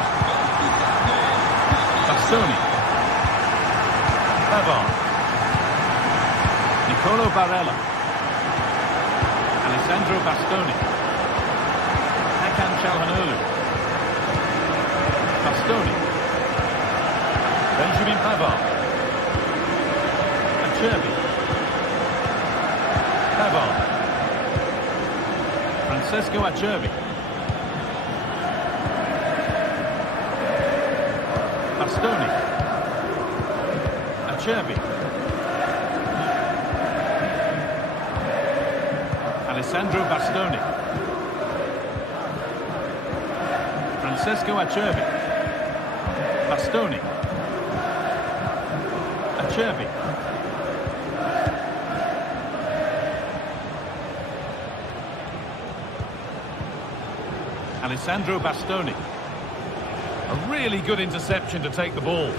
Bastoni. Pavard. Nicolo Barella. Alessandro Bastoni. Hakan Çalhanoğlu. Bastoni. Benjamin Pavard. Acerbi. Pavard. Francesco Acerbi. Bastoni. Acerbi. Alessandro Bastoni. Francesco Acerbi. Bastoni. Acerbi. Alessandro Bastoni. A really good interception to take the ball.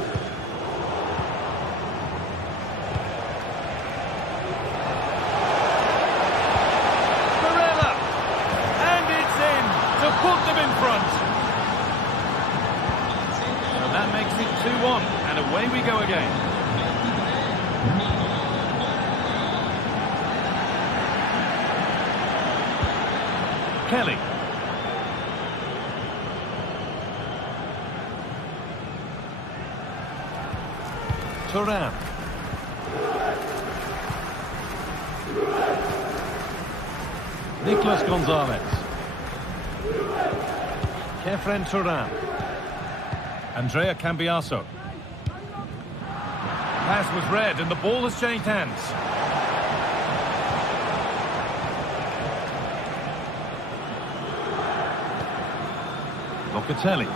Barella! And it's in to put them in front. So that makes it 2-1, and away we go again. Kelly. Thuram. Nicolas Gonzalez. Kefren Thuram. Andrea Cambiaso. Pass was read and the ball has changed hands. Locatelli.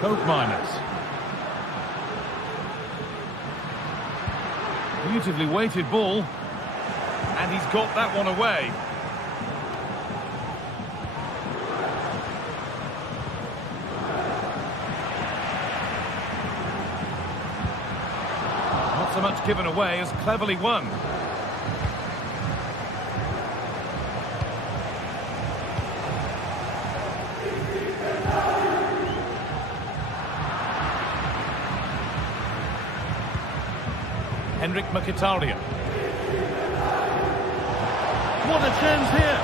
Hope Miners. Beautifully weighted ball. And he's got that one away. Not so much given away as cleverly won. Henrik Mkhitaryan. What a chance here!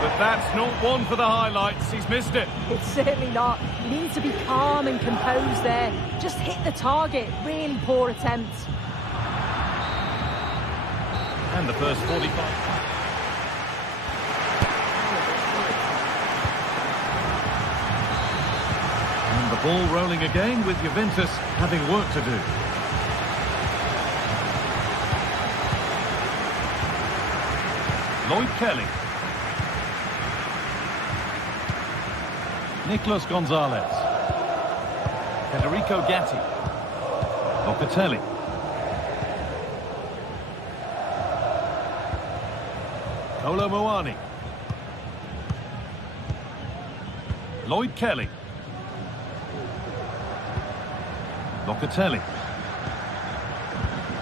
But that's not one for the highlights. He's missed it. It's certainly not. He needs to be calm and composed there. Just hit the target. Really poor attempt. And the first 45. And the ball rolling again with Juventus having work to do. Lloyd Kelly. Nicolas Gonzalez. Federico Gatti. Locatelli. Kolo Muani. Lloyd Kelly. Locatelli.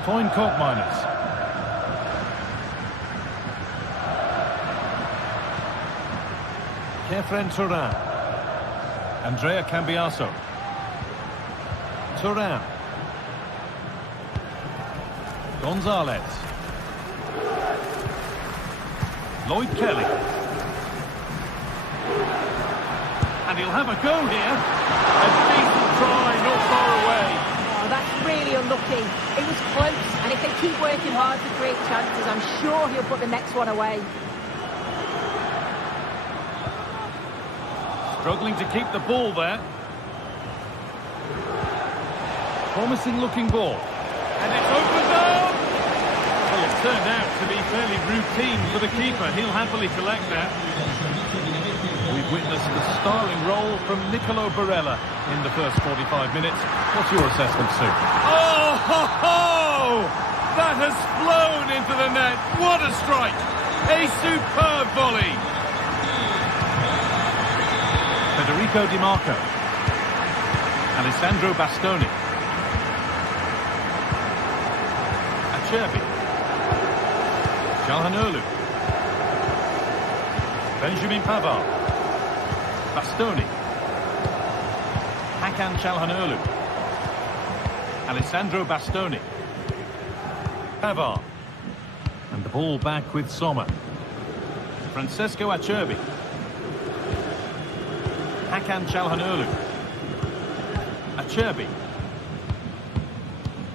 Toyn Koopmeiners. Kefren Turan. Andrea Cambiaso. Turan. Gonzalez. Lloyd Kelly. And he'll have a go here. A decent try, not far away. Oh, that's really unlucky. It was close, and if they keep working hard to create chances, I'm sure he'll put the next one away. Struggling to keep the ball there. Promising looking ball. And it's opened up! Well, it turned out to be fairly routine for the keeper. He'll happily collect that. We've witnessed the starring role from Nicolo Barella in the first 45 minutes. What's your assessment, Sue? Oh, ho, ho! That has flown into the net. What a strike! A superb volley. Federico Di Marco. Alessandro Bastoni. Acerbi. Calhanoglu. Benjamin Pavard. Bastoni. Hakan Calhanoglu. Alessandro Bastoni. Pavard. And the ball back with Sommer. Francesco Acerbi. Hakan Calhanoglu. Acerbi.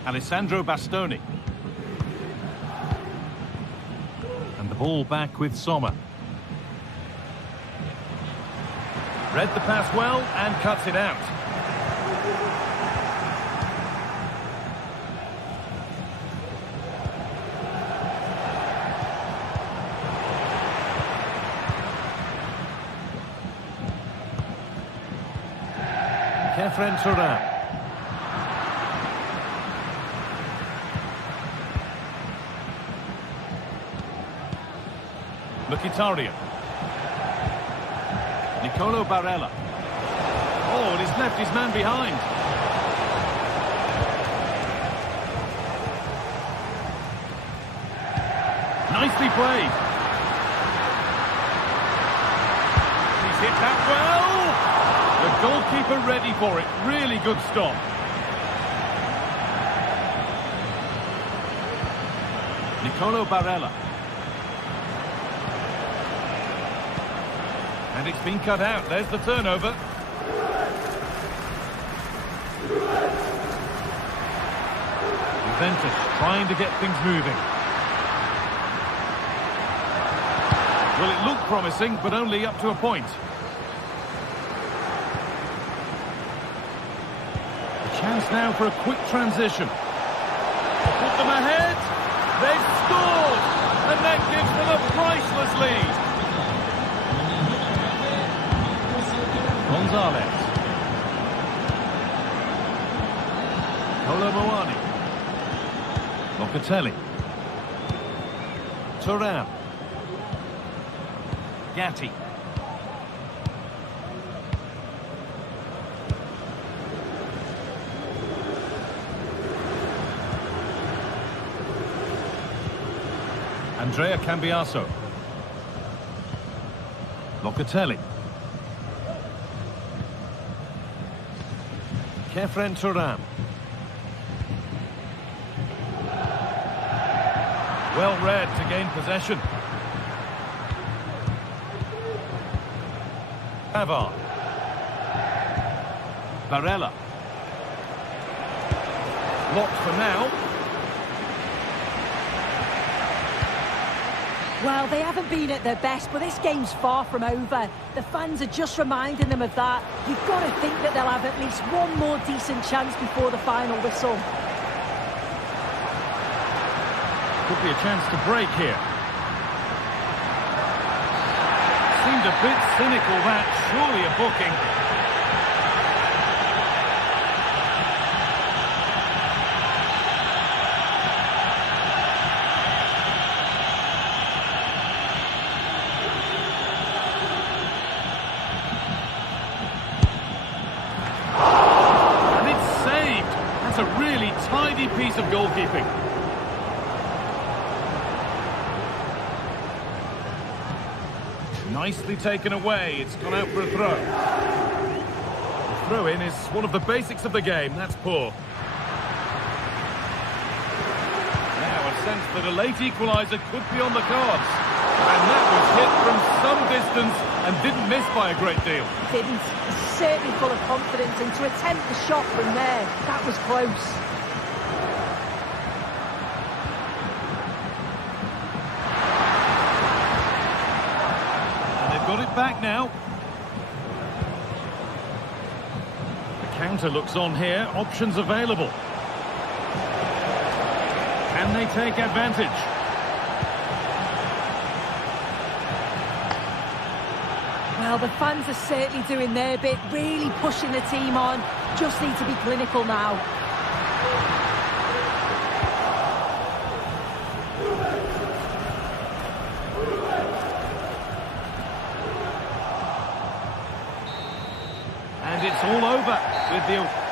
Alessandro Bastoni. And the ball back with Sommer. Read the pass well and cuts it out. Kefren Turan. Mkhitaryan. Nicolo Barella. Oh, and he's left his man behind. Nicely played. He's hit that well. The goalkeeper ready for it. Really good stop. Nicolo Barella. And it's been cut out. There's the turnover. Juventus trying to get things moving. Well, it looked promising, but only up to a point. A chance now for a quick transition. Put them ahead. They've scored. And that gives them a priceless lead. Gonzalez. Kolo Muani. Locatelli. Thuram. Gatti. Andrea Cambiaso. Locatelli. Kefren Thuram. Well read to gain possession. Pavard. Barella. Blocked for now. Well, they haven't been at their best, but this game's far from over. The fans are just reminding them of that. You've got to think that they'll have at least one more decent chance before the final whistle. Could be a chance to break here. Seemed a bit cynical, that. Surely a booking. And it's saved. That's a really tidy piece of goalkeeping. Nicely taken away. It's gone out for a throw. The throw-in is one of the basics of the game. That's poor. Now a sense that a late equaliser could be on the cards. And that was hit from some distance and didn't miss by a great deal. Didn't. He's certainly full of confidence, and to attempt the shot from there, that was close. Got it back now. The counter looks on here. Options available. Can they take advantage? Well, the fans are certainly doing their bit, really pushing the team on. Just need to be clinical now. And it's all over with the...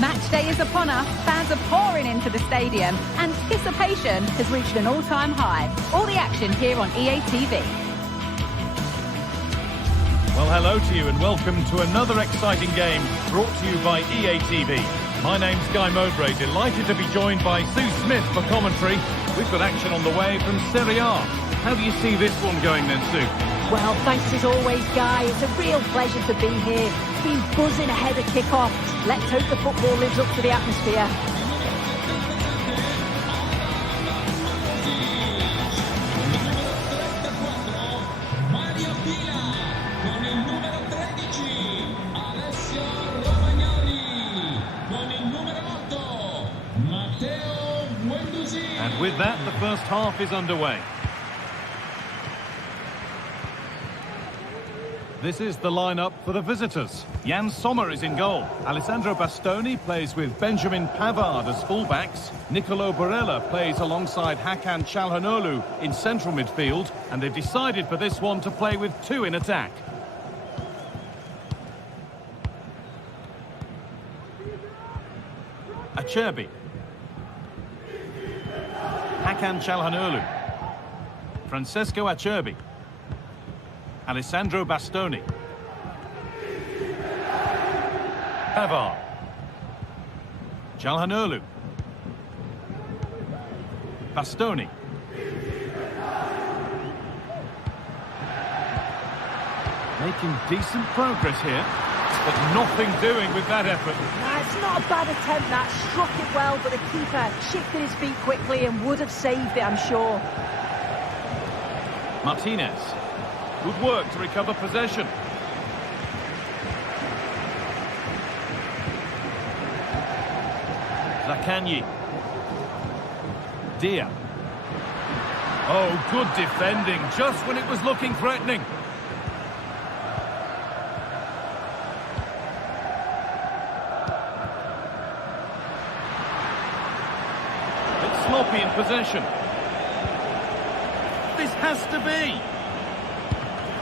Match day is upon us. Fans are pouring into the stadium. Anticipation has reached an all-time high. All the action here on EA TV. Well, hello to you and welcome to another exciting game brought to you by EA TV. My name's Guy Mowbray, delighted to be joined by Sue Smith for commentary. We've got action on the way from Serie A. How do you see this one going then, Sue? Well, thanks as always, Guy. It's a real pleasure to be here. It's been buzzing ahead of kick-off. Let's hope the football lives up to the atmosphere. And with that, the first half is underway. This is the lineup for the visitors. Jan Sommer is in goal. Alessandro Bastoni plays with Benjamin Pavard as fullbacks. Nicolo Barella plays alongside Hakan Çalhanoğlu in central midfield. And they've decided for this one to play with two in attack. Acerbi. Hakan Çalhanoğlu. Francesco Acerbi. Alessandro Bastoni. Pavard. Calhanoglu. Bastoni. Making decent progress here, but nothing doing with that effort. Nah, it's not a bad attempt, that. Struck it well, but the keeper shifted his feet quickly and would have saved it, I'm sure. Martinez. Good work to recover possession. Zaccagni. Dia. Oh, good defending, just when it was looking threatening. It's sloppy in possession. This has to be.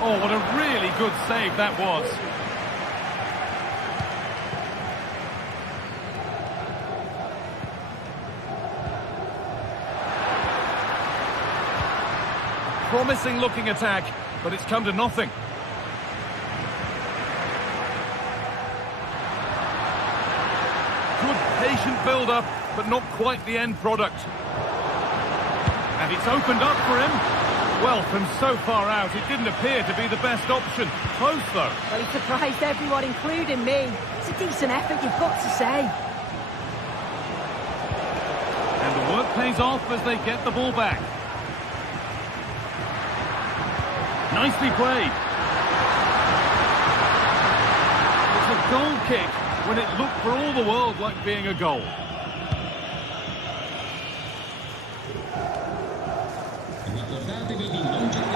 Oh, what a really good save that was. Promising looking attack, but it's come to nothing. Good patient build-up, but not quite the end product. And it's opened up for him. Well, from so far out, it didn't appear to be the best option. Close, though. Well, he surprised everyone, including me. It's a decent effort, you've got to say. And the work pays off as they get the ball back. Nicely played. It's a goal kick when it looked for all the world like being a goal.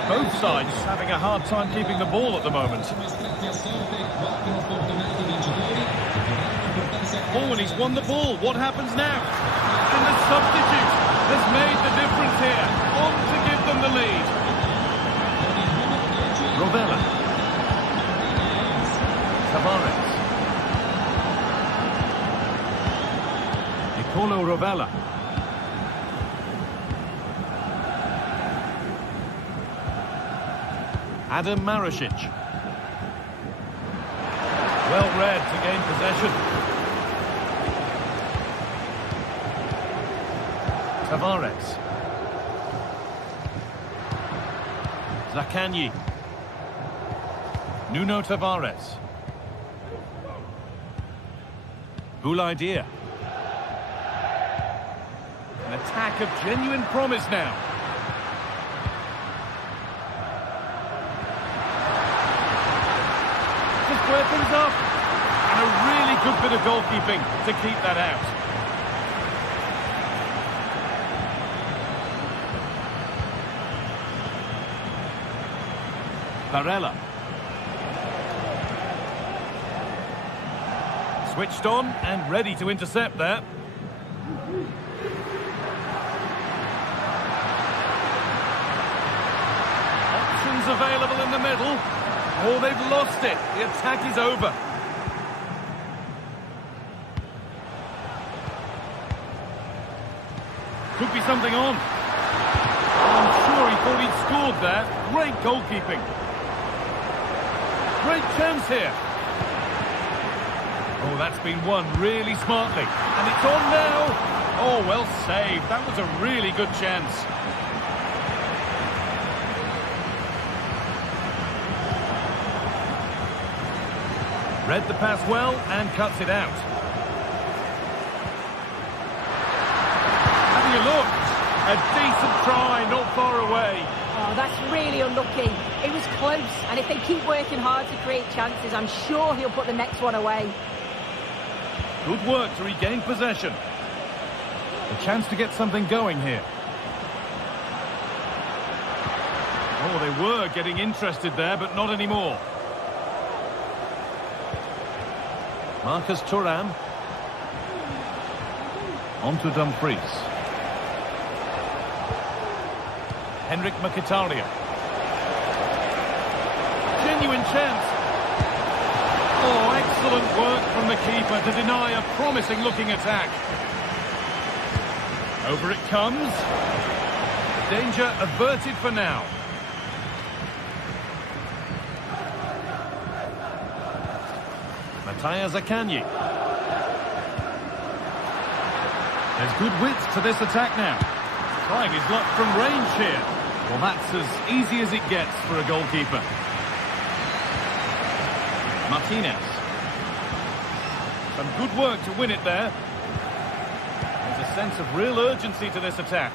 Both sides having a hard time keeping the ball at the moment. Oh, and he's won the ball. What happens now? And the substitute has made the difference here. On to give them the lead. Rovella. Tavares. Nicolo Rovella. Adam Marasic. Well read to gain possession. Tavares. Zaccagni. Nuno Tavares. Boulaïdia. An attack of genuine promise now. Just square things up. And a really good bit of goalkeeping to keep that out. Barella. Switched on and ready to intercept there. Options available in the middle. Oh, they've lost it. The attack is over. Could be something on. I'm sure he thought he'd scored there. Great goalkeeping. Great chance here. Oh, that's been won really smartly. And it's on now. Oh, well saved. That was a really good chance. Read the pass well and cuts it out. Having a look. A decent try, not far away. Oh, that's really unlucky. It was close, and if they keep working hard to create chances, I'm sure he'll put the next one away. Good work to regain possession. A chance to get something going here. Oh, they were getting interested there, but not anymore. Marcus Thuram. On to Dumfries. Henrik Mkhitaryan. Genuine chance. Oh, excellent work from the keeper to deny a promising-looking attack. Over it comes. Danger averted for now. Zaccagni. There's good width to this attack now. Trying his luck from range here. Well, that's as easy as it gets for a goalkeeper. Martinez. Some good work to win it there. There's a sense of real urgency to this attack.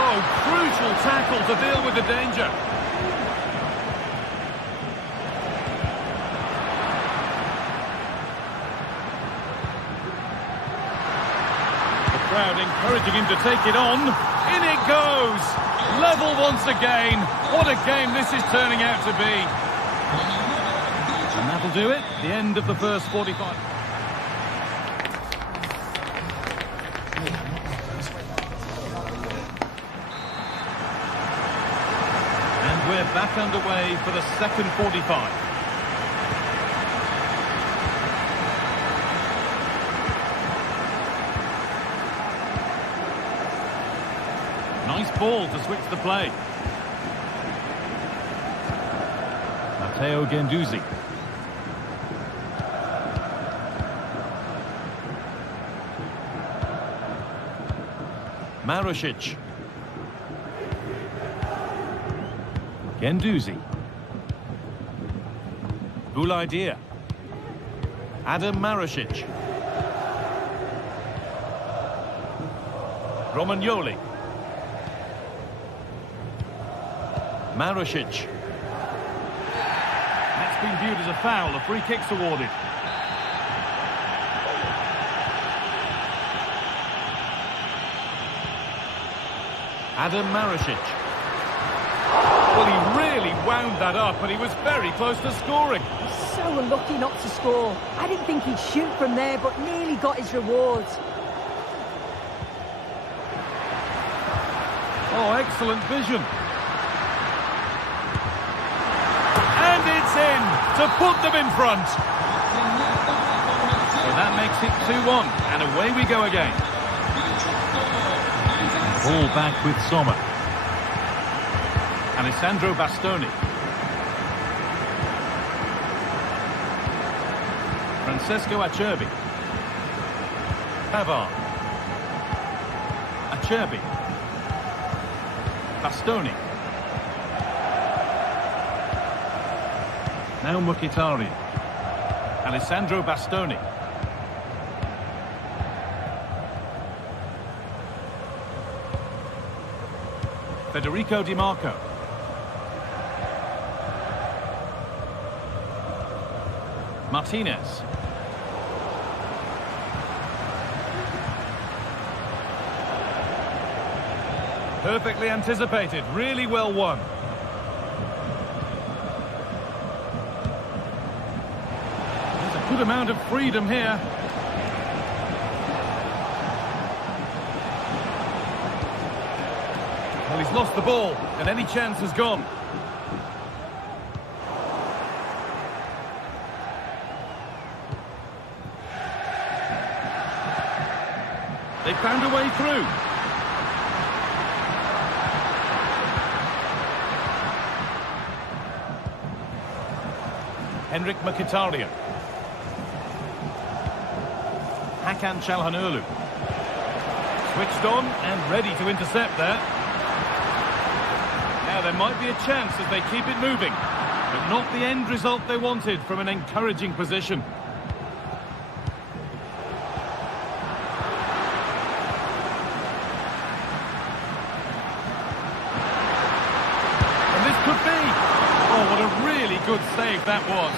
Oh, crucial tackle to deal with the danger. The crowd encouraging him to take it on. In it goes! Level once again. What a game this is turning out to be. And that'll do it. The end of the first 45. And we're back underway for the second 45. Nice ball to switch the play. Matteo Guendouzi. Marušić. Guendouzi. Boulaïdia. Adam Marušić. Romagnoli. Marušić. That's been viewed as a foul. A free kick's awarded. Adam Marušić. Well, he really wound that up, and he was very close to scoring. He's so unlucky not to score. I didn't think he'd shoot from there, but nearly got his rewards. Oh, excellent vision. And it's in to put them in front. So that makes it 2-1, and away we go again. Ball back with Sommer. Alessandro Bastoni. Francesco Acerbi. Pavard. Acerbi. Bastoni. Now Mkhitaryan. Alessandro Bastoni. Federico Di Marco. Martinez. Perfectly anticipated, really well won. There's a good amount of freedom here. Well, he's lost the ball, and any chance has gone. They found a way through. Henrik Mkhitaryan. Hakan Çalhanoğlu. Switched on and ready to intercept there. Now there might be a chance as they keep it moving, but not the end result they wanted from an encouraging position. And this could be. Oh, what a really good save that was.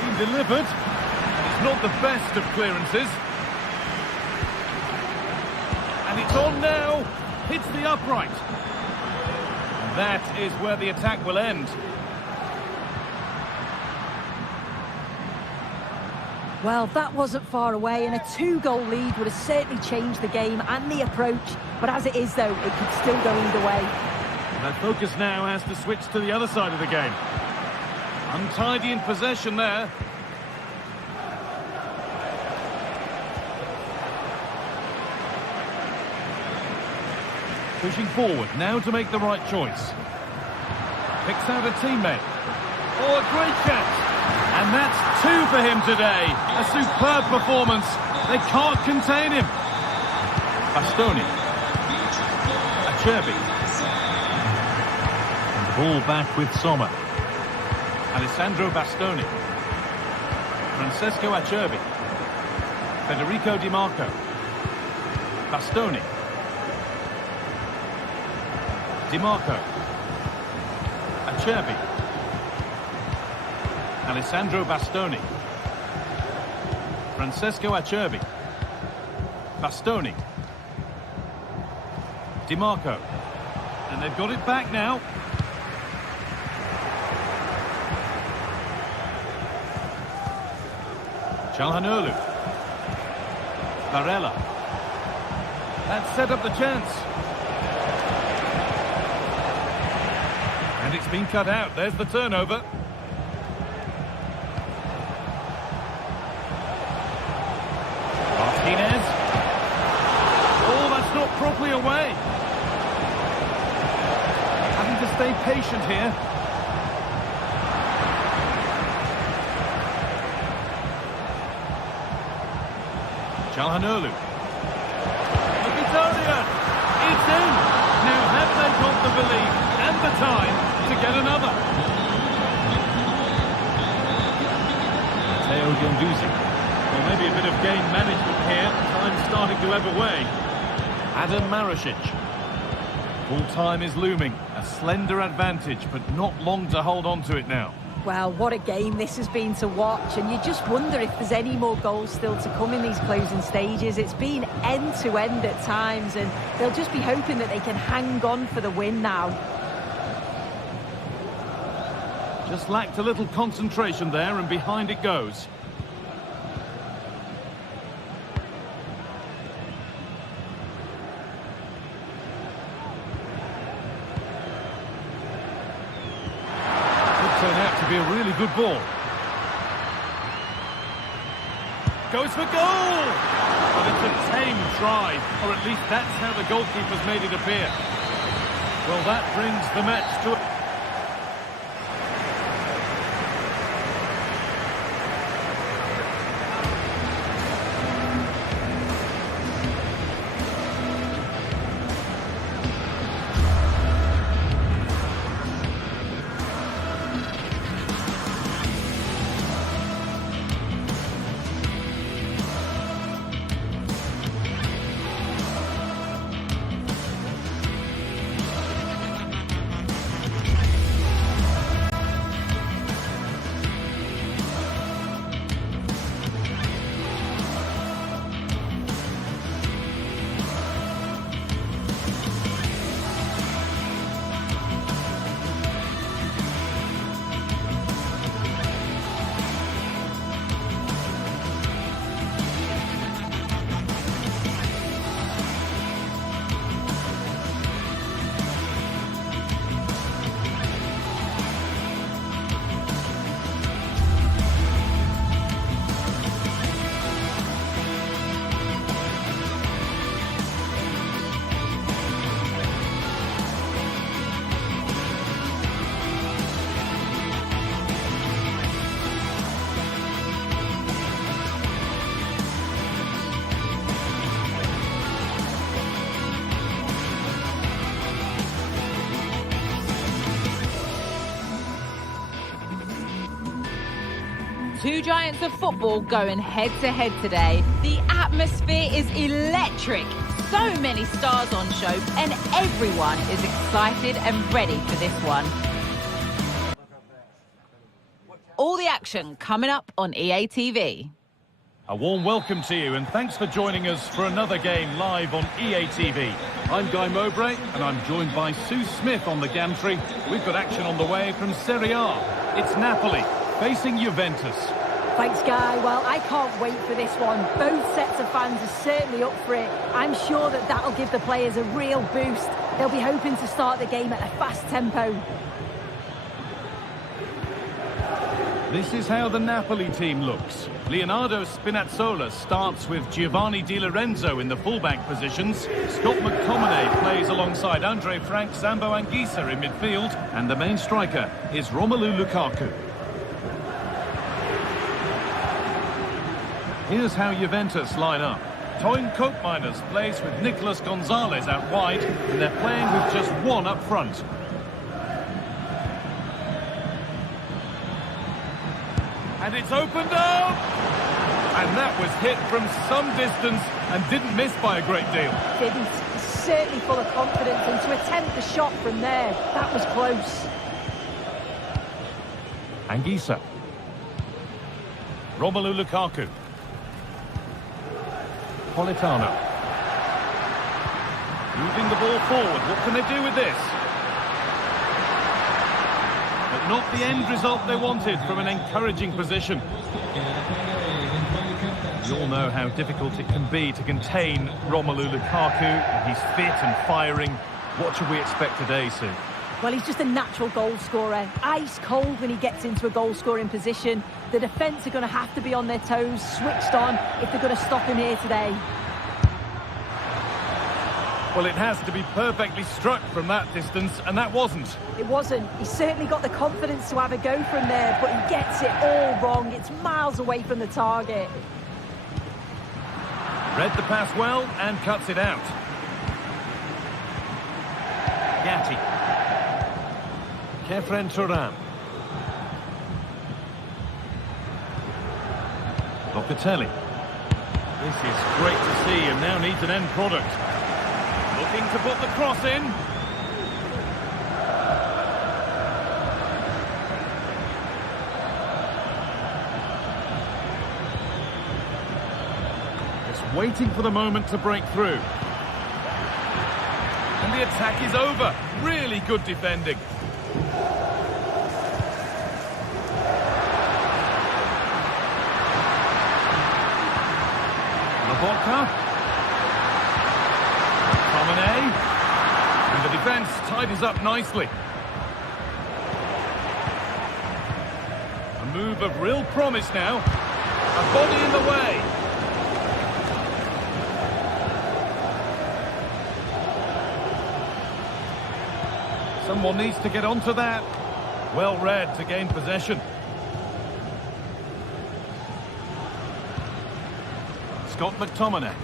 Being delivered. It's not the best of clearances. And it's on now. Hits the upright. And that is where the attack will end. Well, that wasn't far away, and a 2-goal lead would have certainly changed the game and the approach. But as it is, though, it could still go either way. Their focus now has to switch to the other side of the game. Untidy in possession there. Pushing forward now to make the right choice. Picks out a teammate. Oh, a great catch. And that's 2 for him today. A superb performance. They can't contain him. Bastoni. Acerbi. And ball back with Sommer. Alessandro Bastoni. Francesco Acerbi. Federico Di Marco. Bastoni. Di Marco. Acerbi. Alessandro Bastoni. Francesco Acerbi. Bastoni. Di Marco. And they've got it back now. Çalhanoğlu. Barella. That set up the chance. And it's been cut out. There's the turnover. Martinez. Oh, that's not properly away. Having to stay patient here. Çalhanoğlu. Mkhitaryan. It's in. Now have they got the belief and the time to get another? Matteo Guendouzi. Well, maybe a bit of game management here. Time starting to ebb away. Adam Marasic. Full time is looming. A slender advantage, but not long to hold on to it now. Well, what a game this has been to watch, and you just wonder if there's any more goals still to come in these closing stages. It's been end-to-end at times, and they'll just be hoping that they can hang on for the win now. Just lacked a little concentration there, and behind it goes. Turn out to be a really good ball. Goes for goal! But it's a tame try, or at least that's how the goalkeeper's made it appear. Well, that brings the match to a... Two giants of football going head-to-head today. The atmosphere is electric. So many stars on show, and everyone is excited and ready for this one. All the action coming up on EA TV. A warm welcome to you, and thanks for joining us for another game live on EA TV. I'm Guy Mowbray, and I'm joined by Sue Smith on the gantry. We've got action on the way from Serie A. It's Napoli facing Juventus. Thanks, Guy. Well, I can't wait for this one. Both sets of fans are certainly up for it. I'm sure that that'll give the players a real boost. They'll be hoping to start the game at a fast tempo. This is how the Napoli team looks. Leonardo Spinazzola starts with Giovanni Di Lorenzo in the fullback positions. Scott McTominay plays alongside Andre Frank Sambo Anguissa in midfield. And the main striker is Romelu Lukaku. Here's how Juventus line up. Toyn Koopmeiners plays with Nicolas Gonzalez out wide, and they're playing with just one up front. And it's opened up! And that was hit from some distance and didn't miss by a great deal. Didn't. He's certainly full of confidence, and to attempt the shot from there, that was close. Anguissa. Romelu Lukaku. Politano. Moving the ball forward. What can they do with this? But not the end result they wanted from an encouraging position. You all know how difficult it can be to contain Romelu Lukaku. He's fit and firing. What should we expect today, Sue? Well, he's just a natural goal scorer. Ice cold when he gets into a goal-scoring position. The defence are going to have to be on their toes, switched on, if they're going to stop him here today. Well, it has to be perfectly struck from that distance, and that wasn't. It wasn't. He's certainly got the confidence to have a go from there, but he gets it all wrong. It's miles away from the target. Read the pass well and cuts it out. Gatti. Kefren Turan. Locatelli. This is great to see, and now needs an end product. Looking to put the cross in. Just waiting for the moment to break through. And the attack is over. Really good defending. Laborca. Promenade. And the defence tidies up nicely. A move of real promise now. A body in the way. Someone needs to get onto that. Well read to gain possession. Scott McTominay.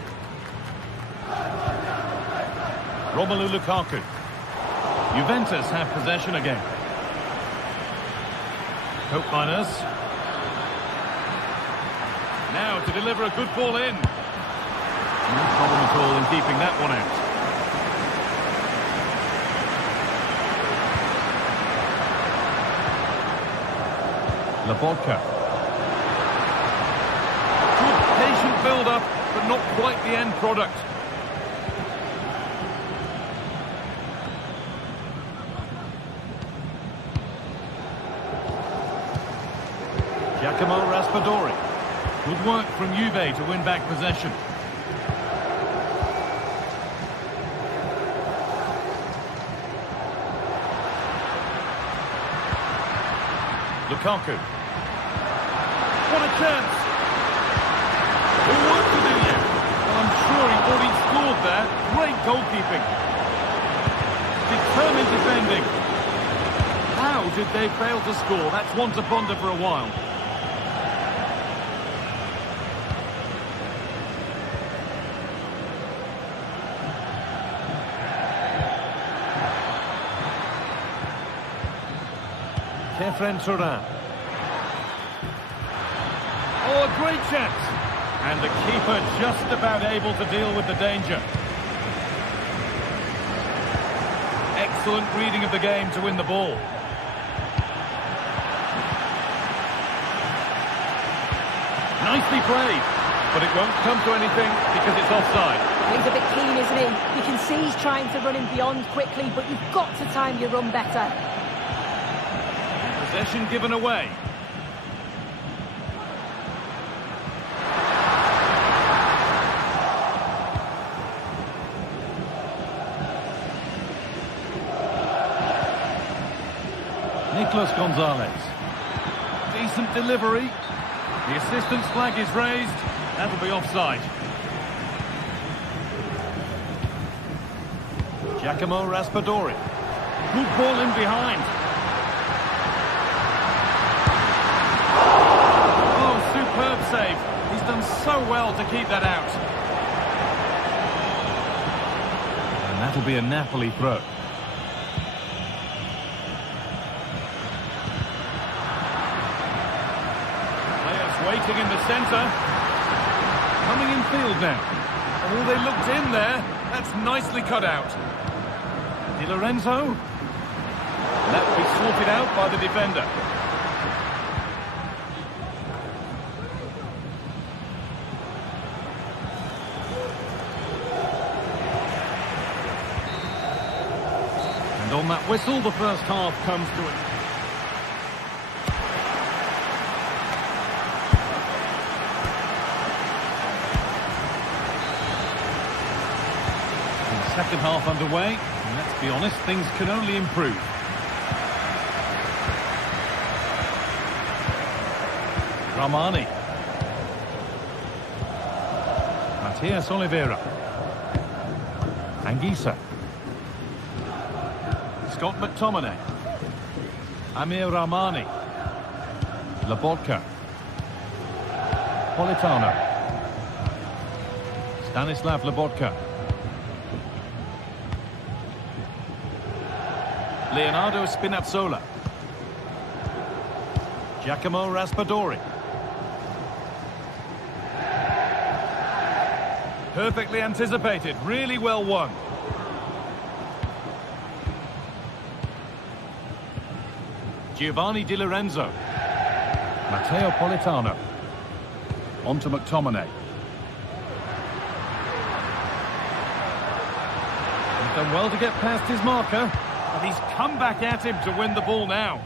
Romelu Lukaku. Juventus have possession again. Koopmeiners. Now to deliver a good ball in. No problem at all in keeping that one out. Laborca. Good patient build-up, but not quite the end product. Giacomo Raspadori. Good work from Juve to win back possession. Lukaku. What a chance! Good work to do yet. Well, I'm sure he thought he'd scored there. Great goalkeeping. Determined defending. How did they fail to score? That's one to ponder for a while. Kefren Turan. Oh, a great chance. And the keeper just about able to deal with the danger. Excellent reading of the game to win the ball. Nicely played, but it won't come to anything because it's offside. He's a bit keen, isn't he? You can see he's trying to run him beyond quickly, but you've got to time your run better. Possession given away. Nicolas Gonzalez. Decent delivery. The assistant's flag is raised. That'll be offside. Giacomo Raspadori. Good ball in behind. Oh, superb save. He's done so well to keep that out. And that'll be a Napoli throw. Players waiting in the centre. Coming in field now. Oh, they looked in there. That's nicely cut out. Di Lorenzo. That will be sorted out by the defender. And on that whistle, the first half comes to an end. Second half underway, and let's be honest, things can only improve. Ramani. Matias Oliveira. Anguissa. Scott McTominay. Amir Ramani. Lobotka. Politano. Stanislav Lobotka. Leonardo Spinazzola. Giacomo Raspadori. Perfectly anticipated, really well won. Giovanni Di Lorenzo. Matteo Politano. On to McTominay. He's done well to get past his marker. And he's come back at him to win the ball now.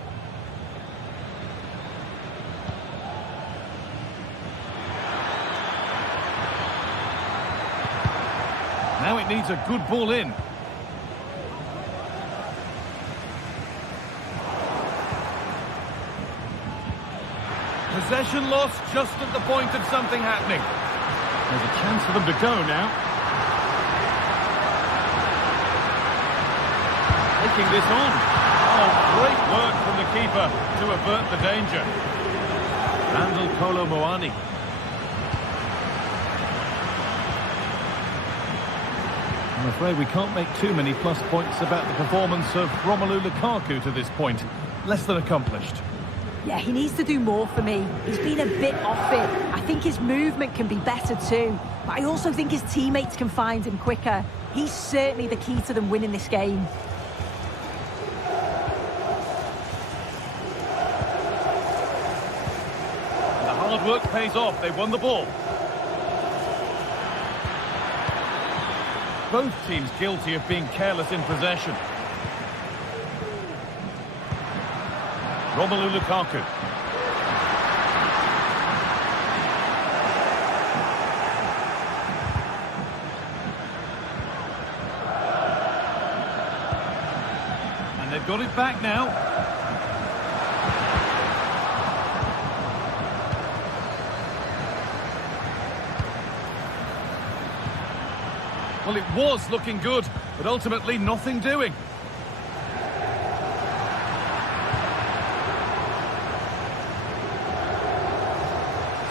Now it needs a good ball in. Possession lost just at the point of something happening. There's a chance for them to go now. Taking this on. Oh, great work from the keeper to avert the danger. Randall Kolo Muani. I'm afraid we can't make too many plus points about the performance of Romelu Lukaku to this point. Less than accomplished. Yeah, he needs to do more for me. He's been a bit off it. I think his movement can be better too. But I also think his teammates can find him quicker. He's certainly the key to them winning this game. Hard work pays off. They won the ball. Both teams guilty of being careless in possession. Romelu Lukaku. And they've got it back now. Well, it was looking good, but ultimately nothing doing.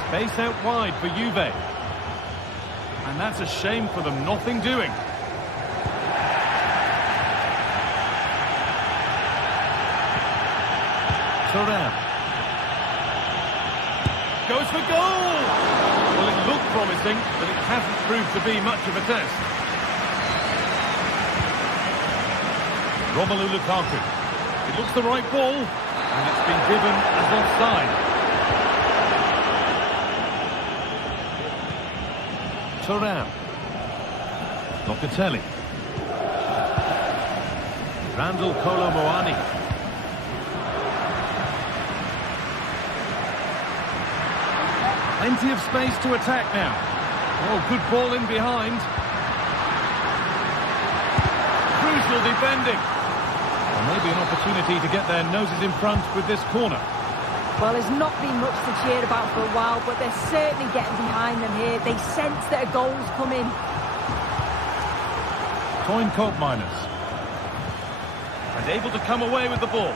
Space out wide for Juve. And that's a shame for them, nothing doing. Thuram. Goes for goal! Well, it looked promising, but it hasn't proved to be much of a test. Romelu Lukaku. It looks the right ball, and it's been given as offside. Thuram. Locatelli. Randall Kolo Muani. Plenty of space to attack now. Oh, good ball in behind. Crucial defending. Well, maybe an opportunity to get their noses in front with this corner. Well, there's not been much to cheer about for a while, but they're certainly getting behind them here. They sense that a goal's coming. Coin coat miners. And able to come away with the ball.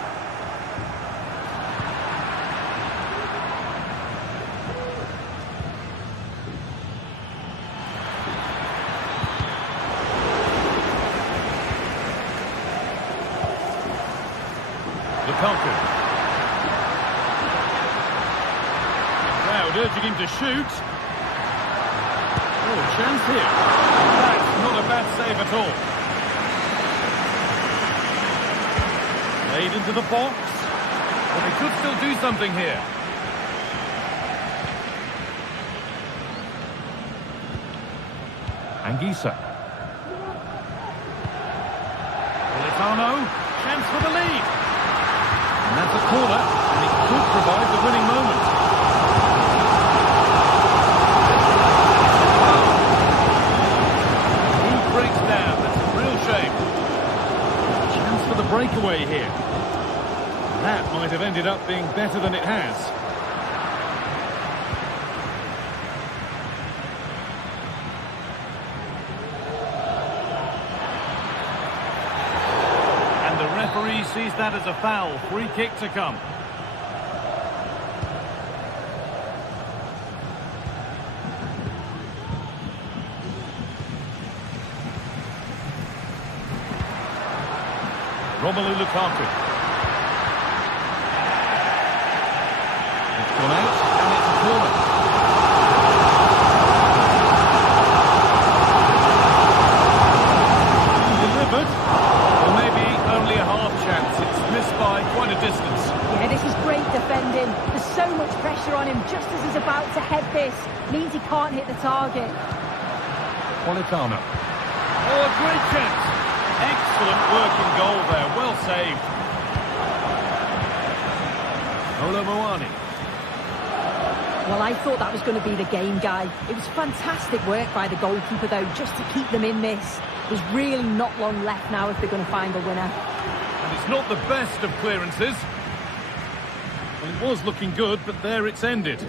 Lukaku. Crowd urging him to shoot. Oh, chance here. That's not a bad save at all. Played into the box. But they could still do something here. Anguissa. Politano. Chance for the lead. And that's a corner, and it could provide the winning moment. He breaks down. That's a real shame. Chance for the breakaway here. That might have ended up being better than it has. And the referee sees that as a foul. Free kick to come. Romelu Lukaku. It's gone out, and it's a corner. Delivered. Well, maybe only a half chance. It's missed by quite a distance. Yeah, this is great defending. There's so much pressure on him just as he's about to head this. Means he can't hit the target. Politano. Oh, a great chance. Excellent working goal there. Well saved. Olo Moani. Well, I thought that was going to be the game, Guy. It was fantastic work by the goalkeeper, though, just to keep them in this. There's really not long left now if they're going to find a winner. And it's not the best of clearances. Well, it was looking good, but there it's ended.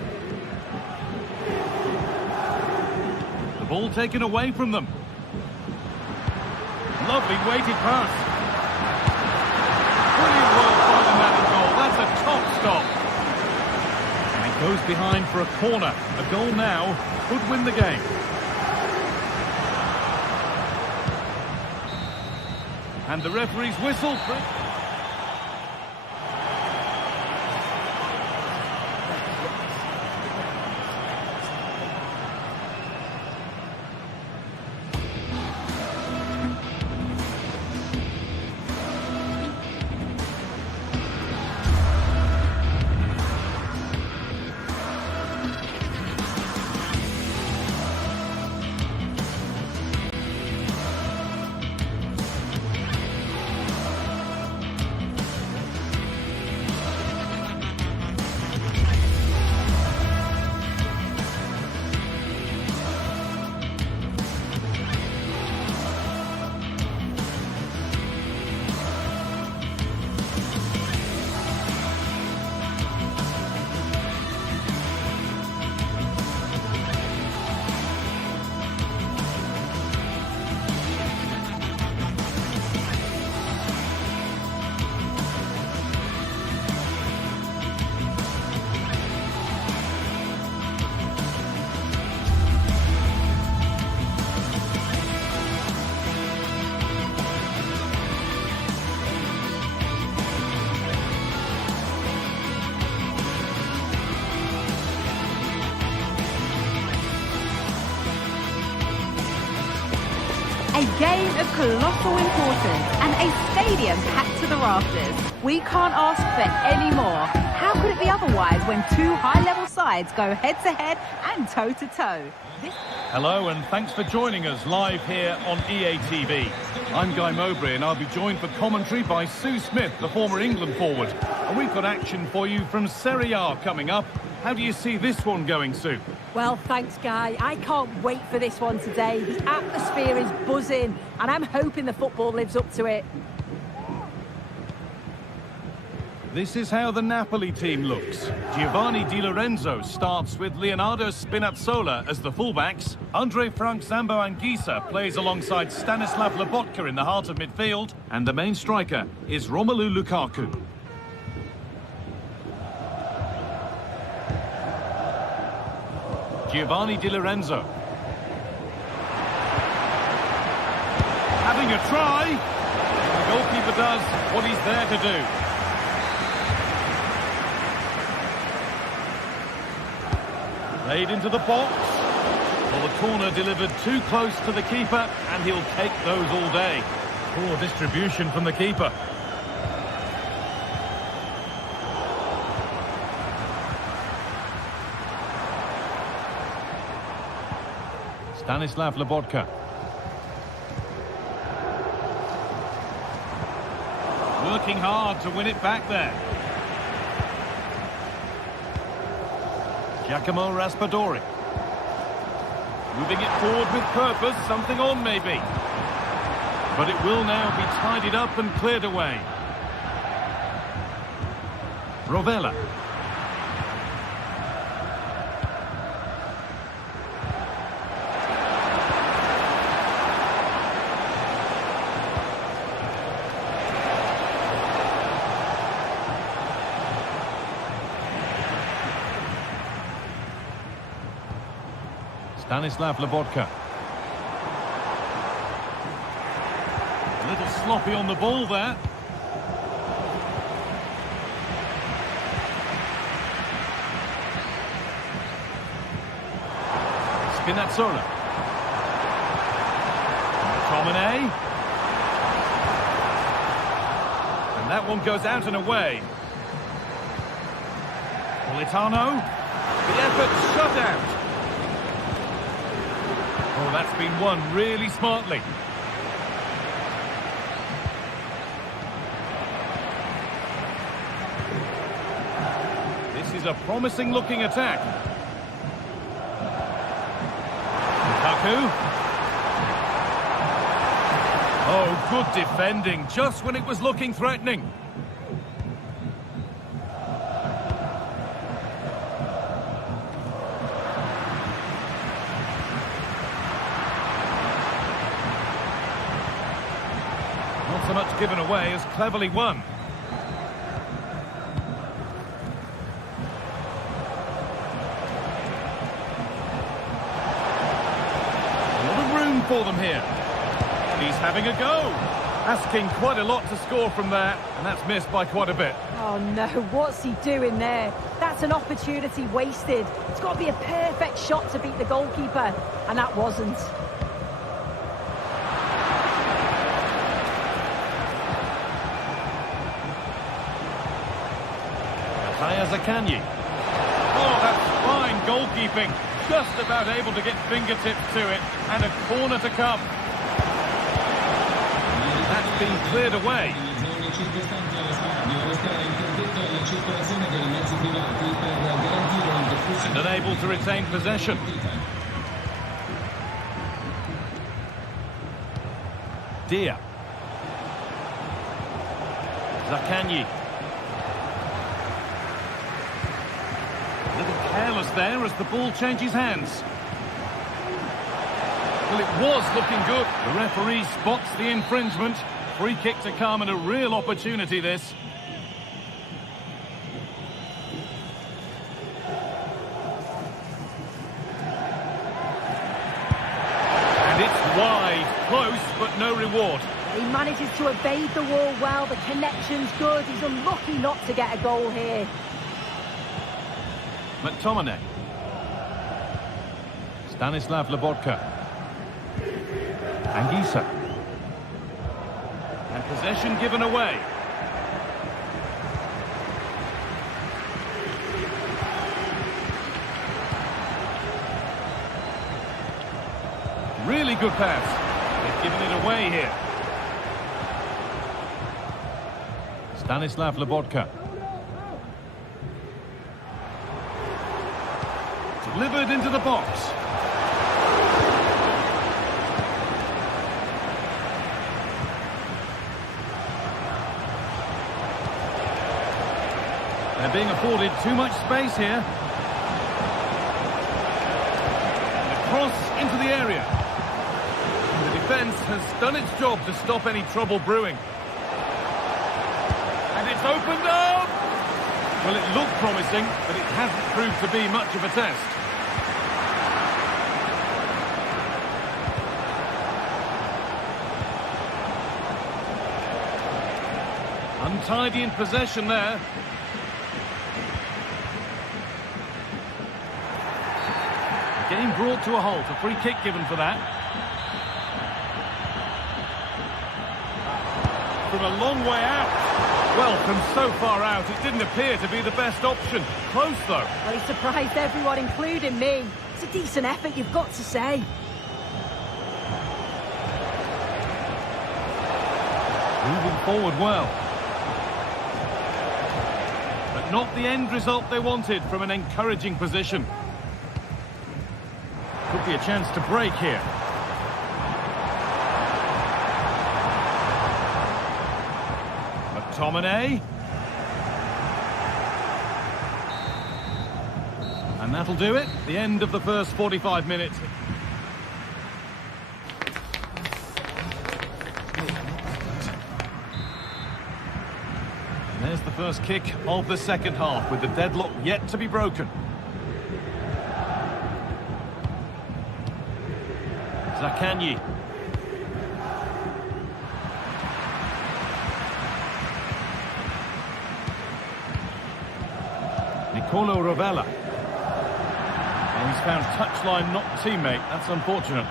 The ball taken away from them. Lovely weighted pass. Brilliant work by the man in goal. That's a top stop. And he goes behind for a corner. A goal now could win the game. And the referee's whistle. A game of colossal importance and a stadium packed to the rafters. We can't ask for any more. How could it be otherwise when two high-level sides go head-to-head and toe-to-toe? Hello and thanks for joining us live here on EA TV. I'm Guy Mowbray and I'll be joined for commentary by Sue Smith, the former England forward. And we've got action for you from Serie A coming up. How do you see this one going, Sue? Well, thanks, Guy. I can't wait for this one today. The atmosphere is buzzing, and I'm hoping the football lives up to it. This is how the Napoli team looks. Giovanni Di Lorenzo starts with Leonardo Spinazzola as the fullbacks. Andre Frank Zambo Anguissa plays alongside Stanislav Lobotka in the heart of midfield. And the main striker is Romelu Lukaku. Giovanni Di Lorenzo. Having a try. The goalkeeper does what he's there to do. Played into the box. Well, the corner delivered too close to the keeper, and he'll take those all day. Poor distribution from the keeper. Stanislav Lobotka. Working hard to win it back there. Giacomo Raspadori. Moving it forward with purpose, something on maybe. But it will now be tidied up and cleared away. Rovella. Stanislav Lobotka. A little sloppy on the ball there. Spinazzola. McTominay. And that one goes out and away. Politano. The effort shut out. Oh, that's been won really smartly. This is a promising looking attack. Lukaku. Oh, good defending, just when it was looking threatening. Not so much given away as cleverly won. A lot of room for them here. He's having a go. Asking quite a lot to score from there, and that's missed by quite a bit. Oh no, what's he doing there? That's an opportunity wasted. It's got to be a perfect shot to beat the goalkeeper, and that wasn't. Zakanyi. Oh, that's fine goalkeeping. Just about able to get fingertips to it, and a corner to come. That's been cleared away. And unable to retain possession. Dia. Zakanyi. Careless there as the ball changes hands. Well, it was looking good. The referee spots the infringement. Free kick to come and a real opportunity this. And it's wide, close but no reward. He manages to evade the wall well. The connection's good. He's unlucky not to get a goal here. McTominay. Stanislav Lobotka. Anguissa. And possession given away. Really good pass. They've given it away here. Stanislav Lobotka. Delivered into the box. They're being afforded too much space here. And a cross into the area. The defence has done its job to stop any trouble brewing. And it's opened up! Well, it looked promising, but it hasn't proved to be much of a test. Untidy in possession there. Getting brought to a halt, a free kick given for that. From a long way out. Well, from so far out, it didn't appear to be the best option. Close, though. Well, he surprised everyone, including me. It's a decent effort, you've got to say. Moving forward well. But not the end result they wanted from an encouraging position. Could be a chance to break here. McTominay. And that'll do it. The end of the first 45 minutes. And there's the first kick of the second half, with the deadlock yet to be broken. Zaccagni. Nicolo Rovella. And he's found touchline, not teammate. That's unfortunate.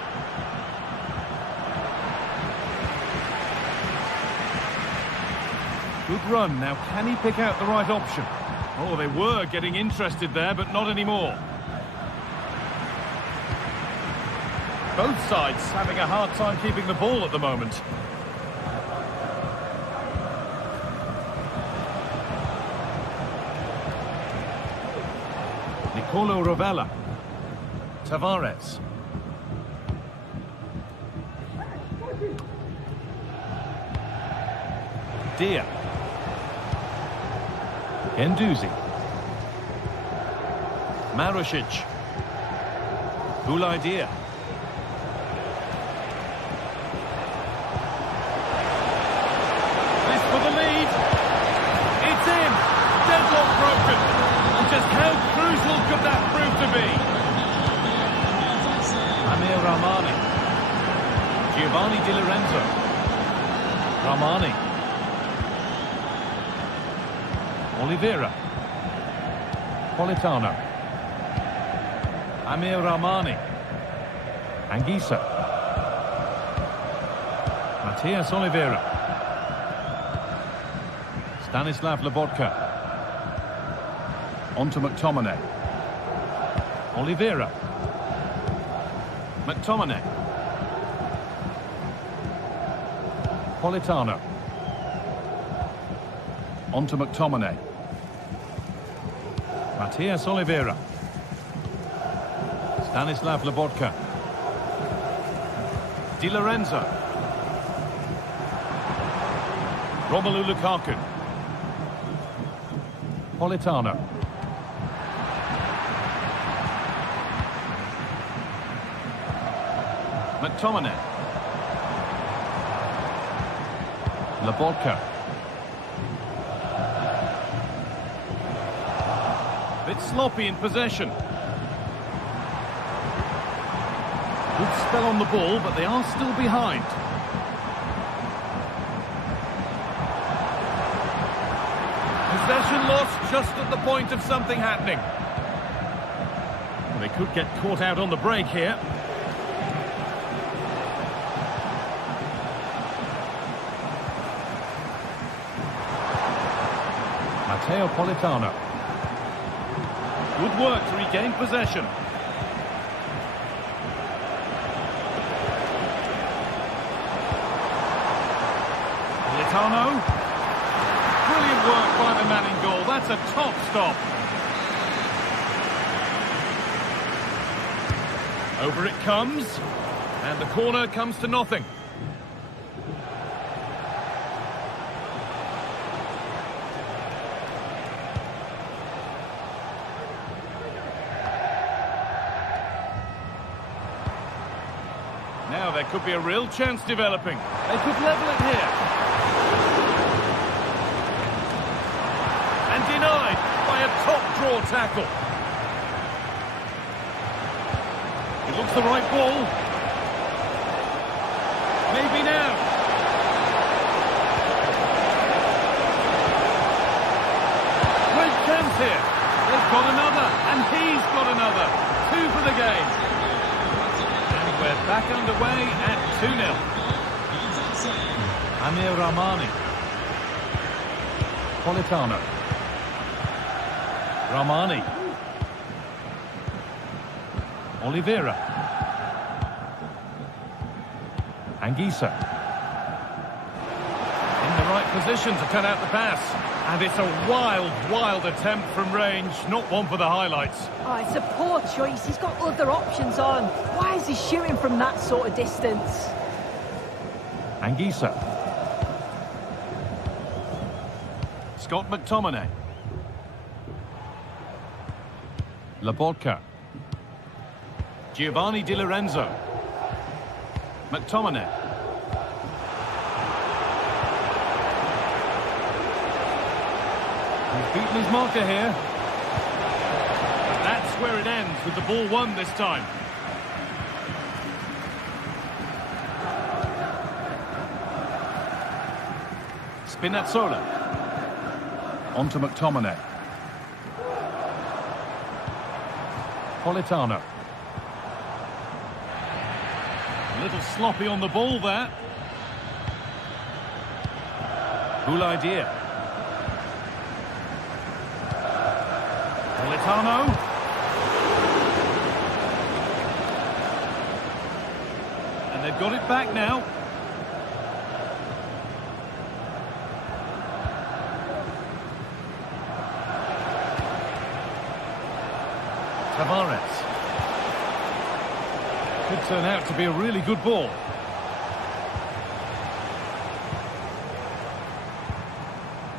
Good run. Now, can he pick out the right option? Oh, they were getting interested there, but not anymore. Both sides having a hard time keeping the ball at the moment. Nicolo Rovella. Tavares. Dia. Guendouzi. Marusic. Boulaye Dia. This for the lead. It's in. Deadlock broken. And just how crucial could that prove to be? Amir Rahmani. Giovanni Di Lorenzo. Rahmani. Oliveira. Politano. Amir Rahmani. Anguissa. Matias Oliveira. Stanislav Lobotka. On to McTominay. Oliveira. McTominay. Politano. On to McTominay. Matias Oliveira. Stanislav Lobotka. Di Lorenzo. Romelu Lukaku. Politano. McTominay. Lobotka. Bit sloppy in possession. Good spell on the ball, but they are still behind. Possession lost just at the point of something happening. Well, they could get caught out on the break here. Matteo Politano. Good work to regain possession. Politano. Brilliant work by the man in goal. That's a top stop. Over it comes. And the corner comes to nothing. Now there could be a real chance developing. They could level it here. And denied by a top draw tackle. It looks the right ball. Maybe now. Great chance here. They've got another, and he's got another. 2 for the game. And we're back underway at 2-0. Amir Rahmani. Politano. Rahmani. Oliveira. Anguissa. In the right position to cut out the pass. And it's a wild, wild attempt from range. Not one for the highlights. Oh, it's a poor choice. He's got other options on. Why is he shooting from that sort of distance? Anguissa. Scott McTominay. Lobotka. Giovanni Di Lorenzo. McTominay. He's beaten his marker here. But that's where it ends, with the ball won this time. Spinazzola. On to McTominay. Politano. A little sloppy on the ball there. Cool idea. Politano. And they've got it back now. Tavares. Could turn out to be a really good ball.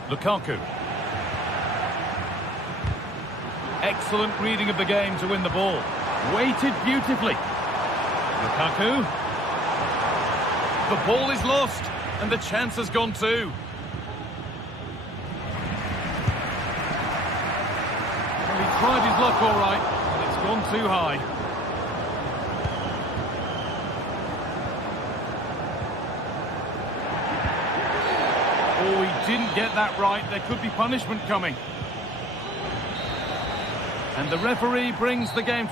Lukaku. Excellent reading of the game to win the ball. Weighted beautifully. Lukaku. The ball is lost, and the chance has gone too. Well, he tried his luck all right, but it's gone too high. Oh, he didn't get that right. There could be punishment coming. And the referee brings the game.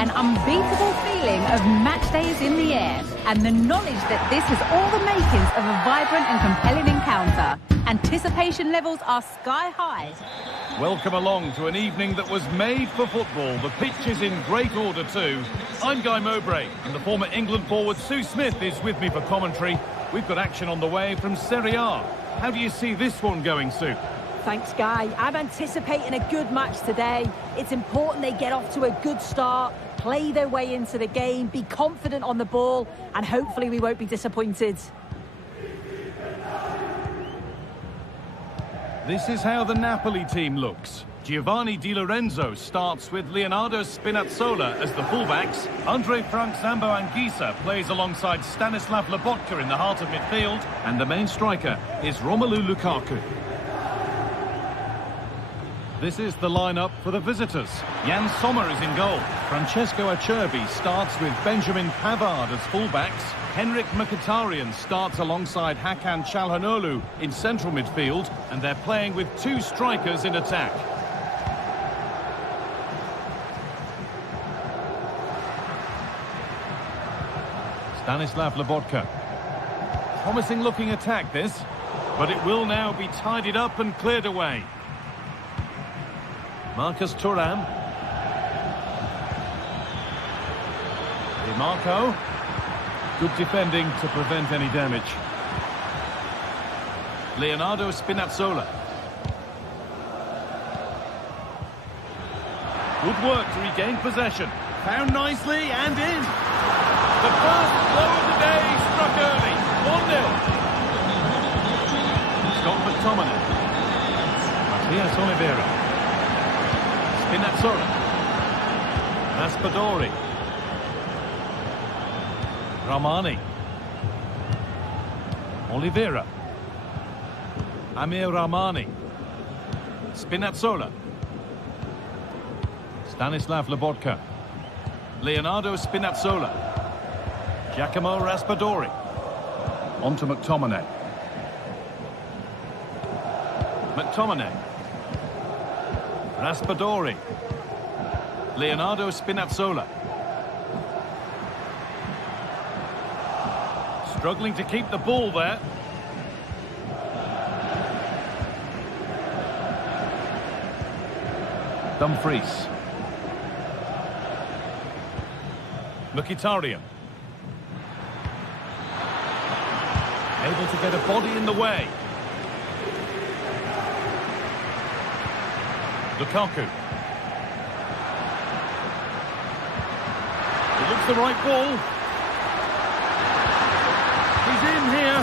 An unbeatable feeling of match day is in the air, and the knowledge that this has all the makings of a vibrant and compelling encounter. Anticipation levels are sky high. Welcome along to an evening that was made for football. The pitch is in great order too. I'm Guy Mowbray, and the former England forward Sue Smith is with me for commentary. We've got action on the way from Serie A. How do you see this one going, Sue? Thanks, Guy. I'm anticipating a good match today. It's important they get off to a good start, play their way into the game, be confident on the ball, and hopefully we won't be disappointed. This is how the Napoli team looks. Giovanni Di Lorenzo starts with Leonardo Spinazzola as the fullbacks. Andre Frank Zambo Anguissa plays alongside Stanislav Lobotka in the heart of midfield. And the main striker is Romelu Lukaku. This is the lineup for the visitors. Jan Sommer is in goal. Francesco Acerbi starts with Benjamin Pavard as fullbacks. Henrik Mkhitaryan starts alongside Hakan Çalhanoğlu in central midfield, and they're playing with two strikers in attack. Stanislav Lobotka. Promising looking attack this, but it will now be tidied up and cleared away. Marcus Thuram. Di Marco. Good defending to prevent any damage. Leonardo Spinazzola. Good work to regain possession. Found nicely and in. The first blow of the day struck early. 1-0. Scott McTominay. Matias Oliveira. Spinazzola. Raspadori. Ramani. Oliveira. Amir Ramani. Spinazzola. Stanislav Lobotka. Leonardo Spinazzola. Giacomo Raspadori. On to McTominay. McTominay. Raspadori. Leonardo Spinazzola. Struggling to keep the ball there. Dumfries. Mkhitaryan. Able to get a body in the way. Lukaku. It looks the right ball. He's in here.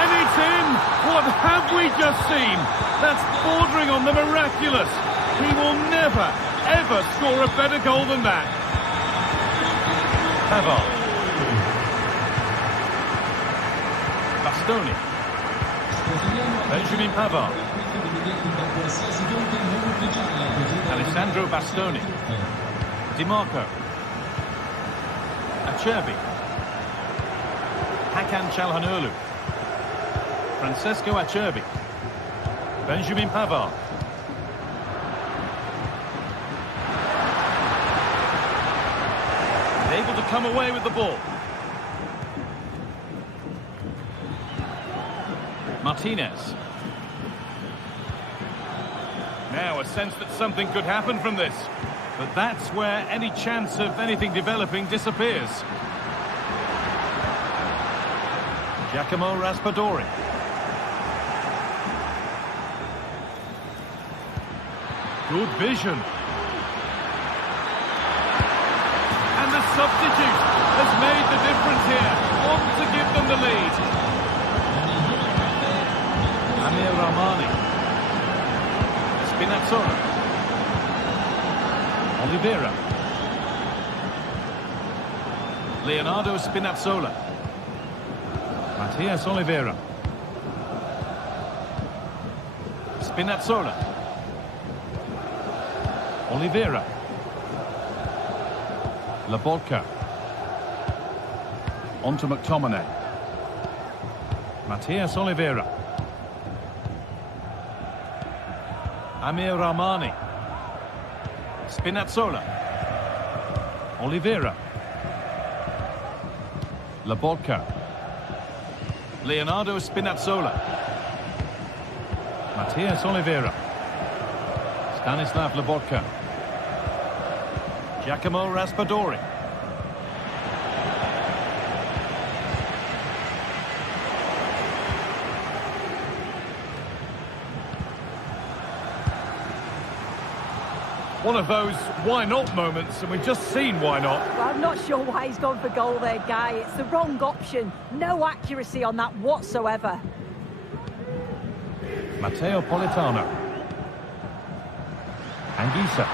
And it's in. What have we just seen? That's bordering on the miraculous. He will never, ever score a better goal than that. Pavard. Bastoni. Benjamin Pavard. Alessandro Bastoni. Di Marco. Acerbi. Hakan Çalhanoğlu. Francesco Acerbi. Benjamin Pavard. Able to come away with the ball. Martinez. Now a sense that something could happen from this. But that's where any chance of anything developing disappears. Giacomo Raspadori. Good vision. And the substitute has made the difference here. Want to give them the lead. Amir Ramani. Spinazzola. Oliveira. Leonardo Spinazzola. Matias Oliveira. Spinazzola. Oliveira. Lobotka. On to McTominay. Matias Oliveira. Amir Ramani. Spinazzola. Oliveira. Lobotka. Leonardo Spinazzola. Matias Oliveira. Stanislav Lobotka. Giacomo Raspadori. One of those why not moments, and we've just seen why not. Well, I'm not sure why he's gone for goal there, Guy. It's the wrong option. No accuracy on that whatsoever. Matteo Politano. Anguissa.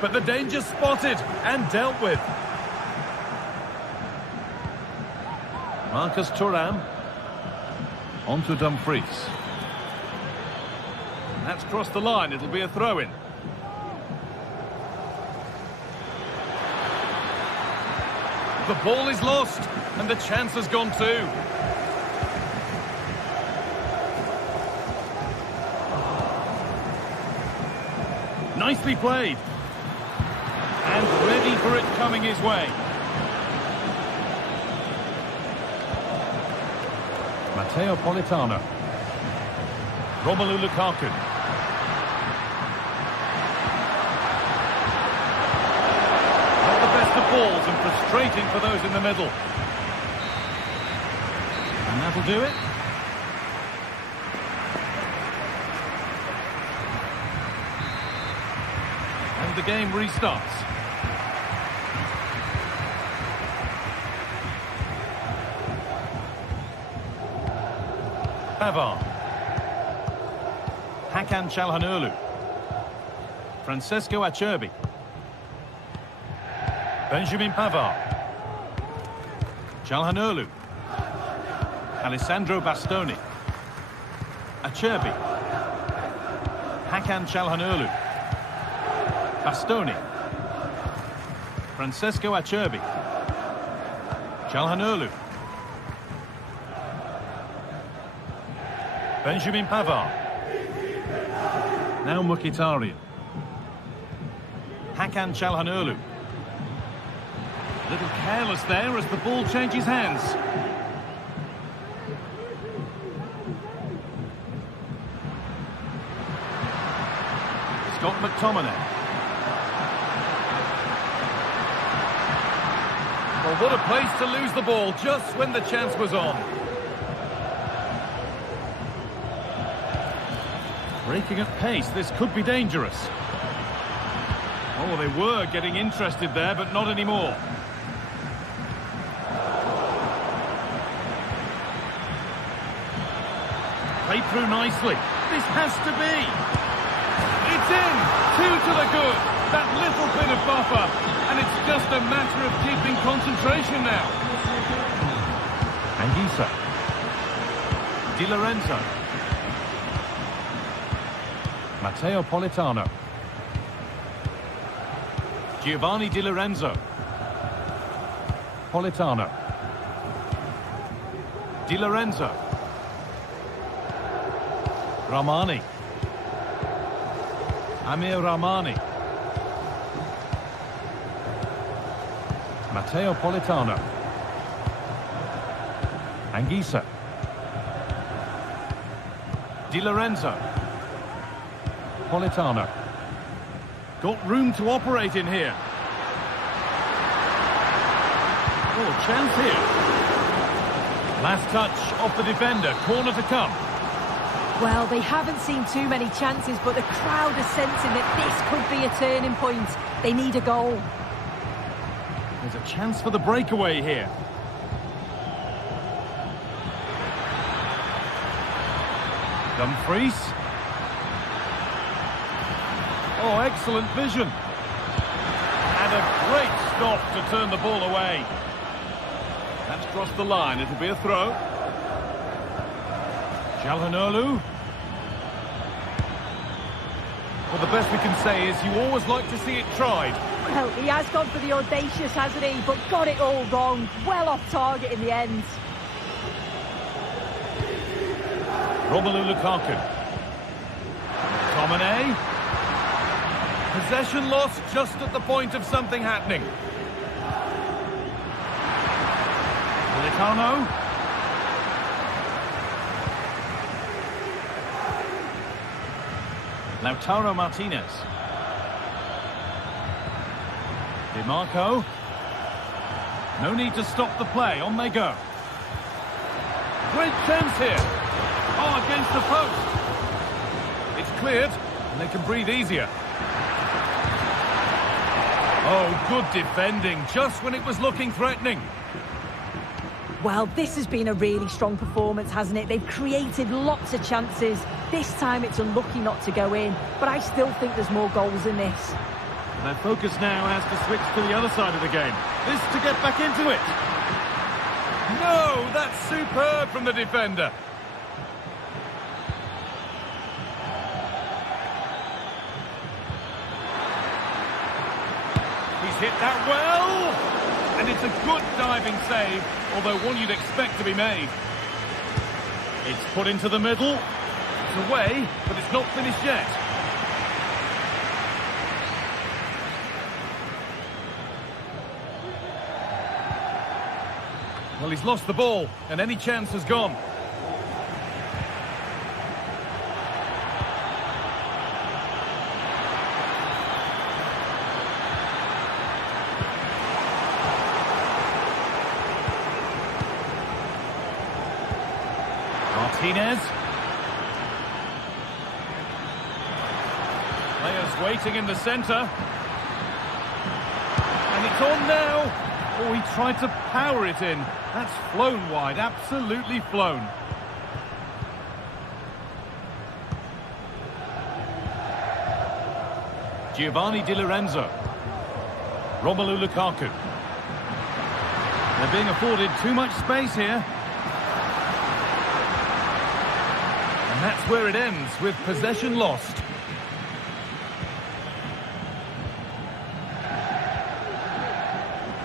But the danger spotted and dealt with. Marcus Thuram. On to Dumfries. That's crossed the line. It'll be a throw-in. The ball is lost, and the chance has gone too. Nicely played. And ready for it coming his way. Matteo Politano. Romelu Lukaku. Not the best of balls and frustrating for those in the middle. And that'll do it. And the game restarts. Pavard. Hakan Çalhanoğlu. Francesco Acerbi. Benjamin Pavard. Çalhanoğlu. Alessandro Bastoni. Acerbi. Hakan Çalhanoğlu. Bastoni. Francesco Acerbi. Çalhanoğlu. Benjamin Pavard. Now Mkhitaryan. Hakan Çalhanoğlu. A little careless there as the ball changes hands. Scott McTominay. Well, what a place to lose the ball just when the chance was on. Breaking at pace, this could be dangerous. Oh, they were getting interested there, but not anymore. Played through nicely. This has to be. It's in. 2 to the good. That little bit of buffer. And it's just a matter of keeping concentration now. Anguissa. Di Lorenzo. Matteo Politano. Giovanni Di Lorenzo. Politano. Di Lorenzo. Rahmani. Amir Rahmani. Matteo Politano. Anguissa. Di Lorenzo. Politano. Got room to operate in here. Oh, chance here. Last touch off the defender. Corner to come. Well, they haven't seen too many chances, but the crowd is sensing that this could be a turning point. They need a goal. There's a chance for the breakaway here. Dumfries. Oh, excellent vision. And a great stop to turn the ball away. That's crossed the line. It'll be a throw. Çalhanoğlu. Well, the best we can say is you always like to see it tried. Well, he has gone for the audacious, hasn't he? But got it all wrong. Well off target in the end. Romelu Lukaku. Tomine. Possession lost just at the point of something happening. Politano. Lautaro Martinez. DiMarco. No need to stop the play. On they go. Great chance here. Oh, against the post. It's cleared, and they can breathe easier. Oh, good defending, just when it was looking threatening. Well, this has been a really strong performance, hasn't it? They've created lots of chances. This time it's unlucky not to go in, but I still think there's more goals in this. Their focus now has to switch to the other side of the game. This to get back into it. No, that's superb from the defender. He's hit that well. And it's a good diving save, although one you'd expect to be made. It's put into the middle. It's away, but it's not finished yet. Well, he's lost the ball, and any chance has gone. Martinez. Players waiting in the centre. And it's on now. Oh, he tried to power it in. That's flown wide, absolutely flown. Giovanni Di Lorenzo. Romelu Lukaku. They're being afforded too much space here. And that's where it ends, with possession lost.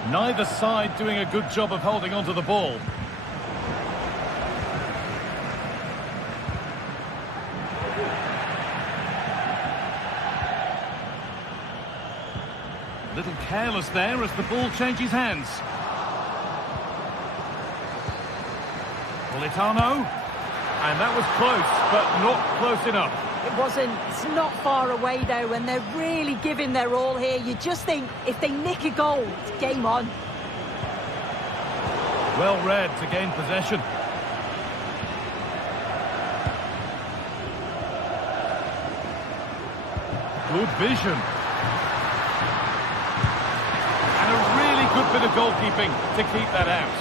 Neither side doing a good job of holding onto the ball. A little careless there as the ball changes hands. Politano. And that was close, but not close enough. It wasn't. It's not far away, though, and they're really giving their all here. You just think, if they nick a goal, it's game on. Well read to gain possession. Good vision. And a really good bit of goalkeeping to keep that out.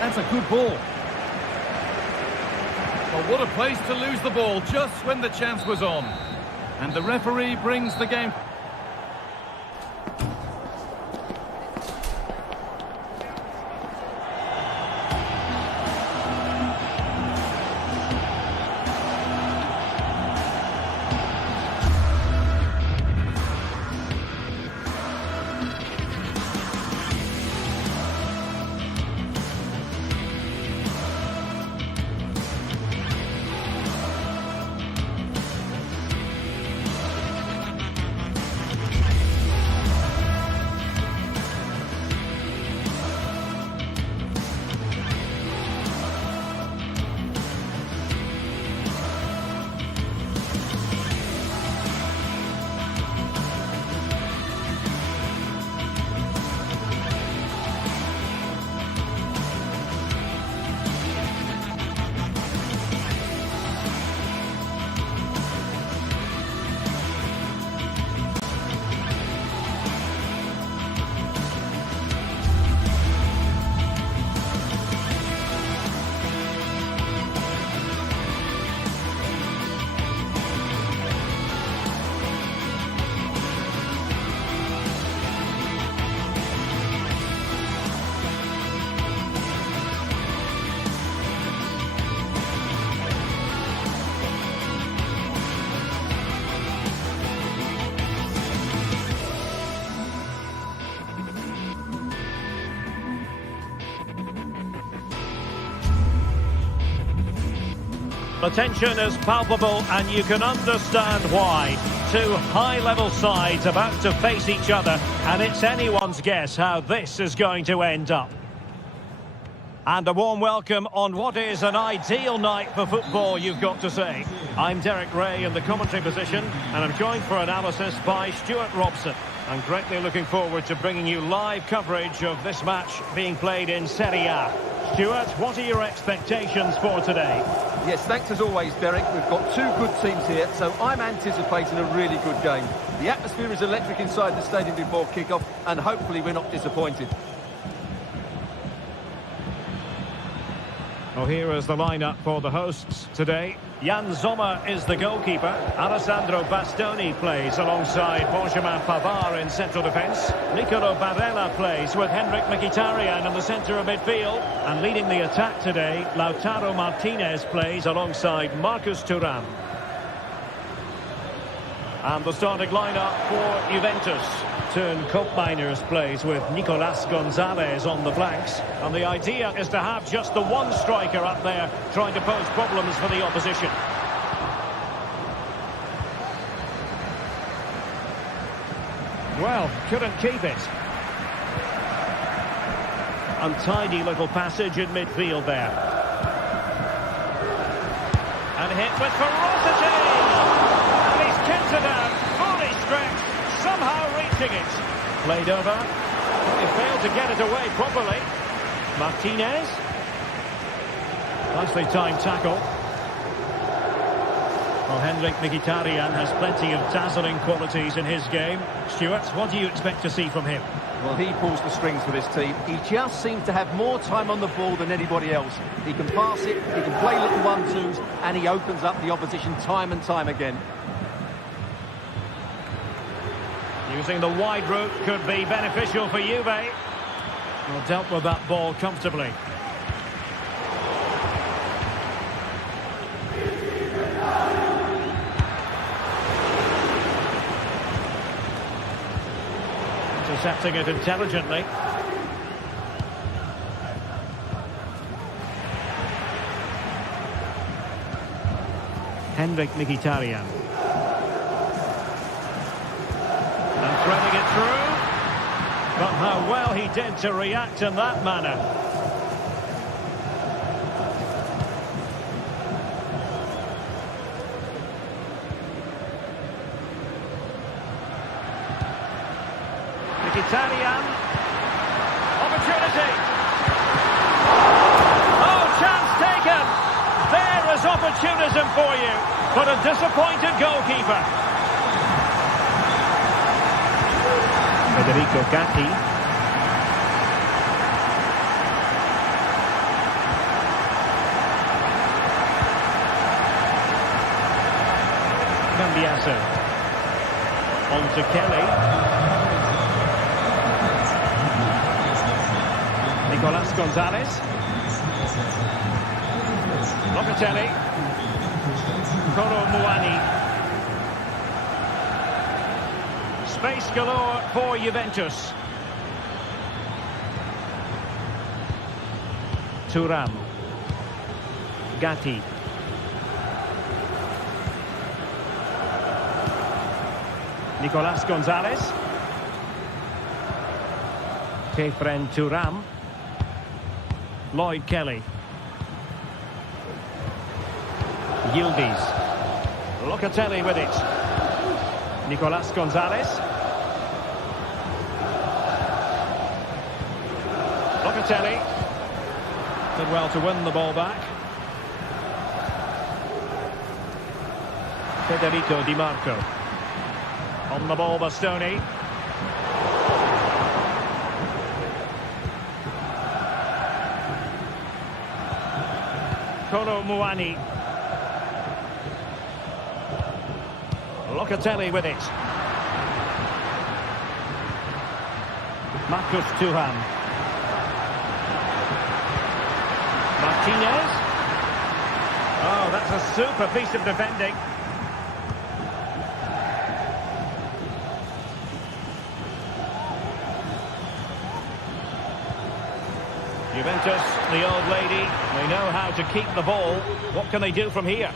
That's a good ball. Well, what a place to lose the ball just when the chance was on. And the referee brings the game. The tension is palpable and you can understand why. Two high-level sides about to face each other, and it's anyone's guess how this is going to end up. And a warm welcome on what is an ideal night for football, you've got to say. I'm Derek Ray in the commentary position, and I'm joined for analysis by Stuart Robson. I'm greatly looking forward to bringing you live coverage of this match being played in Serie A. Stuart, what are your expectations for today? Yes, thanks as always, Derek. We've got two good teams here, so I'm anticipating a really good game. The atmosphere is electric inside the stadium before kick-off, and hopefully we're not disappointed. Well, here is the lineup for the hosts today. Jan Sommer is the goalkeeper. Alessandro Bastoni plays alongside Benjamin Pavard in central defence. Nicolo Barella plays with Henrik Mkhitaryan in the centre of midfield. And leading the attack today, Lautaro Martinez plays alongside Marcus Thuram. And the starting lineup for Juventus. Turn Koopmeiners plays with Nicolas Gonzalez on the flanks. And the idea is to have just the one striker up there trying to pose problems for the opposition. Well, couldn't keep it. Untidy little passage in midfield there. And hit with ferocity! And he's kept it out, fully stretched. Somehow reaching it. Played over. He failed to get it away properly. Martinez. Nicely timed tackle. Well, Henrik Mkhitaryan has plenty of dazzling qualities in his game. Stuart, what do you expect to see from him? Well, he pulls the strings for this team. He just seems to have more time on the ball than anybody else. He can pass it, he can play little one-twos, and he opens up the opposition time and time again. Using the wide route could be beneficial for Juve. Well, dealt with that ball comfortably. Intercepting it intelligently. Henrik Mkhitaryan. Threading it through, but how well he did to react in that manner. Mkhitaryan, opportunity. Oh, chance taken. There is opportunism for you, but a disappointed goalkeeper. Federico Gatti. Cambiaso. On to Kelly. Nicolas Gonzalez. Locatelli. Kolo Muani. Space galore for Juventus. Thuram. Gatti. Nicolas Gonzalez. Kefren Thuram. Lloyd Kelly. Yildiz. Locatelli with it. Nicolas Gonzalez. Locatelli. Did well to win the ball back. Federico Di Marco. On the ball, Bastoni. Kolo Muani. Locatelli with it. Marcus Thuram. Martinez. Oh, that's a super piece of defending. Juventus, the old lady, they know how to keep the ball. What can they do from here?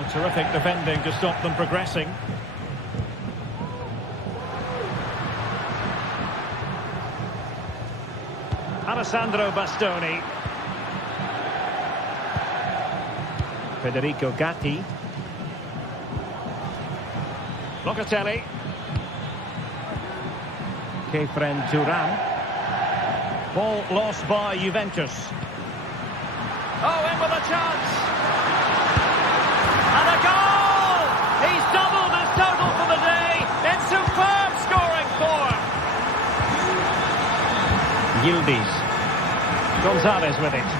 A terrific defending to stop them progressing. Alessandro Bastoni. Federico Gatti. Locatelli. Kefren Turan. Ball lost by Juventus. Oh, in with a chance. And a goal! He's doubled his total for the day in superb scoring form. Yildiz. Gonzalez with it.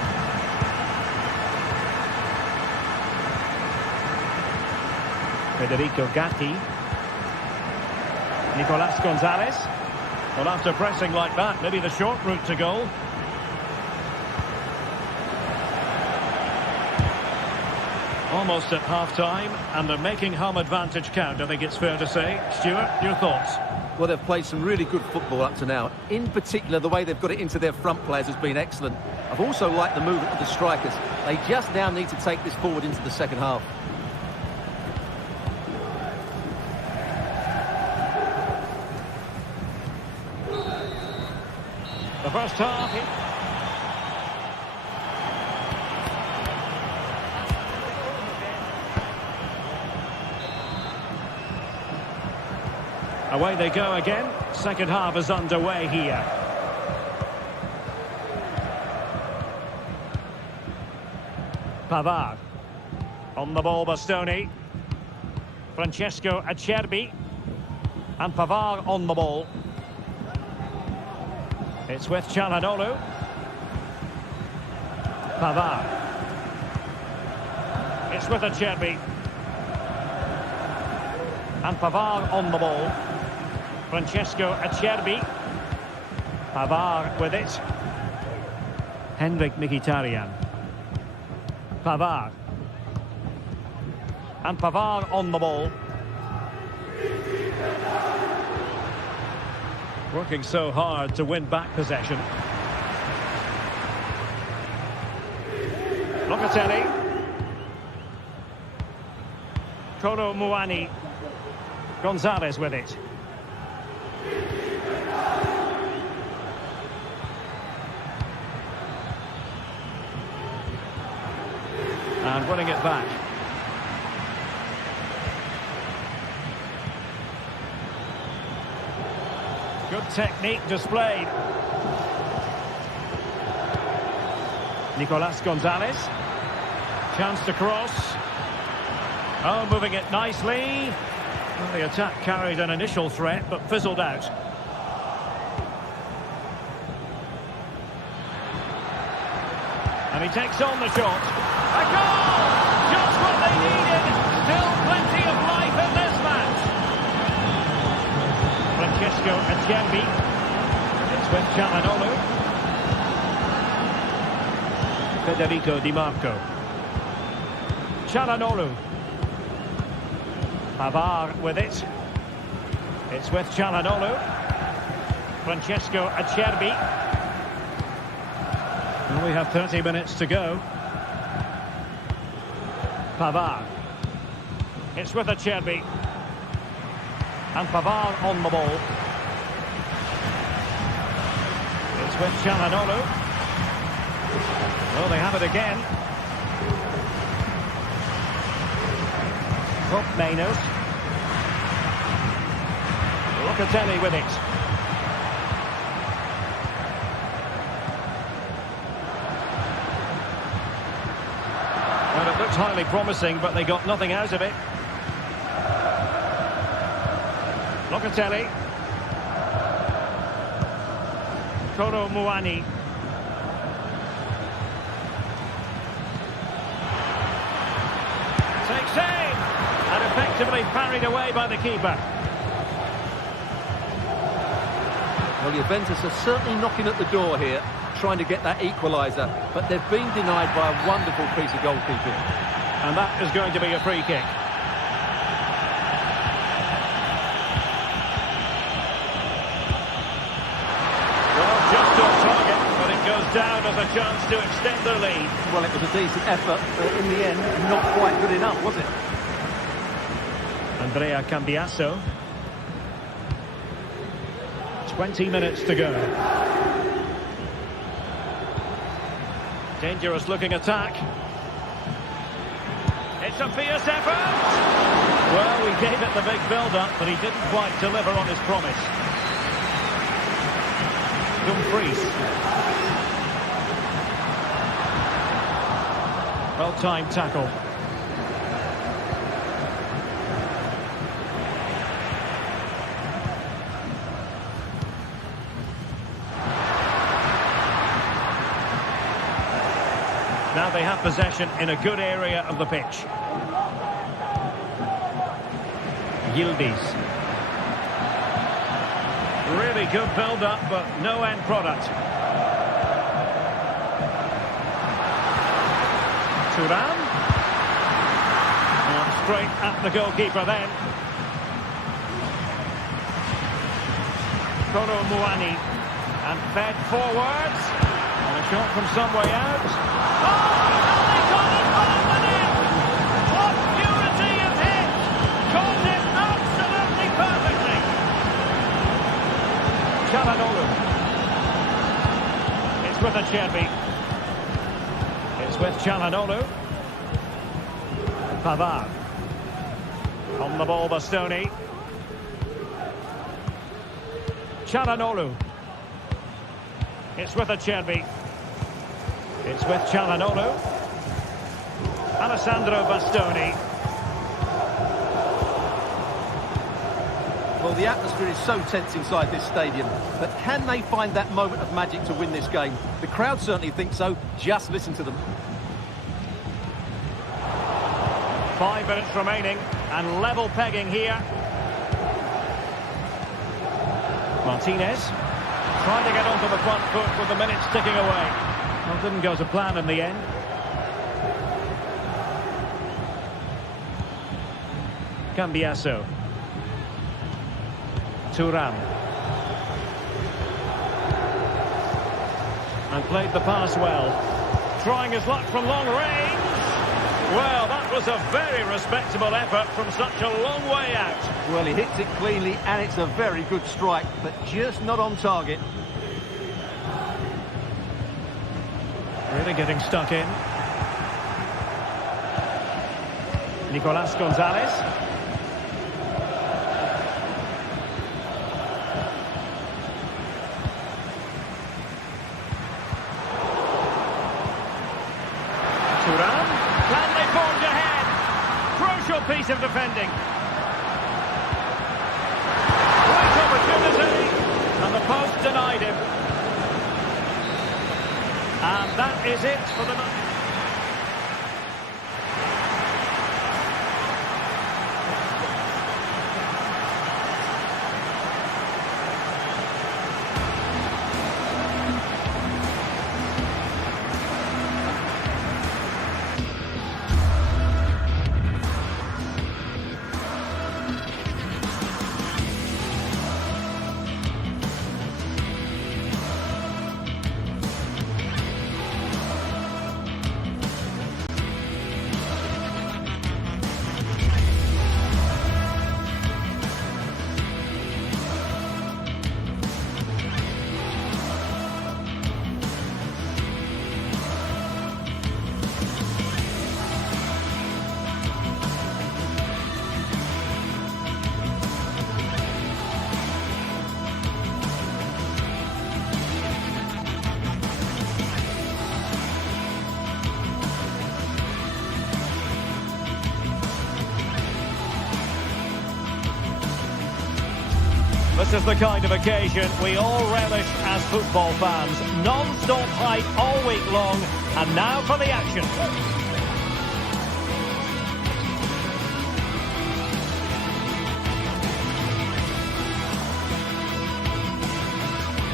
Federico Gatti. Nicolas Gonzalez. Well, after pressing like that, maybe the short route to goal. Almost at half-time, and they're making home advantage count, I think it's fair to say. Stuart, your thoughts? Well, they've played some really good football up to now. In particular, the way they've got it into their front players has been excellent. I've also liked the movement of the strikers. They just now need to take this forward into the second half. The first half. Away they go again. Second half is underway here. Pavard. On the ball, Bastoni. Francesco Acerbi. And Pavard on the ball. It's with Çalhanoğlu. Pavard. It's with Acerbi. And Pavard on the ball. Francesco Acerbi. Pavard with it. Henrik Mkhitaryan. Pavard. And Pavard on the ball. Working so hard to win back possession. Locatelli. Kolo Muani. Gonzalez with it. And winning it back. Good technique displayed. Nicolas Gonzalez. Chance to cross. Oh, moving it nicely. Well, the attack carried an initial threat, but fizzled out. And he takes on the shot. A goal! Just what they needed. Still plenty of life in this match. Francesco Acerbi. It's with Çalhanoğlu. Federico Di Marco. Çalhanoğlu. Pavard with it. It's with Çalhanoğlu. Francesco Acerbi. Well, we have 30 minutes to go. Pavard. It's with Acerbi. And Pavard on the ball. It's with Çalhanoğlu. Well, they have it again. Menos. Locatelli with it. Well, it looked highly promising, but they got nothing out of it. Locatelli. Kolo Muani. Takes aim. And effectively parried away by the keeper. Well, Juventus are certainly knocking at the door here, trying to get that equaliser, but they've been denied by a wonderful piece of goalkeeping. And that is going to be a free kick. us a chance to extend their lead. Well, it was a decent effort, but in the end, not quite good enough, was it? Andrea Cambiasso. 20 minutes to go. Dangerous looking attack. It's a fierce effort. Well, we gave it the big build-up, but he didn't quite deliver on his promise. Dumfries. Well-timed tackle. Now they have possession in a good area of the pitch. Yildiz. Really good build-up, but no end product. Thuram. Straight at the goalkeeper then. Koro Muani. And fed forwards. And a shot from some way out. Oh! Çalhanoğlu. It's with Acerbi. It's with Çalhanoğlu. Pavard. On the ball, Bastoni. Çalhanoğlu. It's with Acerbi. It's with Çalhanoğlu. Alessandro Bastoni. Well, the atmosphere is so tense inside this stadium, but can they find that moment of magic to win this game? The crowd certainly think so. Just listen to them. 5 minutes remaining, and level pegging here. Martinez trying to get onto the front foot with the minutes ticking away. Well, didn't go to plan in the end. Cambiasso. Thuram. And played the pass well. Trying his luck from long range. Well, that was a very respectable effort from such a long way out. Well, he hits it cleanly, and it's a very good strike, but just not on target. Really getting stuck in. Nicolas Gonzalez. Thuram. Can they forge ahead? Crucial piece of defending. Great opportunity. And the post denied him. And that is it for the night. This is the kind of occasion we all relish as football fans. Non-stop hype all week long, and now for the action.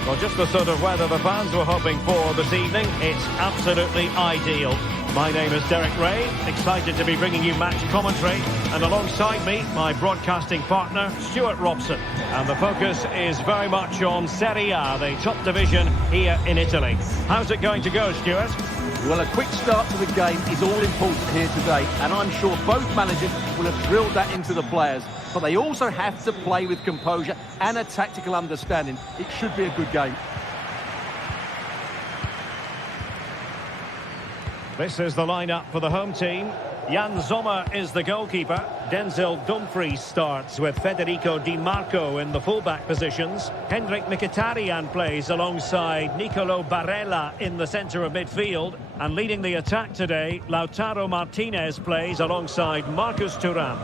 Well, just the sort of weather the fans were hoping for this evening. It's absolutely ideal. My name is Derek Ray, excited to be bringing you match commentary, and alongside me, my broadcasting partner, Stuart Robson. And the focus is very much on Serie A, the top division here in Italy. How's it going to go, Stuart? Well, a quick start to the game is all important here today, and I'm sure both managers will have drilled that into the players. But they also have to play with composure and a tactical understanding. It should be a good game. This is the lineup for the home team. Jan Sommer is the goalkeeper. Denzel Dumfries starts with Federico Di Marco in the fullback positions. Hendrik Mkhitaryan plays alongside Nicolo Barella in the centre of midfield. And leading the attack today, Lautaro Martinez plays alongside Marcus Thuram.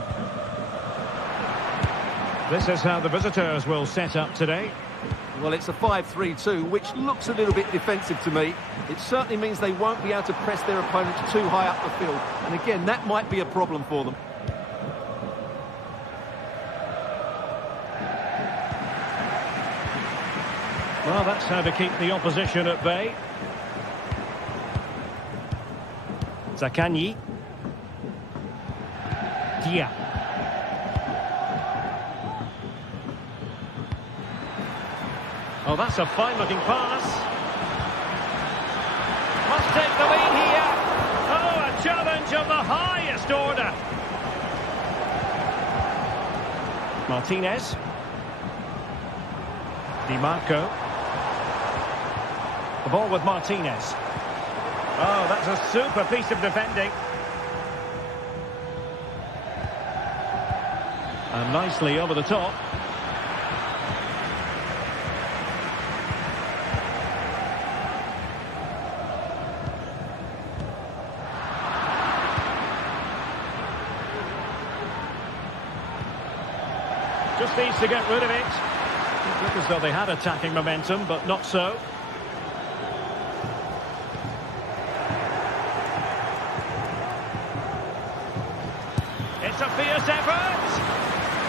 This is how the visitors will set up today. Well, it's a 5-3-2, which looks a little bit defensive to me. It certainly means they won't be able to press their opponents too high up the field. And again, that might be a problem for them. Well, that's how to keep the opposition at bay. Zaccagni. Dia. Oh, that's a fine-looking pass. Must take the lead here. Oh, a challenge of the highest order. Martinez. Di Marco. The ball with Martinez. Oh, that's a super piece of defending. And nicely over the top. Just needs to get rid of it. It looked as though they had attacking momentum, but not so. It's a fierce effort.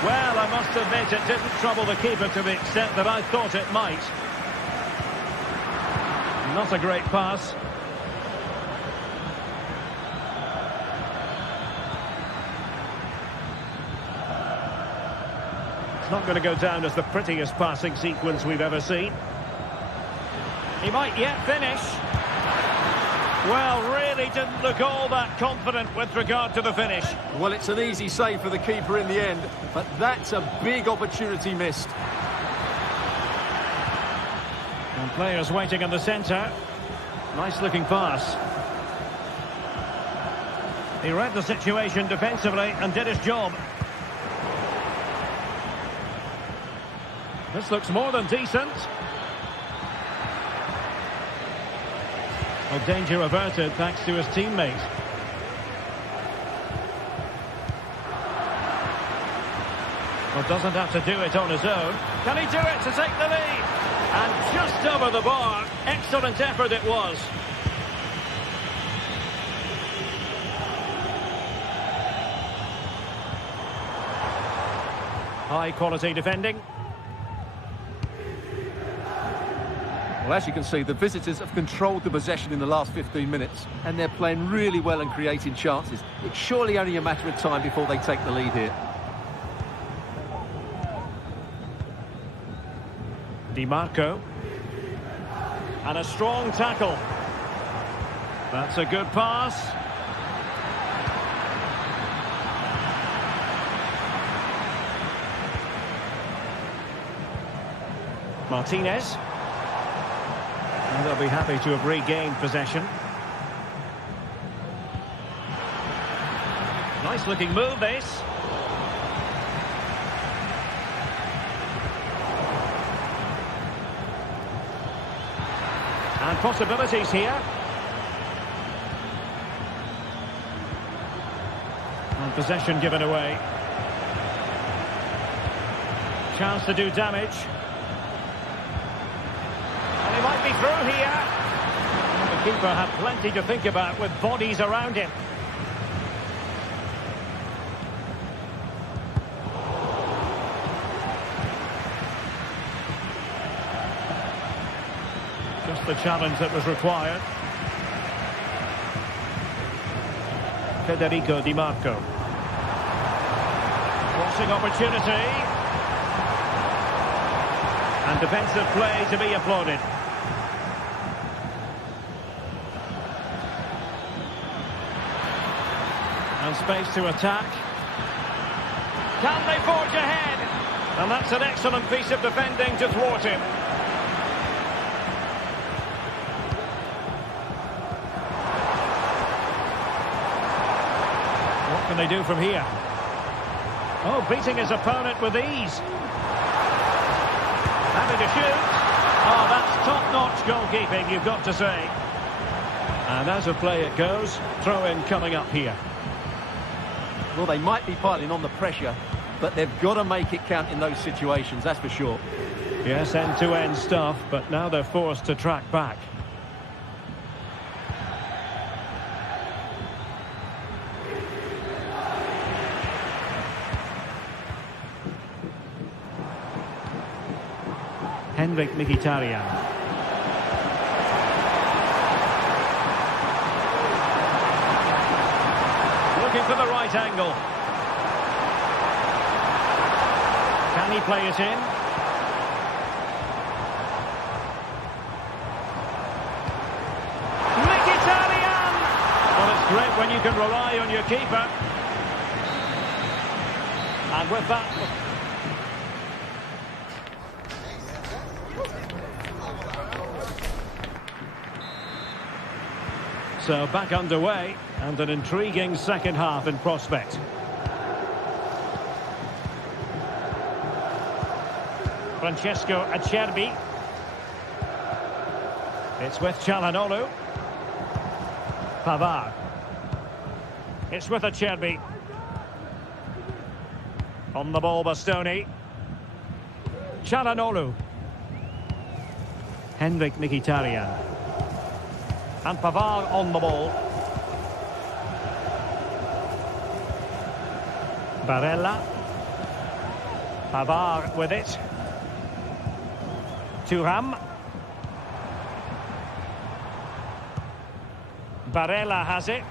Well, I must admit it didn't trouble the keeper to the extent that I thought it might. Not a great pass. Not going to go down as the prettiest passing sequence we've ever seen. He might yet finish. Well, really didn't look all that confident with regard to the finish. Well, it's an easy save for the keeper in the end, but that's a big opportunity missed. And players waiting in the centre. Nice looking pass. He read the situation defensively and did his job. This looks more than decent. Well, danger averted thanks to his teammate. Well, doesn't have to do it on his own. Can he do it to take the lead? And just over the bar. Excellent effort it was. High quality defending. Well, as you can see, the visitors have controlled the possession in the last 15 minutes, and they're playing really well and creating chances. It's surely only a matter of time before they take the lead here. Di Marco. And a strong tackle. That's a good pass. Martinez. And they'll be happy to have regained possession. Nice looking move, this. And possibilities here. And possession given away. Chance to do damage. And he might be through here. And the keeper had plenty to think about with bodies around him. Just the challenge that was required. Federico Di Marco. Crossing opportunity. And defensive play to be applauded. And space to attack. Can they forge ahead? And that's an excellent piece of defending to thwart him. What can they do from here? Oh, beating his opponent with ease. Happy to shoot. Oh, that's top-notch goalkeeping, you've got to say. And as a play it goes, throw-in coming up here. Well, they might be piling on the pressure, but they've got to make it count in those situations, that's for sure. Yes, end-to-end stuff, but now they're forced to track back. Henrik Mkhitaryan. Looking for the right angle. Can he play it in? Mkhitaryan! Well, it's great when you can rely on your keeper. And with that... So back underway, and an intriguing second half in prospect. Francesco Acerbi. It's with Çalhanoğlu. Pavard. It's with Acerbi. On the ball, Bastoni. Çalhanoğlu. Henrik Mkhitaryan. And Pavard on the ball. Barella. Pavard with it. Thuram. Barella has it.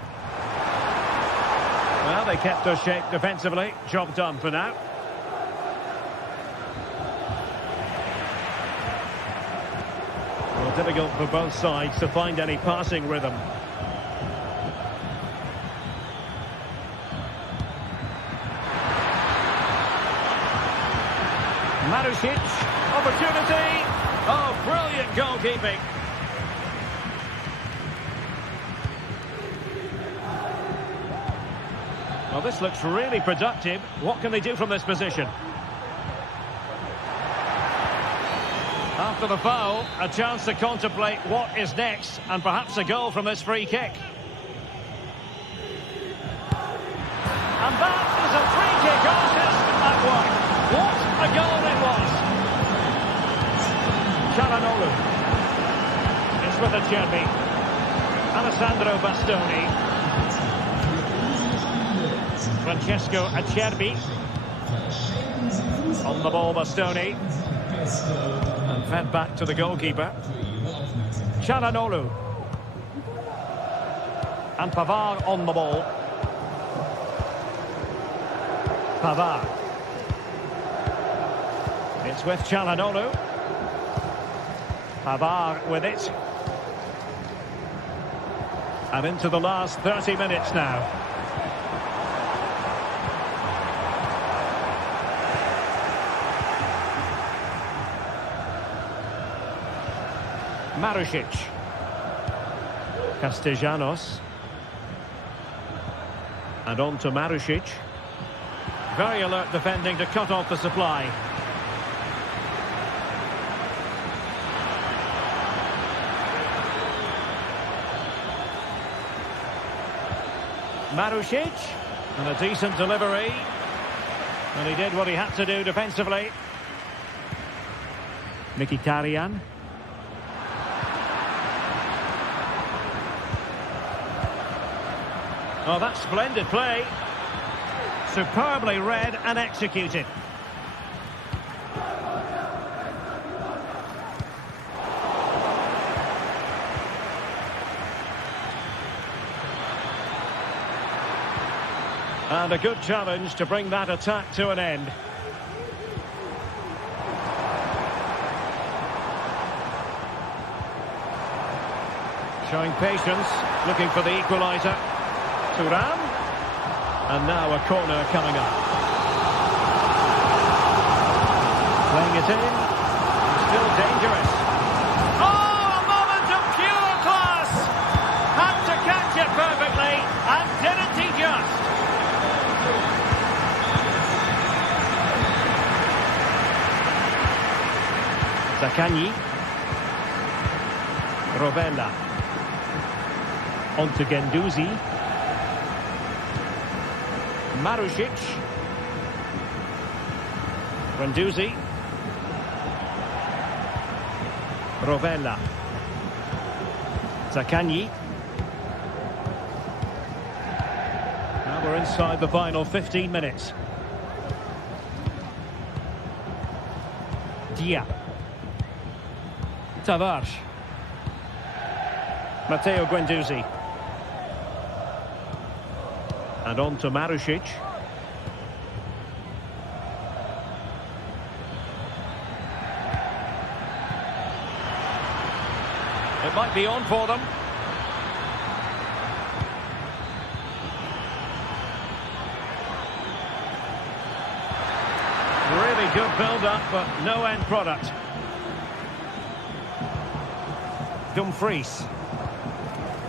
Well, they kept their shape defensively. Job done for now. Well, difficult for both sides to find any passing rhythm. Marusic, opportunity. Oh, brilliant goalkeeping. Well, this looks really productive. What can they do from this position? After the foul, a chance to contemplate what is next, and perhaps a goal from this free kick. And that is a free kick artist at work. What a goal it was! Çalhanoğlu. It's with Acerbi. Alessandro Bastoni. Francesco Acerbi. On the ball, Bastoni. And fed back to the goalkeeper. Çalhanoğlu. And Pavard on the ball. Pavard. It's with Çalhanoğlu. Pavard with it. And into the last 30 minutes now. Marusic. Castellanos. And on to Marusic. Very alert defending to cut off the supply. Marusic. And a decent delivery. And he did what he had to do defensively. Mkhitaryan. Oh, that's splendid play. Superbly read and executed. And a good challenge to bring that attack to an end. Showing patience, looking for the equaliser. Thuram. And now a corner coming up. Playing it in. Still dangerous. Oh, a moment of pure class! Had to catch it perfectly, and didn't he just? Zaccagni. Rovella. On to Guendouzi. Marušić. Guendouzi. Rovella. Zaccagni. Now we're inside the final 15 minutes. Dia. Tavares. Matteo Guendouzi. And on to Marušić. It might be on for them. Really good build-up, but no end product. Dumfries.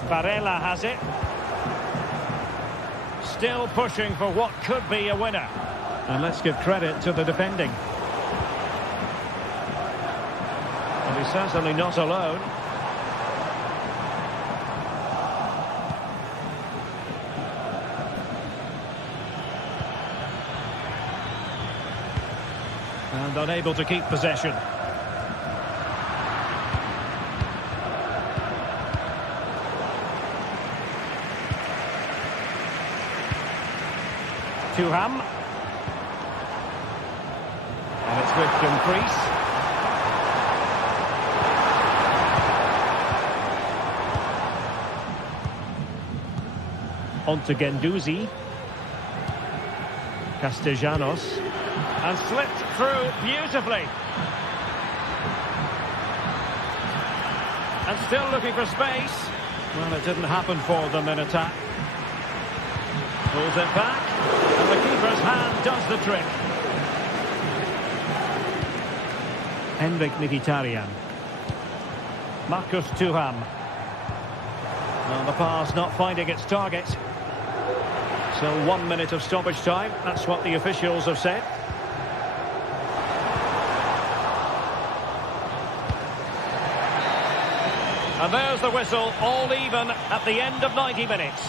Barella has it. Still pushing for what could be a winner. And let's give credit to the defending. And he's certainly not alone. And unable to keep possession. Thuram. And it's with Dumfries. On to Guendouzi. Castellanos. And slipped through beautifully. And still looking for space. Well, it didn't happen for them in attack. Pulls it back. And the keeper's hand does the trick. Henrik Mkhitaryan. Marcus Thuram. Well, the pass not finding its target. So 1 minute of stoppage time. That's what the officials have said. And there's the whistle, all even at the end of 90 minutes.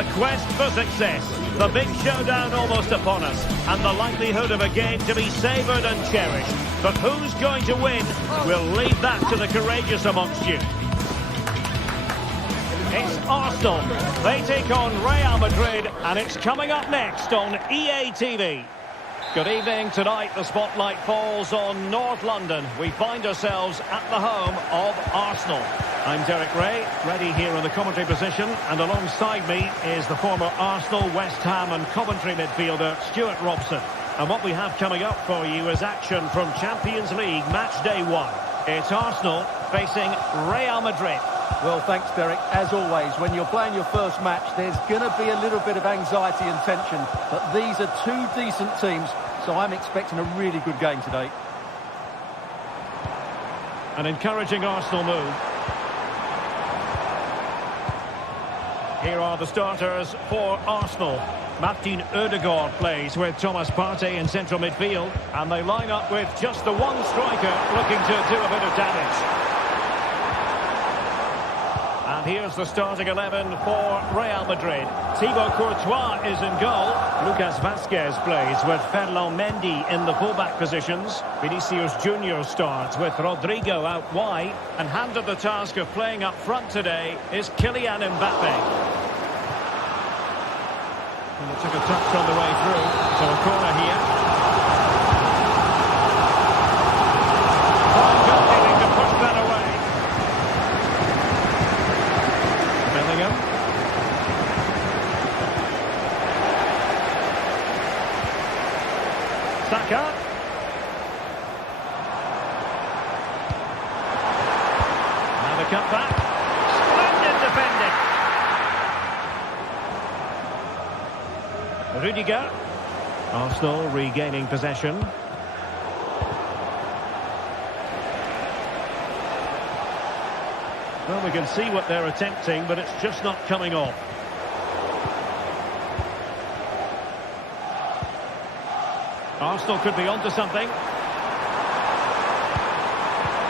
The quest for success, the big showdown almost upon us, and the likelihood of a game to be savoured and cherished. But who's going to win? We'll leave that to the courageous amongst you. It's Arsenal. They take on Real Madrid, and it's coming up next on EA TV. Good evening. Tonight the spotlight falls on North London. We find ourselves at the home of Arsenal. I'm Derek Ray, ready here in the commentary position, and alongside me is the former Arsenal, West Ham and Coventry midfielder Stuart Robson. And what we have coming up for you is action from Champions League match day 1. It's Arsenal facing Real Madrid. Well, thanks, Derek. As always, when you're playing your first match, there's going to be a little bit of anxiety and tension. But these are two decent teams, so I'm expecting a really good game today. An encouraging Arsenal move. Here are the starters for Arsenal. Martin Ødegaard plays with Thomas Partey in central midfield. And they line up with just the one striker looking to do a bit of damage. And here's the starting 11 for Real Madrid. Thibaut Courtois is in goal. Lucas Vazquez plays with Ferland Mendy in the fullback positions. Vinicius Junior starts with Rodrigo out wide. And handed the task of playing up front today is Kylian Mbappe. And it took a touch on the way through. So a corner here. Fine goalkeeping to push that away. Bellingham. Saka. Now the cutback. Splendid defending. Rudiger. Arsenal regaining possession. Well, we can see what they're attempting, but it's just not coming off. Arsenal could be onto something.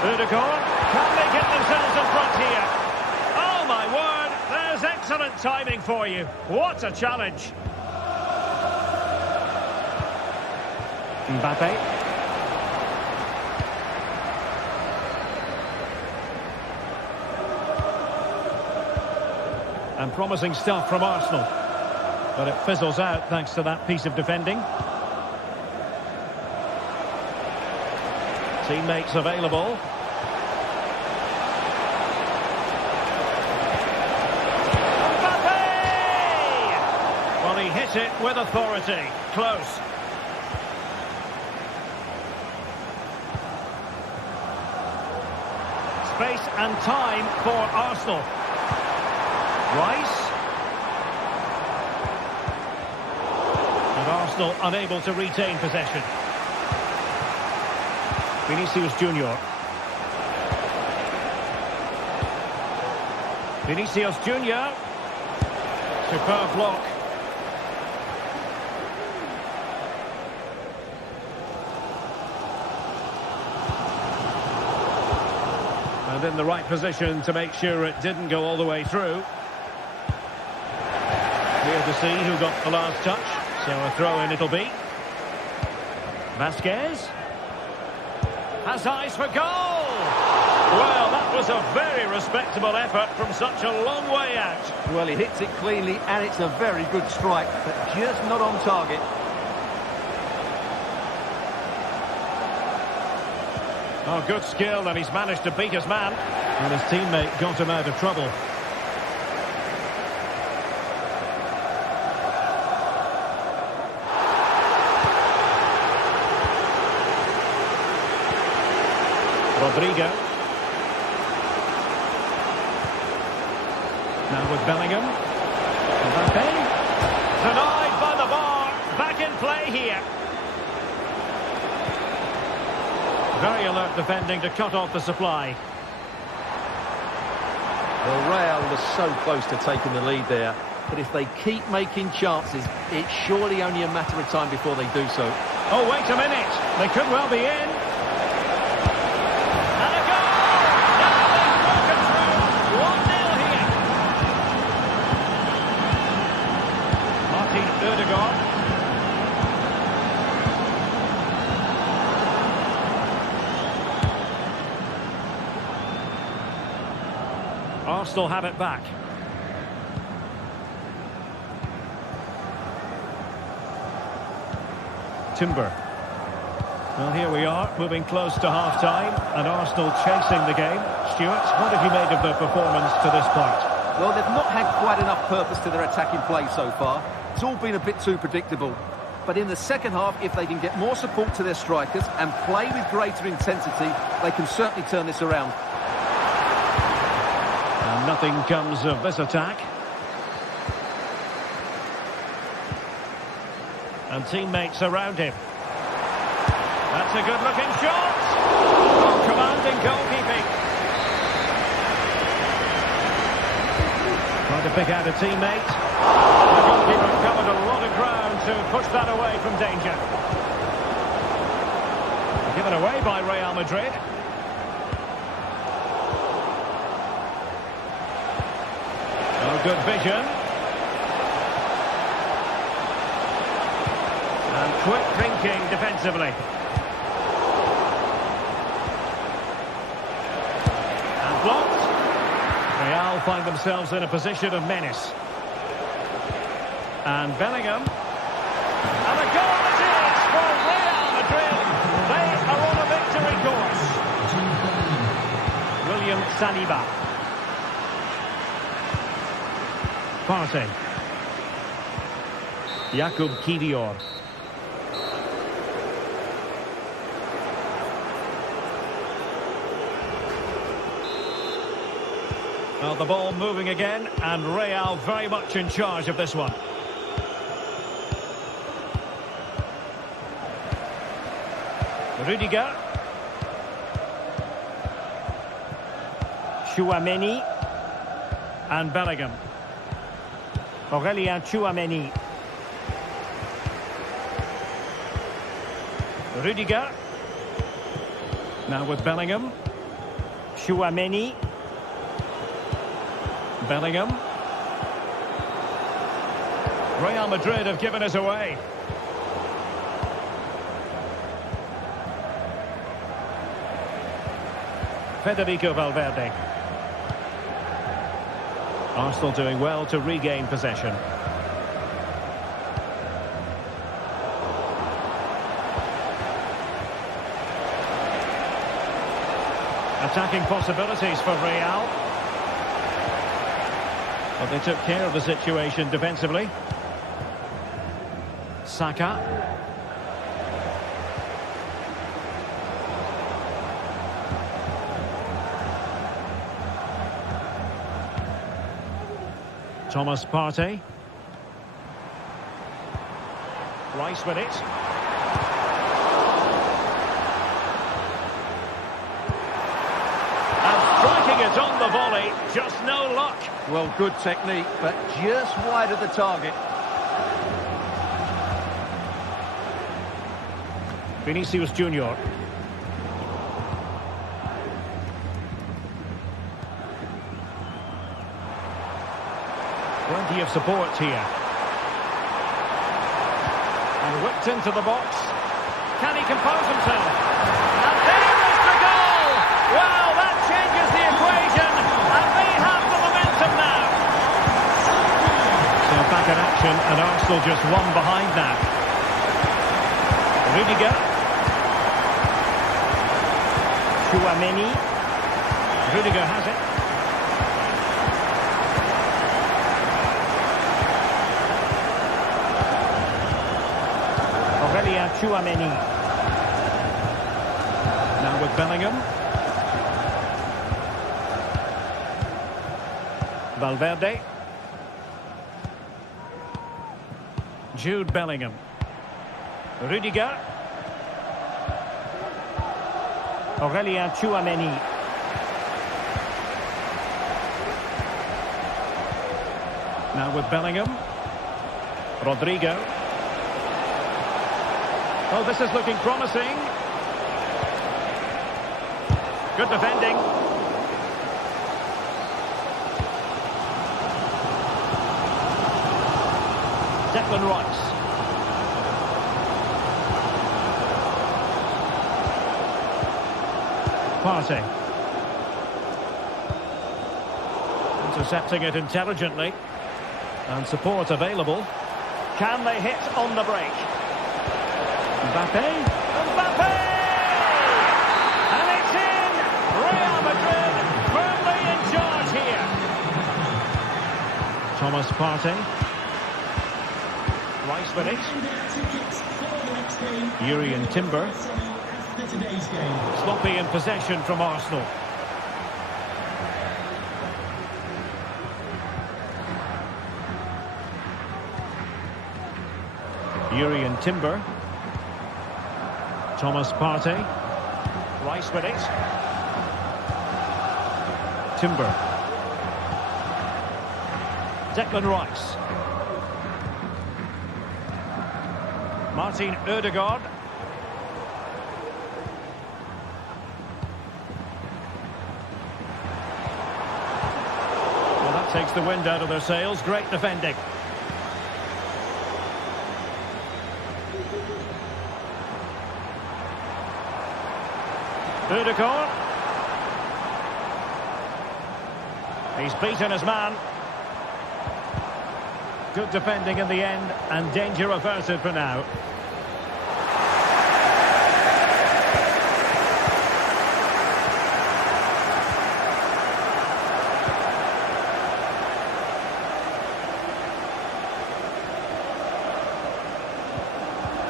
Ødegaard, can they get themselves in front here? Oh my word, there's excellent timing for you. What a challenge. Mbappe. And promising stuff from Arsenal. But it fizzles out thanks to that piece of defending. Teammates available. Mbappe! Well, he hit it with authority. Close. Space and time for Arsenal. Rice. And Arsenal unable to retain possession. Vinicius Junior. Vinicius Junior. Superb block. And in the right position to make sure it didn't go all the way through. Here to see who got the last touch. So a throw-in it'll be. Vazquez. Has eyes for goal! Well, that was a very respectable effort from such a long way out. Well, he hits it cleanly, and it's a very good strike, but just not on target. Oh, good skill, and he's managed to beat his man. And his teammate got him out of trouble. Rodrigo. Now with Bellingham. Mbappe. Denied by the bar. Back in play here. Very alert defending to cut off the supply. Well, Real was so close to taking the lead there. But if they keep making chances, it's surely only a matter of time before they do so. Oh, wait a minute. They could well be in. Arsenal have it back. Timber. Well, here we are, moving close to half-time, and Arsenal chasing the game. Stuart, what have you made of their performance to this point? Well, they've not had quite enough purpose to their attacking play so far. It's all been a bit too predictable. But in the second half, if they can get more support to their strikers and play with greater intensity, they can certainly turn this around. And nothing comes of this attack. And teammates around him. That's a good-looking shot. Oh, commanding goalkeeping. Trying to pick out a teammate. The goalkeeper covered a lot of ground to push that away from danger. Given away by Real Madrid. Oh, good vision. And quick thinking defensively. And blocked. Real find themselves in a position of menace. And Bellingham. And a goal it is for Real Madrid. They are on a victory course. William Saliba. Partey. Jakub Kivior. Well, the ball moving again, and Real very much in charge of this one. Rudiger. Tchouaméni. And Bellingham. Aurélien Tchouaméni. Rudiger. Now with Bellingham. Tchouaméni. Bellingham. Real Madrid have given us away. Federico Valverde. Arsenal doing well to regain possession. Attacking possibilities for Real. But they took care of the situation defensively. Saka. Thomas Partey. Rice with it. And striking it on the volley, just no luck. Well, good technique, but just wide of the target. Vinicius Junior. Plenty of support here. And whipped into the box. Can he compose himself? And there is the goal! Wow, that changes the equation. And they have the momentum now. So back in action, and Arsenal just one behind now. Rudiger. Tchouaméni. Rudiger has it. Aurélien Tchouaméni. Now with Bellingham. Valverde. Jude Bellingham. Rudiger. Aurélien Tchouaméni. Now with Bellingham. Rodrigo. Oh, this is looking promising. Good defending. Declan Rice. Partey. Intercepting it intelligently. And support available. Can they hit on the break? Mbappe. Mbappe! And it's in! Real Madrid firmly in charge here. Thomas Partey. Rice with it. Urian Timber. Sloppy in possession from Arsenal. Urian Timber. Thomas Partey. Rice with it. Timber. Declan Rice. Martin Ødegaard. Well, that takes the wind out of their sails. Great defending. Ødegaard. He's beaten his man. Good defending in the end, and danger averted for now.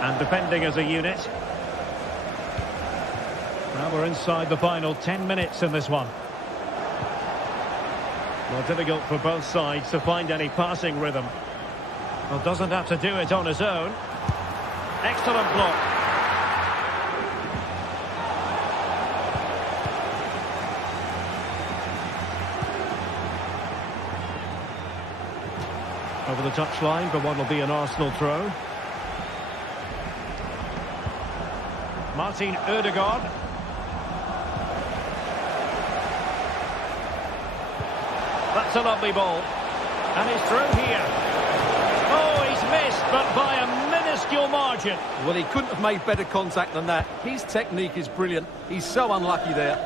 And defending as a unit. Now we're inside the final 10 minutes in this one. Well, difficult for both sides to find any passing rhythm. Well, doesn't have to do it on his own. Excellent block. Over the touchline for what will be an Arsenal throw. Martin Ødegaard. That's a lovely ball. And he's through here. Oh, he's missed, but by a minuscule margin. Well, he couldn't have made better contact than that. His technique is brilliant. He's so unlucky there.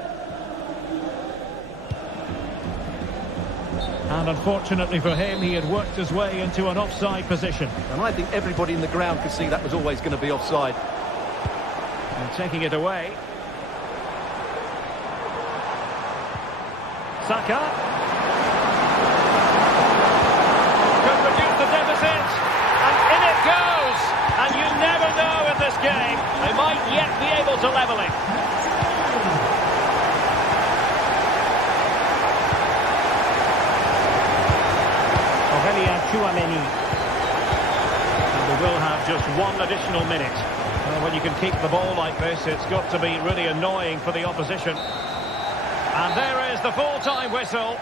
And unfortunately for him, he had worked his way into an offside position. And I think everybody in the ground could see that was always going to be offside. And taking it away. Saka. Could reduce the deficit. And in it goes. And you never know in this game. They might yet be able to level it. And we will have just one additional minute. Well, when you can keep the ball like this, it's got to be really annoying for the opposition. And there is the full-time whistle.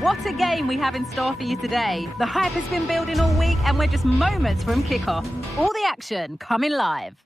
What a game we have in store for you today. The hype has been building all week and we're just moments from kickoff. All the action coming live.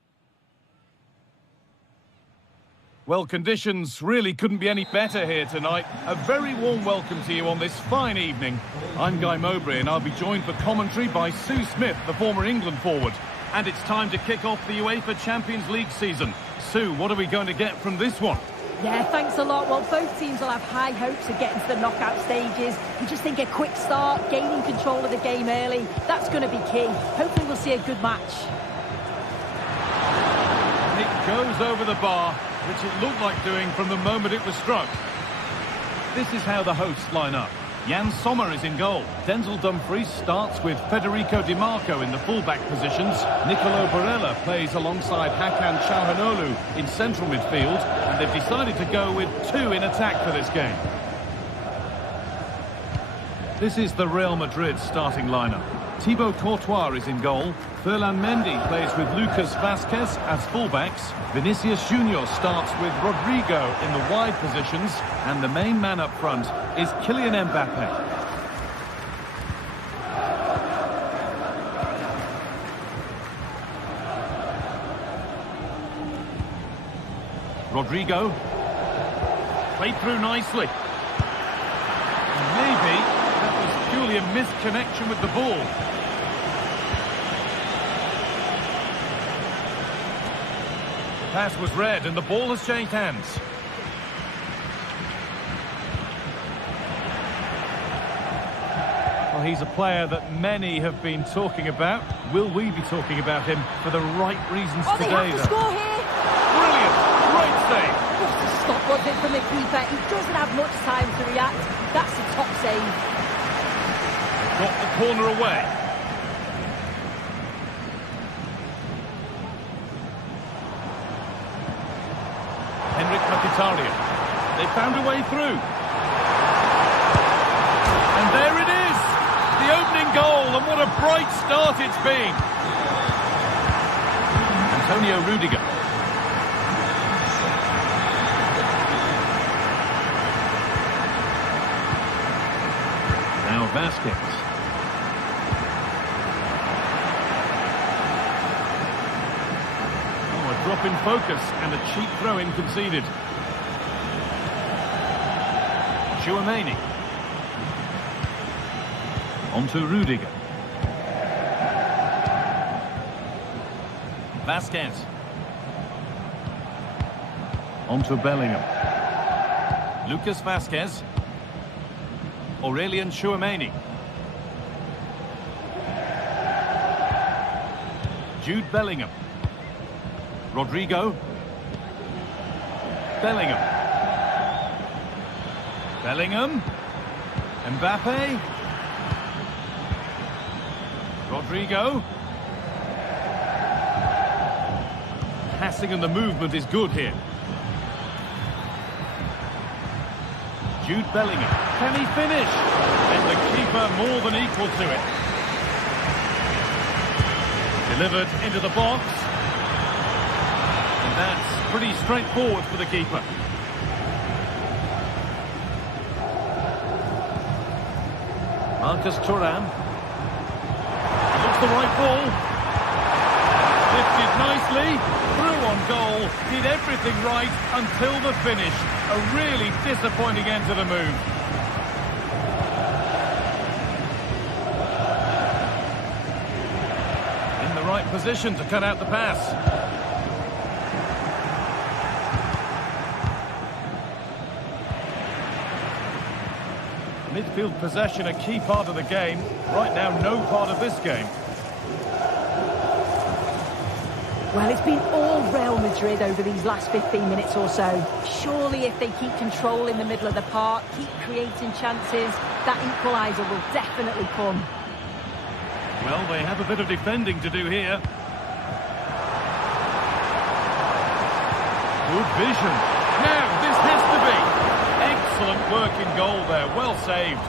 Well, conditions really couldn't be any better here tonight. A very warm welcome to you on this fine evening. I'm Guy Mowbray and I'll be joined for commentary by Sue Smith, the former England forward. And it's time to kick off the UEFA Champions League season. Sue, what are we going to get from this one? Yeah, thanks a lot. Well, both teams will have high hopes of getting to the knockout stages. You just think a quick start, gaining control of the game early, that's going to be key. Hopefully we'll see a good match. It goes over the bar, which it looked like doing from the moment it was struck. This is how the hosts line up. Jan Sommer is in goal. Denzel Dumfries starts with Federico Di Marco in the fullback positions. Nicolo Barella plays alongside Hakan Çalhanoğlu in central midfield. And they've decided to go with two in attack for this game. This is the Real Madrid starting lineup. Thibaut Courtois is in goal. Ferland Mendy plays with Lucas Vazquez as fullbacks. Vinicius Junior starts with Rodrigo in the wide positions. And the main man up front is Kylian Mbappe. Rodrigo. Played through nicely. Maybe that was purely a misconnection with the ball. Pass was read and the ball has changed hands. Well, he's a player that many have been talking about. Will we be talking about him for the right reasons today, They have to score here. Brilliant! Great save! What a stop was it from the keeper? He doesn't have much time to react. That's a top save. Got the corner away. They found a way through. And there it is! The opening goal, and what a bright start it's been. Antonio Rudiger. Now Vazquez. Oh, a drop in focus and a cheap throw-in conceded. Chouameni. On to Rudiger. Vazquez. On to Bellingham. Lucas Vazquez. Aurelien Chouameni. Jude Bellingham. Rodrigo. Bellingham. Bellingham. Mbappe. Rodrigo. Passing and the movement is good here. Jude Bellingham. Can he finish? And the keeper more than equal to it. Delivered into the box. And that's pretty straightforward for the keeper. Marcus Thuram. Looks the right ball. Lifted nicely. Through on goal. Did everything right until the finish. A really disappointing end to the move. In the right position to cut out the pass. Midfield possession a key part of the game. Right now, no part of this game. Well, it's been all Real Madrid over these last 15 minutes or so. Surely if they keep control in the middle of the park, keep creating chances, that equaliser will definitely come. Well, they have a bit of defending to do here. Good vision. Now, this has to be. Excellent work in goal there. Well saved.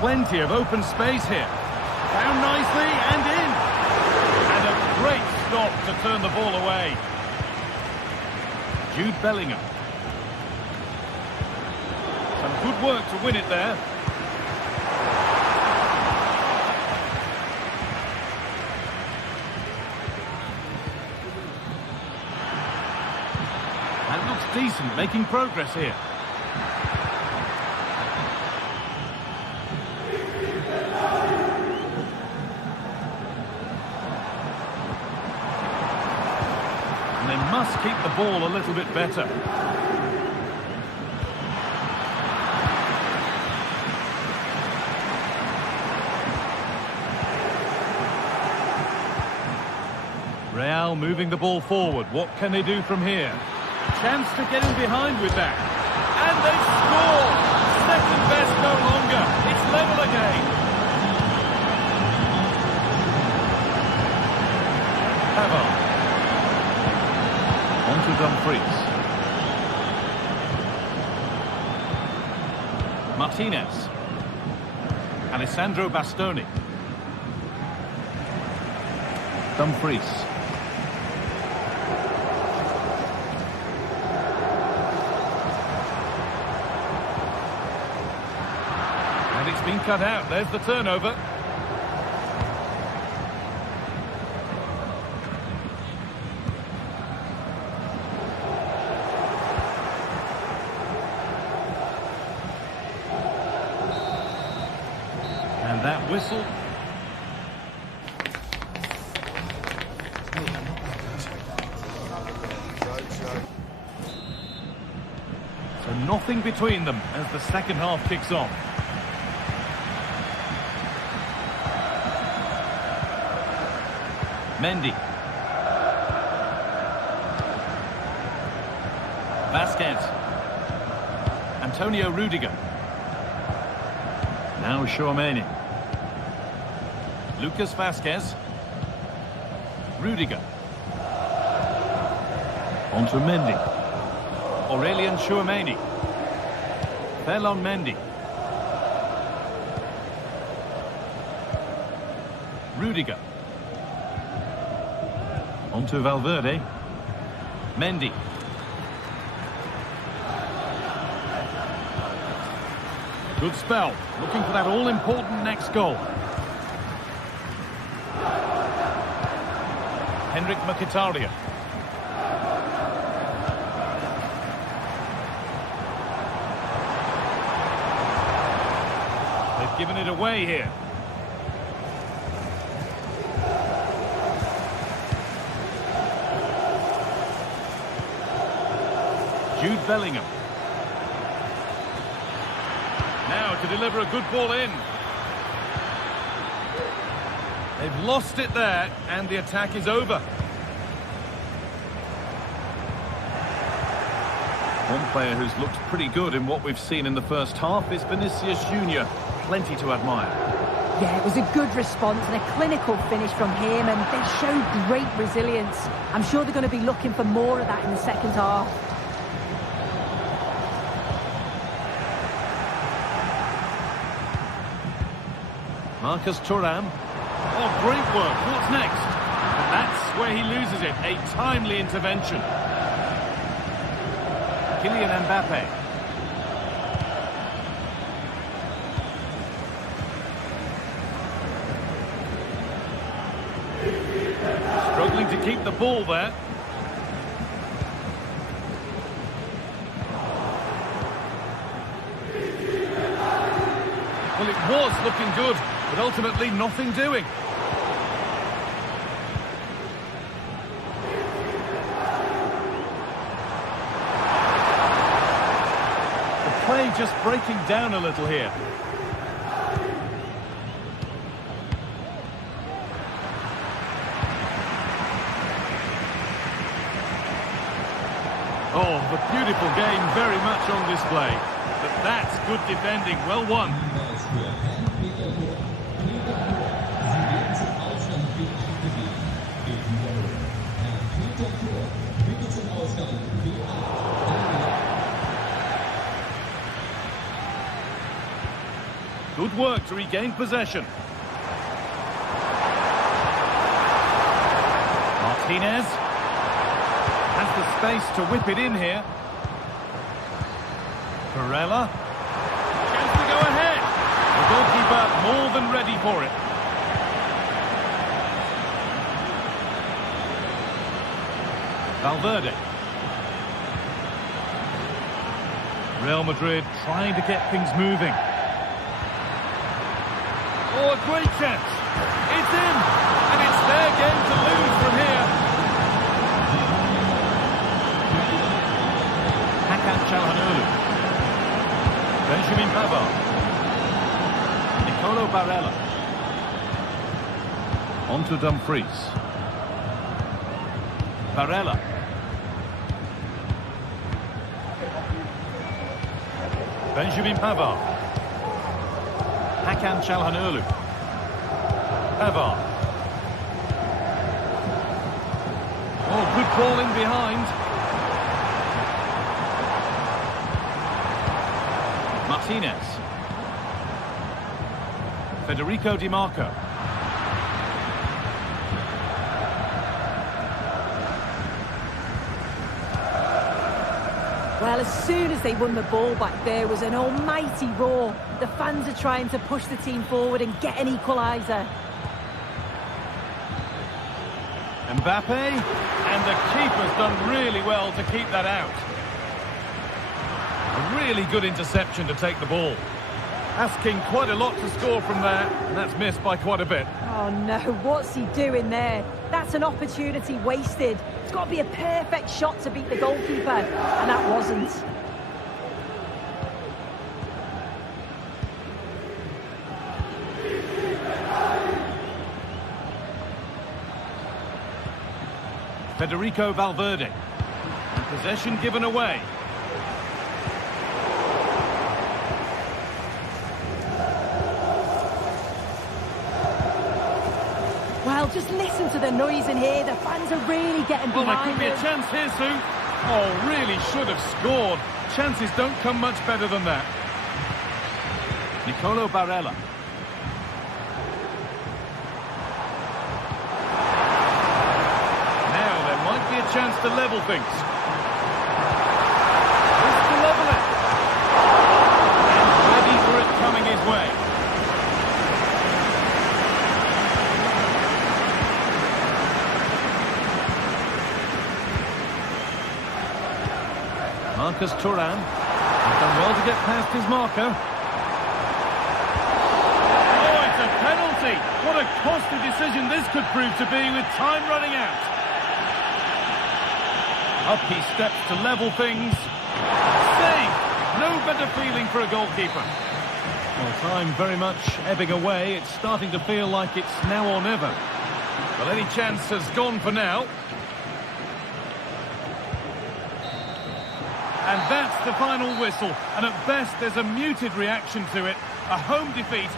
Plenty of open space here. Down nicely and in. And a great stop to turn the ball away. Jude Bellingham. Some good work to win it there. decent, making progress here. And they must keep the ball a little bit better. Real moving the ball forward. What can they do from here? Chance to get in behind with that. And they score! Second best no longer. It's level again. Pavel. On to Dumfries. Martinez. Alessandro Bastoni. Dumfries. And it's been cut out. There's the turnover. And that whistle. So nothing between them as the second half kicks off. Mendy. Vasquez. Antonio Rudiger. Now Tchouaméni. Lucas Vasquez. Rudiger. On to Mendy. Aurélien Tchouaméni. Ferland Mendy. Rudiger. On to Valverde. Mendy. Good spell. Looking for that all-important next goal. Henrik Mkhitaryan. They've given it away here. Jude Bellingham. Now to deliver a good ball in. They've lost it there, and the attack is over. One player who's looked pretty good in what we've seen in the first half is Vinicius Junior. Plenty to admire. Yeah, it was a good response and a clinical finish from him, and they showed great resilience. I'm sure they're going to be looking for more of that in the second half. Marcus Thuram. Oh, great work. What's next? And that's where he loses it. A timely intervention. Kylian Mbappe. Struggling to keep the ball there. Well, it was looking good, but ultimately nothing doing. The play just breaking down a little here. Oh, the beautiful game very much on display. But that's good defending, well won. Good work to regain possession. Martinez has the space to whip it in here. Barella. Chance to go ahead. The goalkeeper more than ready for it. Valverde. Real Madrid trying to get things moving. Oh, a great chance. It's in. And it's their game to lose from here. Hakan Çalhanoğlu. Benjamin Pavard. Nicolo Barella. On to Dumfries. Barella. Benjamin Pavard. Hakan Çalhanoğlu. Pavard. Oh, good ball in behind. Martinez. Federico Di Marco. Well, as soon as they won the ball back, there was an almighty roar. The fans are trying to push the team forward and get an equaliser. Mbappe, and the keeper's done really well to keep that out. A really good interception to take the ball. Asking quite a lot to score from there, and that's missed by quite a bit. Oh no, what's he doing there? That's an opportunity wasted. It's got to be a perfect shot to beat the goalkeeper, and that wasn't. Federico Valverde. And possession given away. Well, just listen to the noise in here. The fans are really getting Well, there behind could be a them. chance here, Sue. Oh, really should have scored. Chances don't come much better than that. Nicolo Barella. Now there might be a chance to level things. Who's to level it? And ready for it coming his way. Marcus Thuram has done well to get past his marker. Oh, it's a penalty! What a costly decision this could prove to be with time running out. Up he steps to level things. Saved! No better feeling for a goalkeeper. Well, time very much ebbing away. It's starting to feel like it's now or never. Well, any chance has gone for now. And that's the final whistle. And at best, there's a muted reaction to it. A home defeat.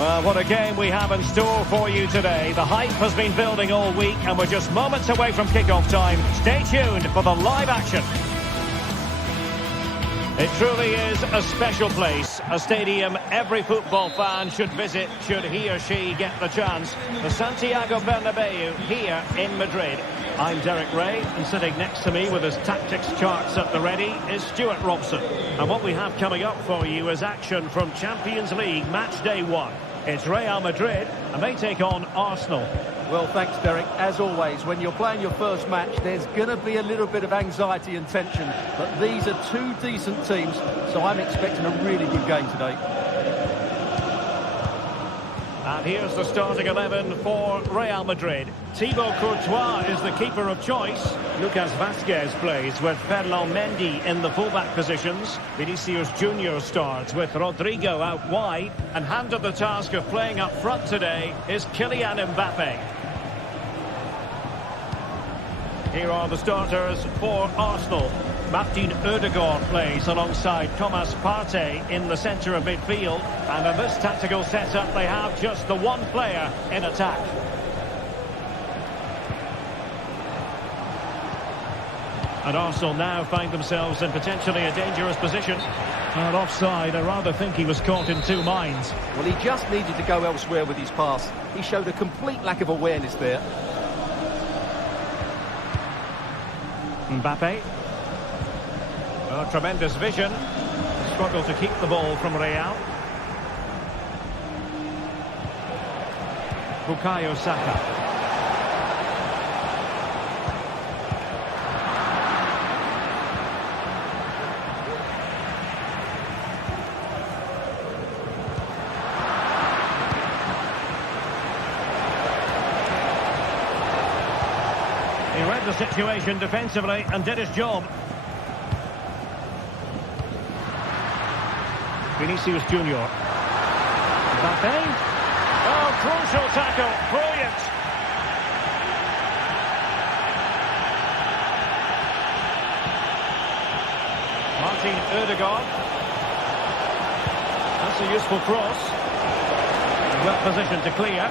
Well, what a game we have in store for you today. The hype has been building all week and we're just moments away from kick-off time. Stay tuned for the live action. It truly is a special place, a stadium every football fan should visit should he or she get the chance. The Santiago Bernabeu here in Madrid. I'm Derek Ray, and sitting next to me with his tactics charts at the ready is Stuart Robson. And what we have coming up for you is action from Champions League match day 1. It's Real Madrid, and they take on Arsenal. Well, thanks, Derek. As always, when you're playing your first match, there's going to be a little bit of anxiety and tension. But these are two decent teams, so I'm expecting a really good game today. And here's the starting 11 for Real Madrid. Thibaut Courtois is the keeper of choice. Lucas Vazquez plays with Ferland Mendy in the fullback positions. Vinicius Junior starts with Rodrigo out wide. And handed the task of playing up front today is Kylian Mbappe. Here are the starters for Arsenal. Martin Ødegaard plays alongside Thomas Partey in the centre of midfield. And in this tactical setup, they have just the one player in attack. And Arsenal now find themselves in potentially a dangerous position. And offside, I rather think he was caught in two minds. Well, he just needed to go elsewhere with his pass. He showed a complete lack of awareness there. Mbappe. Oh, tremendous vision. Struggle to keep the ball from Real. Bukayo Saka. He read the situation defensively and did his job. Vinicius Junior. Mbappe. Oh, crucial tackle. Brilliant. Martin Ødegaard. That's a useful cross. Well positioned to clear.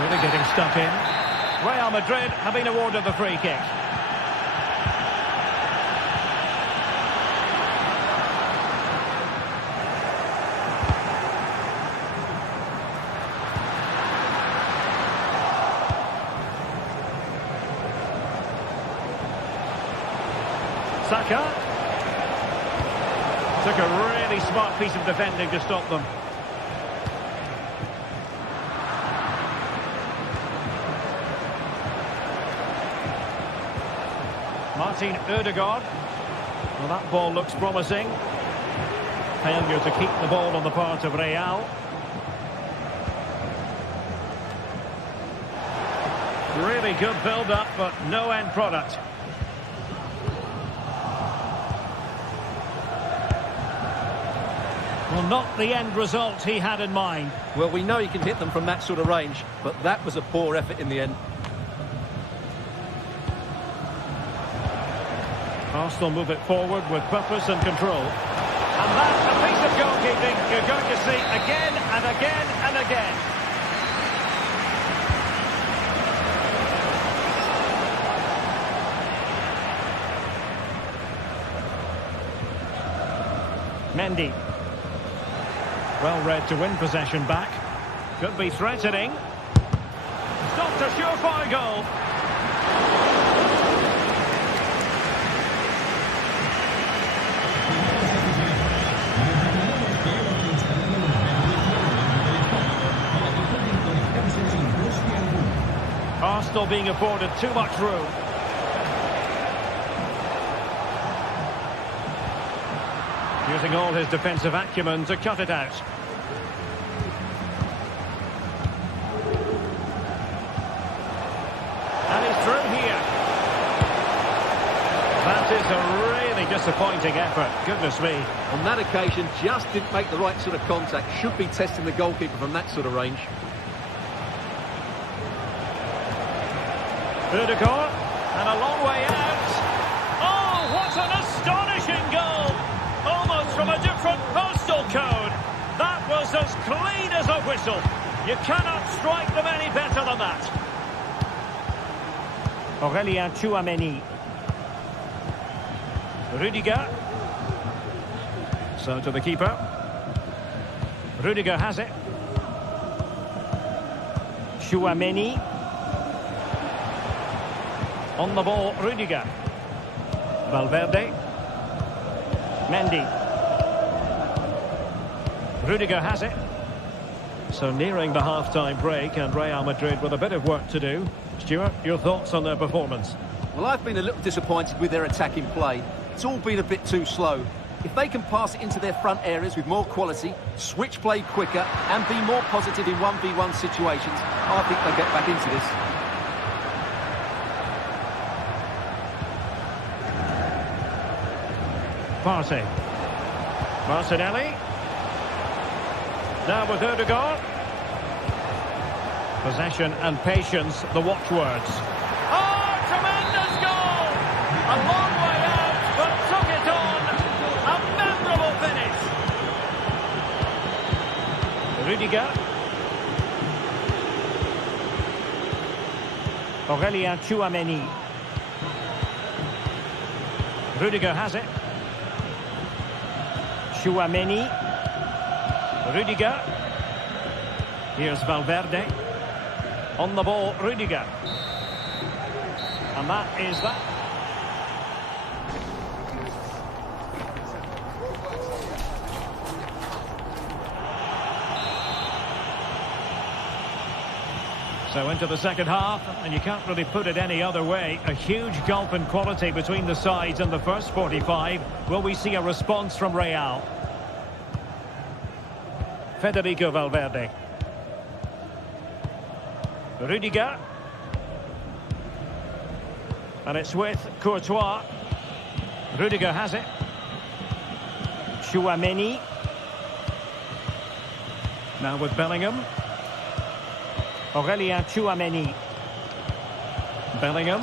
Really getting stuck in. Real Madrid have been awarded the free kick. Saka took a really smart piece of defending to stop them. Martin Ødegaard. Well, that ball looks promising. Failure to keep the ball on the part of Real. Really good build-up, but no end product. Well, not the end result he had in mind. Well, we know he can hit them from that sort of range, but that was a poor effort in the end. Arsenal move it forward with purpose and control. And that's a piece of goalkeeping you're going to see again and again and again. Mendy. Well read to win possession back. Could be threatening. Stopped a surefire goal. Arsenal being afforded too much room. Using all his defensive acumen to cut it out. And he's through here. That is a really disappointing effort. Goodness me. On that occasion, just didn't make the right sort of contact. Should be testing the goalkeeper from that sort of range. Ødegaard, and a long way out. Oh, what an astonishing goal! Almost from a different post. whistle. You cannot strike them any better than that. Aurélien Tchouaméni. Rudiger. So to the keeper. Rudiger has it. Tchouaméni. On the ball, Rudiger. Valverde. Mendy. Rudiger has it. So nearing the half-time break, and Real Madrid with a bit of work to do. Stuart, your thoughts on their performance? Well, I've been a little disappointed with their attacking play. It's all been a bit too slow. If they can pass it into their front areas with more quality, switch play quicker, and be more positive in 1v1 situations, I think they'll get back into this. Partey. Martinelli. Now with Ødegaard. Possession and patience, the watchwords. Oh, tremendous goal! A long way out, but took it on. A memorable finish. Rudiger. Aurélien Tchouaméni. Rudiger has it. Tchouaméni. Rudiger. Here's Valverde. On the ball, Rudiger. And that is that. So into the second half, and you can't really put it any other way. A huge gulf in quality between the sides in the first 45. Will we see a response from Real? Federico Valverde. Rudiger. And it's with Courtois. Rudiger has it. Tchouaméni. Now with Bellingham. Aurélien Tchouaméni. Bellingham.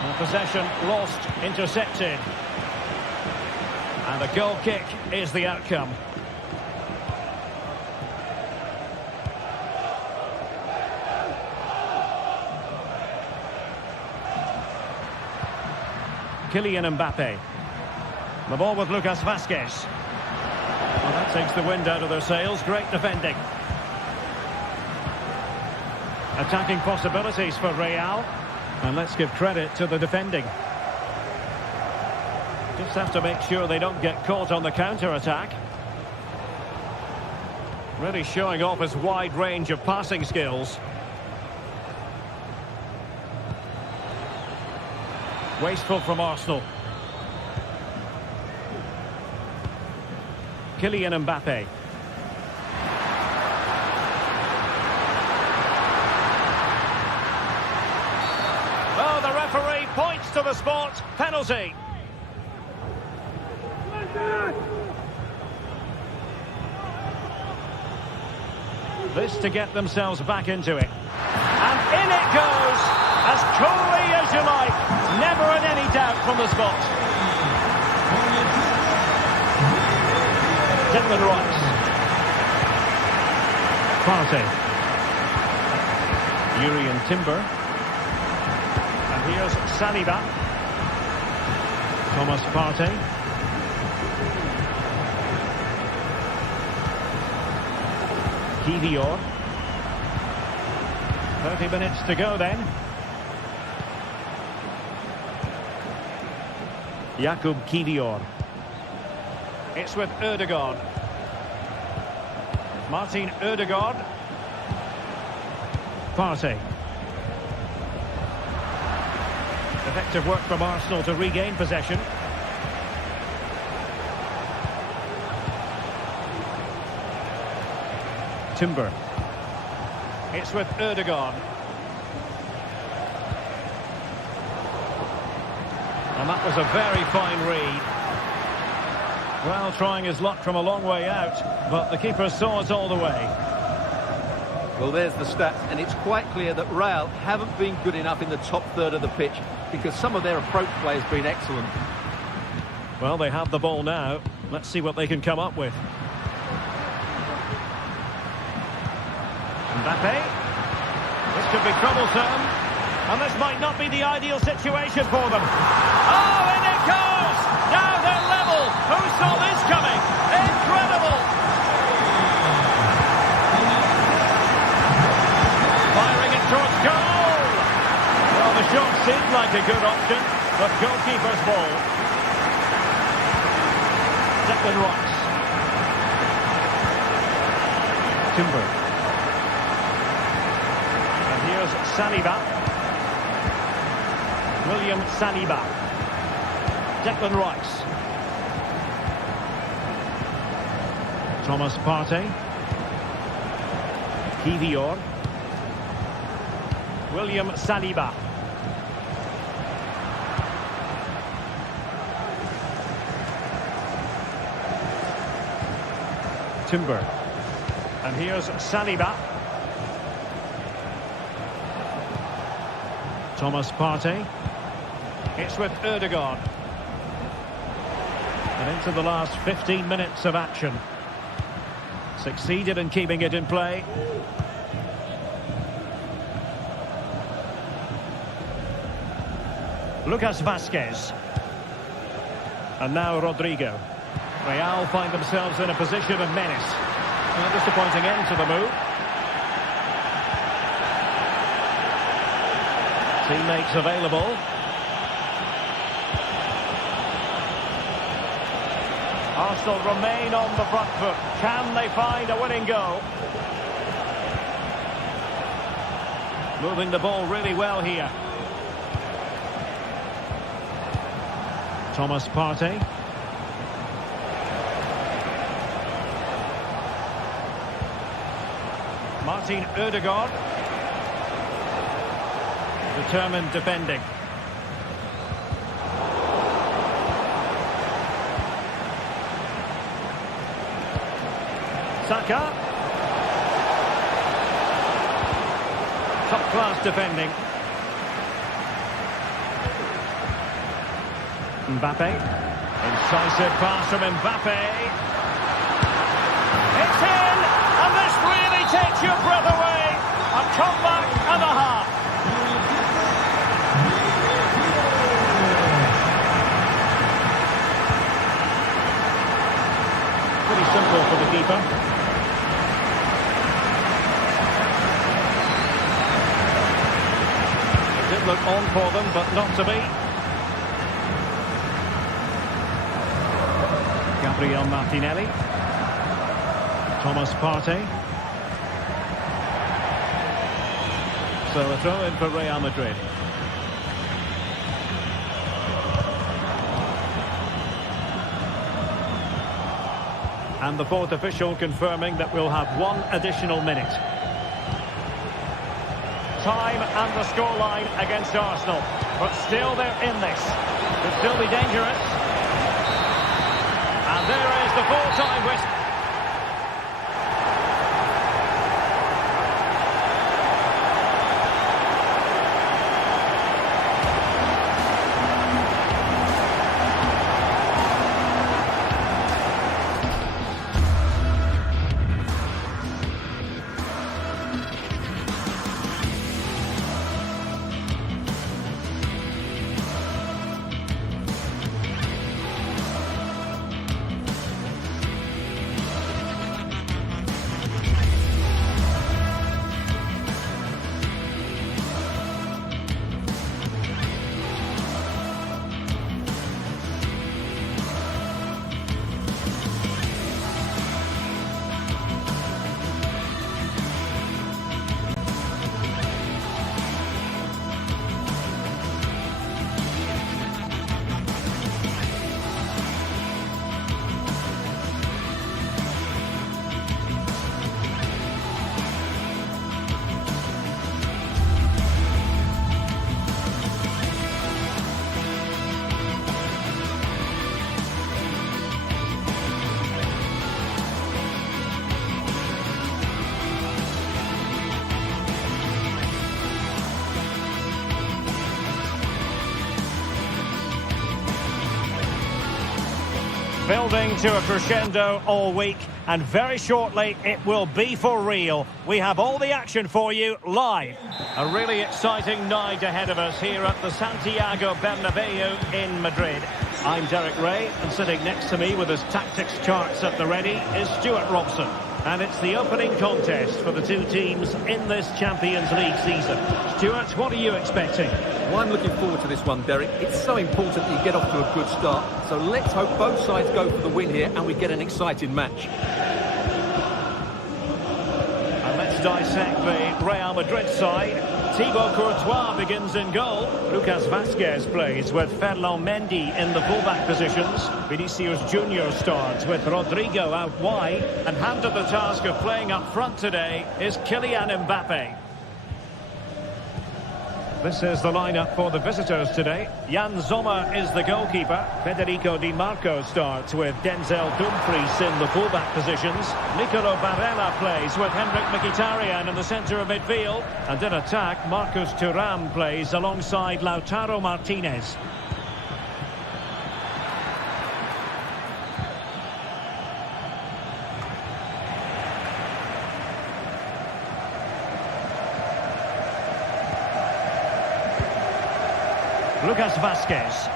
And possession lost, intercepted. And a goal kick is the outcome. Kylian Mbappe. The ball with Lucas Vázquez. Well, that takes the wind out of their sails. Great defending. Attacking possibilities for Real. And let's give credit to the defending. Just have to make sure they don't get caught on the counter-attack. Really showing off his wide range of passing skills. Wasteful from Arsenal. Kylian Mbappe. Oh, the referee points to the spot. Penalty. This to get themselves back into it. And in it goes, as coolly as you like. Never in any doubt from the spot. Declan Rice. Partey. Urian Timber. And here's Saliba. Thomas Partey. Kivior. 30 minutes to go then. Jakub Kivior. It's with Ødegaard. Martin Ødegaard. Partey. Effective work from Arsenal to regain possession. Timber. It's with Ødegaard. And that was a very fine read. Well, trying his luck from a long way out, but the keeper saw it all the way. Well, there's the stats, and it's quite clear that Real haven't been good enough in the top third of the pitch because some of their approach play has been excellent. Well, they have the ball now. Let's see what they can come up with. Mbappe. This could be troublesome. And this might not be the ideal situation for them. Oh, in it goes! Now they're level. Who saw this coming? Incredible! Firing it towards goal! Well, the shot seemed like a good option, but goalkeeper's ball. Declan Rice. Timber. And here's Saliba. William Saliba. Declan Rice. Thomas Partey. Kivior. William Saliba. Timber. And here's Saliba. Thomas Partey. It's with Ødegaard. And into the last 15 minutes of action. Succeeded in keeping it in play. Lucas Vazquez. And now Rodrigo. Real find themselves in a position of menace. A disappointing end to the move. Teammates available. Arsenal remain on the front foot. Can they find a winning goal? Moving the ball really well here. Thomas Partey. Martin Ødegaard. Determined defending. Saka. Top-class defending. Mbappe. Incisive pass from Mbappe. It's in! And this really takes your breath away. A comeback and a half. Pretty simple for the keeper. It did look on for them, but not to be. Gabriel Martinelli. Thomas Partey. So a throw in for Real Madrid. And the fourth official confirming that we'll have one additional minute. Time and the scoreline against Arsenal. But still they're in this. Could still be dangerous. And there is the full-time whistle. Building to a crescendo all week, and very shortly it will be for real. We have all the action for you live. A really exciting night ahead of us here at the Santiago Bernabeu in Madrid. I'm Derek Ray, and sitting next to me with his tactics charts at the ready is Stuart Robson. And it's the opening contest for the two teams in this Champions League season. Stuart, what are you expecting? Well, I'm looking forward to this one, Derek. It's so important that you get off to a good start. So let's hope both sides go for the win here and we get an exciting match. And let's dissect the Real Madrid side. Thibaut Courtois begins in goal. Lucas Vazquez plays with Ferland Mendy in the fullback positions. Vinicius Junior starts with Rodrigo out wide. And handed the task of playing up front today is Kylian Mbappe. This is the lineup for the visitors today. Jan Sommer is the goalkeeper. Federico Di Marco starts with Denzel Dumfries in the fullback positions. Nicolo Barella plays with Henrik Mkhitaryan in the centre of midfield. And in attack, Marcus Thuram plays alongside Lautaro Martinez. Lucas Vazquez.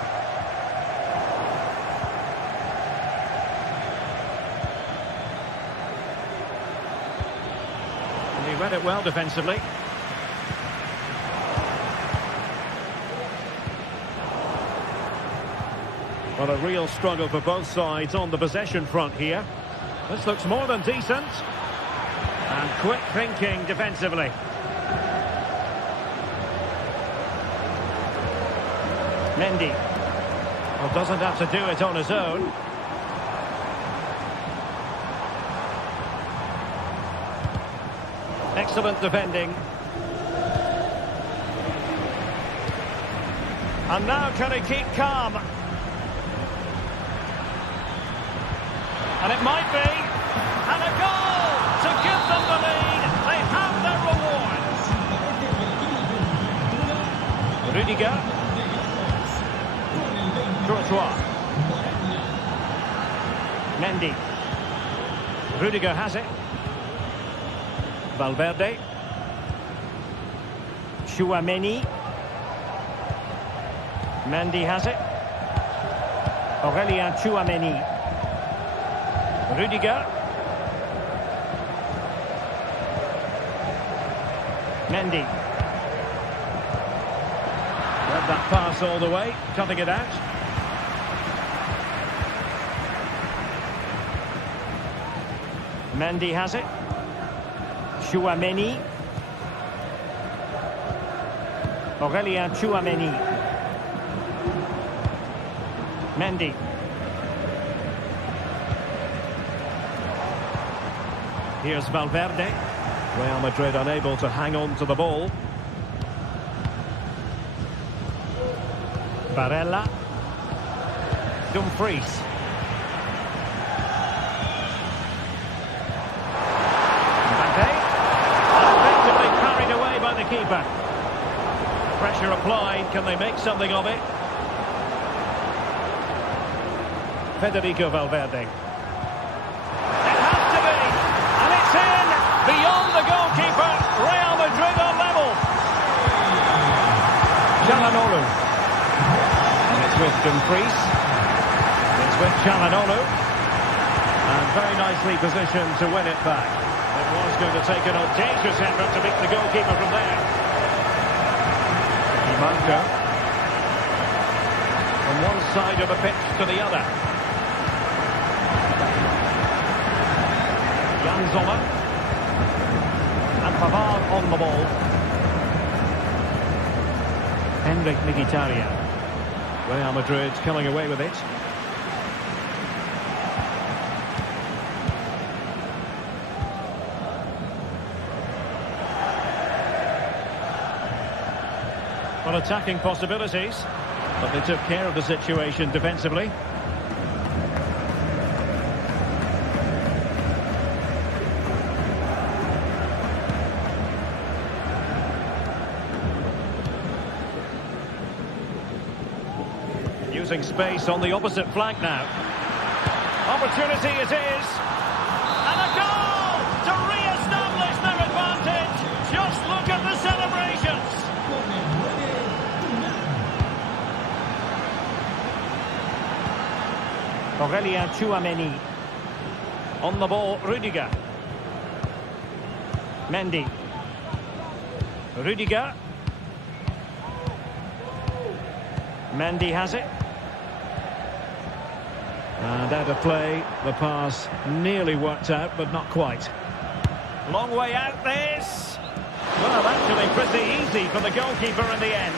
And he read it well defensively. Well, a real struggle for both sides on the possession front here. This looks more than decent. And quick thinking defensively. Mendy. Well, doesn't have to do it on his own. Excellent defending. And now can he keep calm? And it might be. And a goal to give them the lead. They have their reward. Rudiger. Courtois. Mendy. Rudiger has it. Valverde. Tchouaméni. Mendy has it. Aurélien Tchouaméni. Rudiger. Mendy. Read that pass all the way, cutting it out. Mendy has it. Tchouaméni. Aurélien Tchouaméni. Mendy. Here's Valverde. Real Madrid unable to hang on to the ball. Barella. Dumfries. Keeper. Pressure applied. Can they make something of it? Federico Valverde. It has to be. And it's in. Beyond the goalkeeper. Real Madrid are level. Çalhanoğlu. And it's with Dumfries. It's with Çalhanoğlu. And very nicely positioned to win it back. It was going to take an audacious effort to beat the goalkeeper from there. Di Marco. From one side of the pitch to the other. Jan Sommer. And Pavard on the ball. Henrik Mkhitaryan. Real Madrid coming away with it. Well, attacking possibilities, but they took care of the situation defensively. Using space on the opposite flank now. Opportunity it is. And a goal to re-establish their advantage. Just look at the celebrations. Aurelien Tchouameni. On the ball, Rudiger. Mendy. Rudiger. Mendy has it. And out of play, the pass nearly worked out, but not quite. Long way out this. Well, actually pretty easy for the goalkeeper in the end.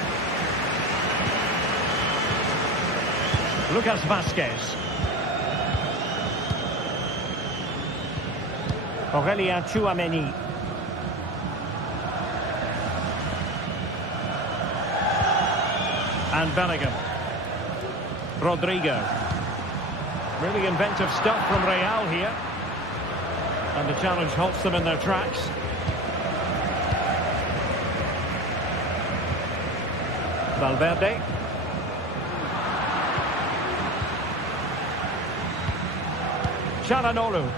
Lucas Vazquez. Aurelien Tchouameni. And Bellingham. Rodrigo. Really inventive stuff from Real here. And the challenge halts them in their tracks. Valverde. Çalhanoğlu.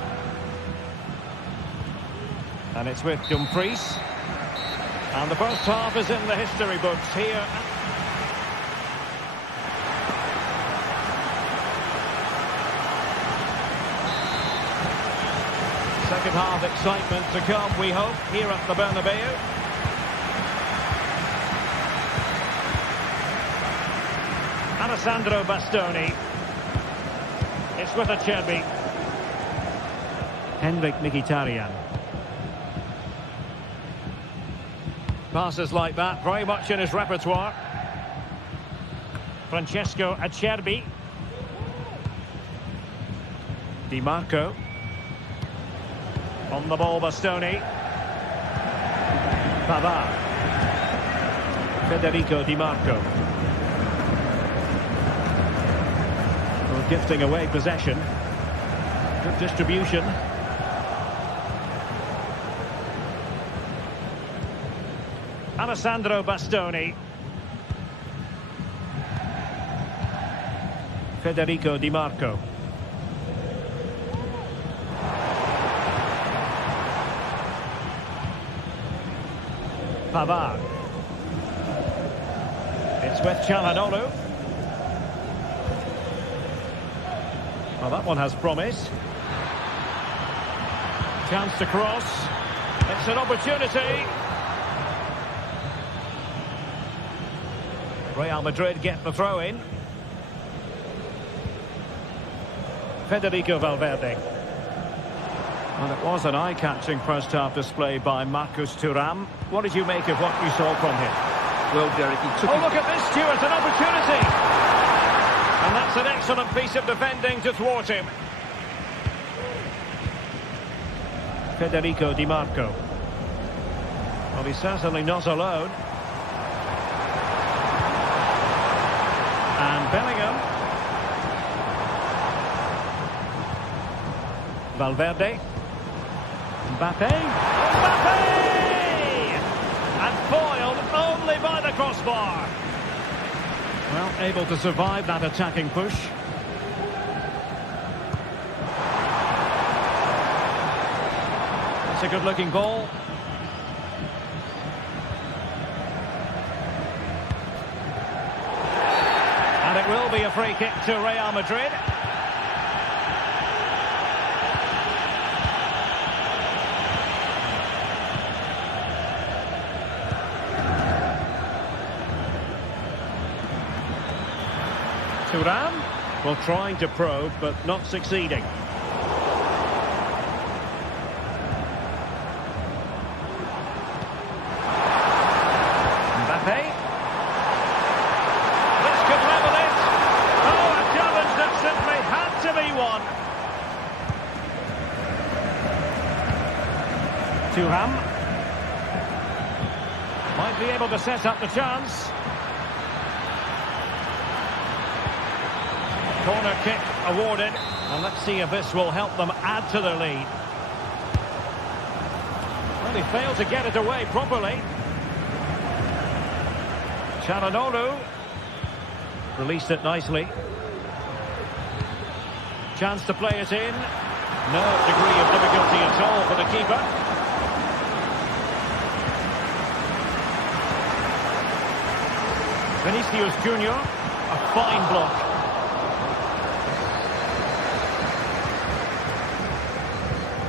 And it's with Dumfries. And the first half is in the history books here. Second half excitement to come, we hope, here at the Bernabeu. Alessandro Bastoni. It's with Acerbi. Henrik Mkhitaryan. Passes like that, very much in his repertoire. Francesco Acerbi. Di Marco. On the ball, Bastoni. Pavard. Federico Di Marco. Well, gifting away possession. Good distribution. Alessandro Bastoni. Federico Di Marco. Pavard. It's with Çalhanoğlu. Well, that one has promise. Chance to cross. It's an opportunity. Real Madrid get the throw in. Federico Valverde. Well, it was an eye-catching first-half display by Marcus Thuram. What did you make of what you saw from him? Well, Derek, he took look at this, Stuart, an opportunity! And that's an excellent piece of defending to thwart him. Federico Di Marco. Well, he's certainly not alone. And Bellingham. Valverde. Mbappe. Mbappe! And foiled only by the crossbar. Well, able to survive that attacking push. It's a good-looking ball. And it will be a free kick to Real Madrid. Thuram, well, trying to probe, but not succeeding. Mbappe. This could level it. Oh, a challenge that simply had to be won. Thuram. Might be able to set up the chance. Corner kick awarded, and let's see if this will help them add to their lead. Well, he failed to get it away properly. Çalhanoğlu released it nicely. Chance to play it in. No degree of difficulty at all for the keeper. Vinicius Junior, a fine block.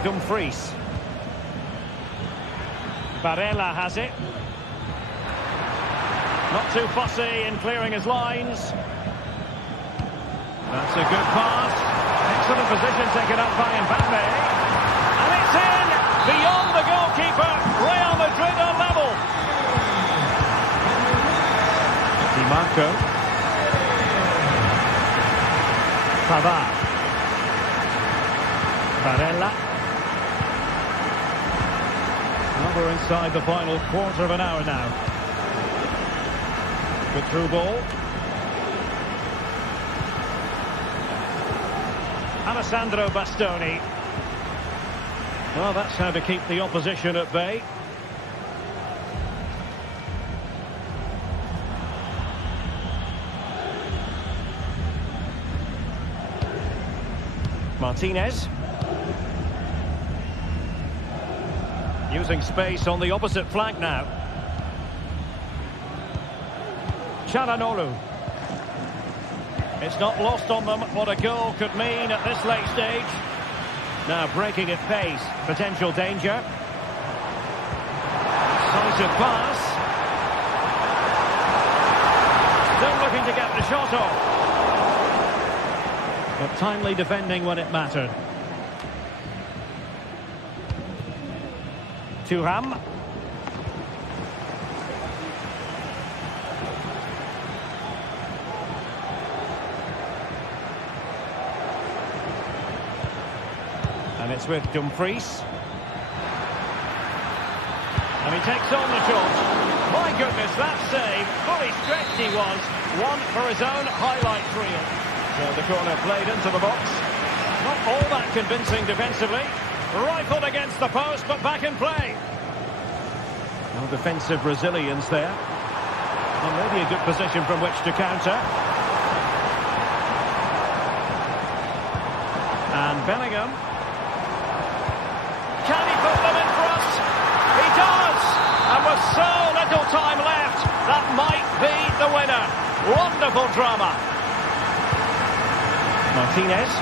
Dumfries. Barella has it. Not too fussy in clearing his lines. That's a good pass. Excellent position taken up by Mbappe. And it's in! Beyond the goalkeeper. Real Madrid are level. Di Marco. Pavard. Barella. Well, we're inside the final quarter of an hour now. Good through ball. Alessandro Bastoni. Well, that's how to keep the opposition at bay. Martinez. Using space on the opposite flank now. Çalhanoğlu. It's not lost on them what a goal could mean at this late stage. Now breaking at pace. Potential danger. Decisive pass. Still looking to get the shot off. But timely defending when it mattered. Thuram. And it's with Dumfries. And he takes on the shot. My goodness, that save. Fully stretched he was. One for his own highlight reel. So the corner played into the box. Not all that convincing defensively. Rifled against the post, but back in play. No defensive resilience there. And maybe a good position from which to counter. And Bellingham. Can he put them in front? He does! And with so little time left, that might be the winner. Wonderful drama. Martinez.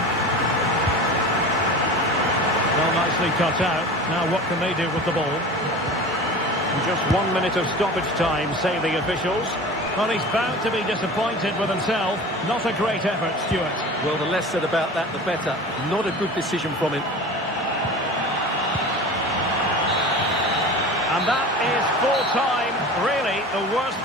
Well, nicely cut out. Now what can they do with the ball? And just 1 minute of stoppage time, say the officials. Well, he's bound to be disappointed with himself. Not a great effort, Stuart. Well, the less said about that, the better. Not a good decision from him. And that is full time. Really, the worst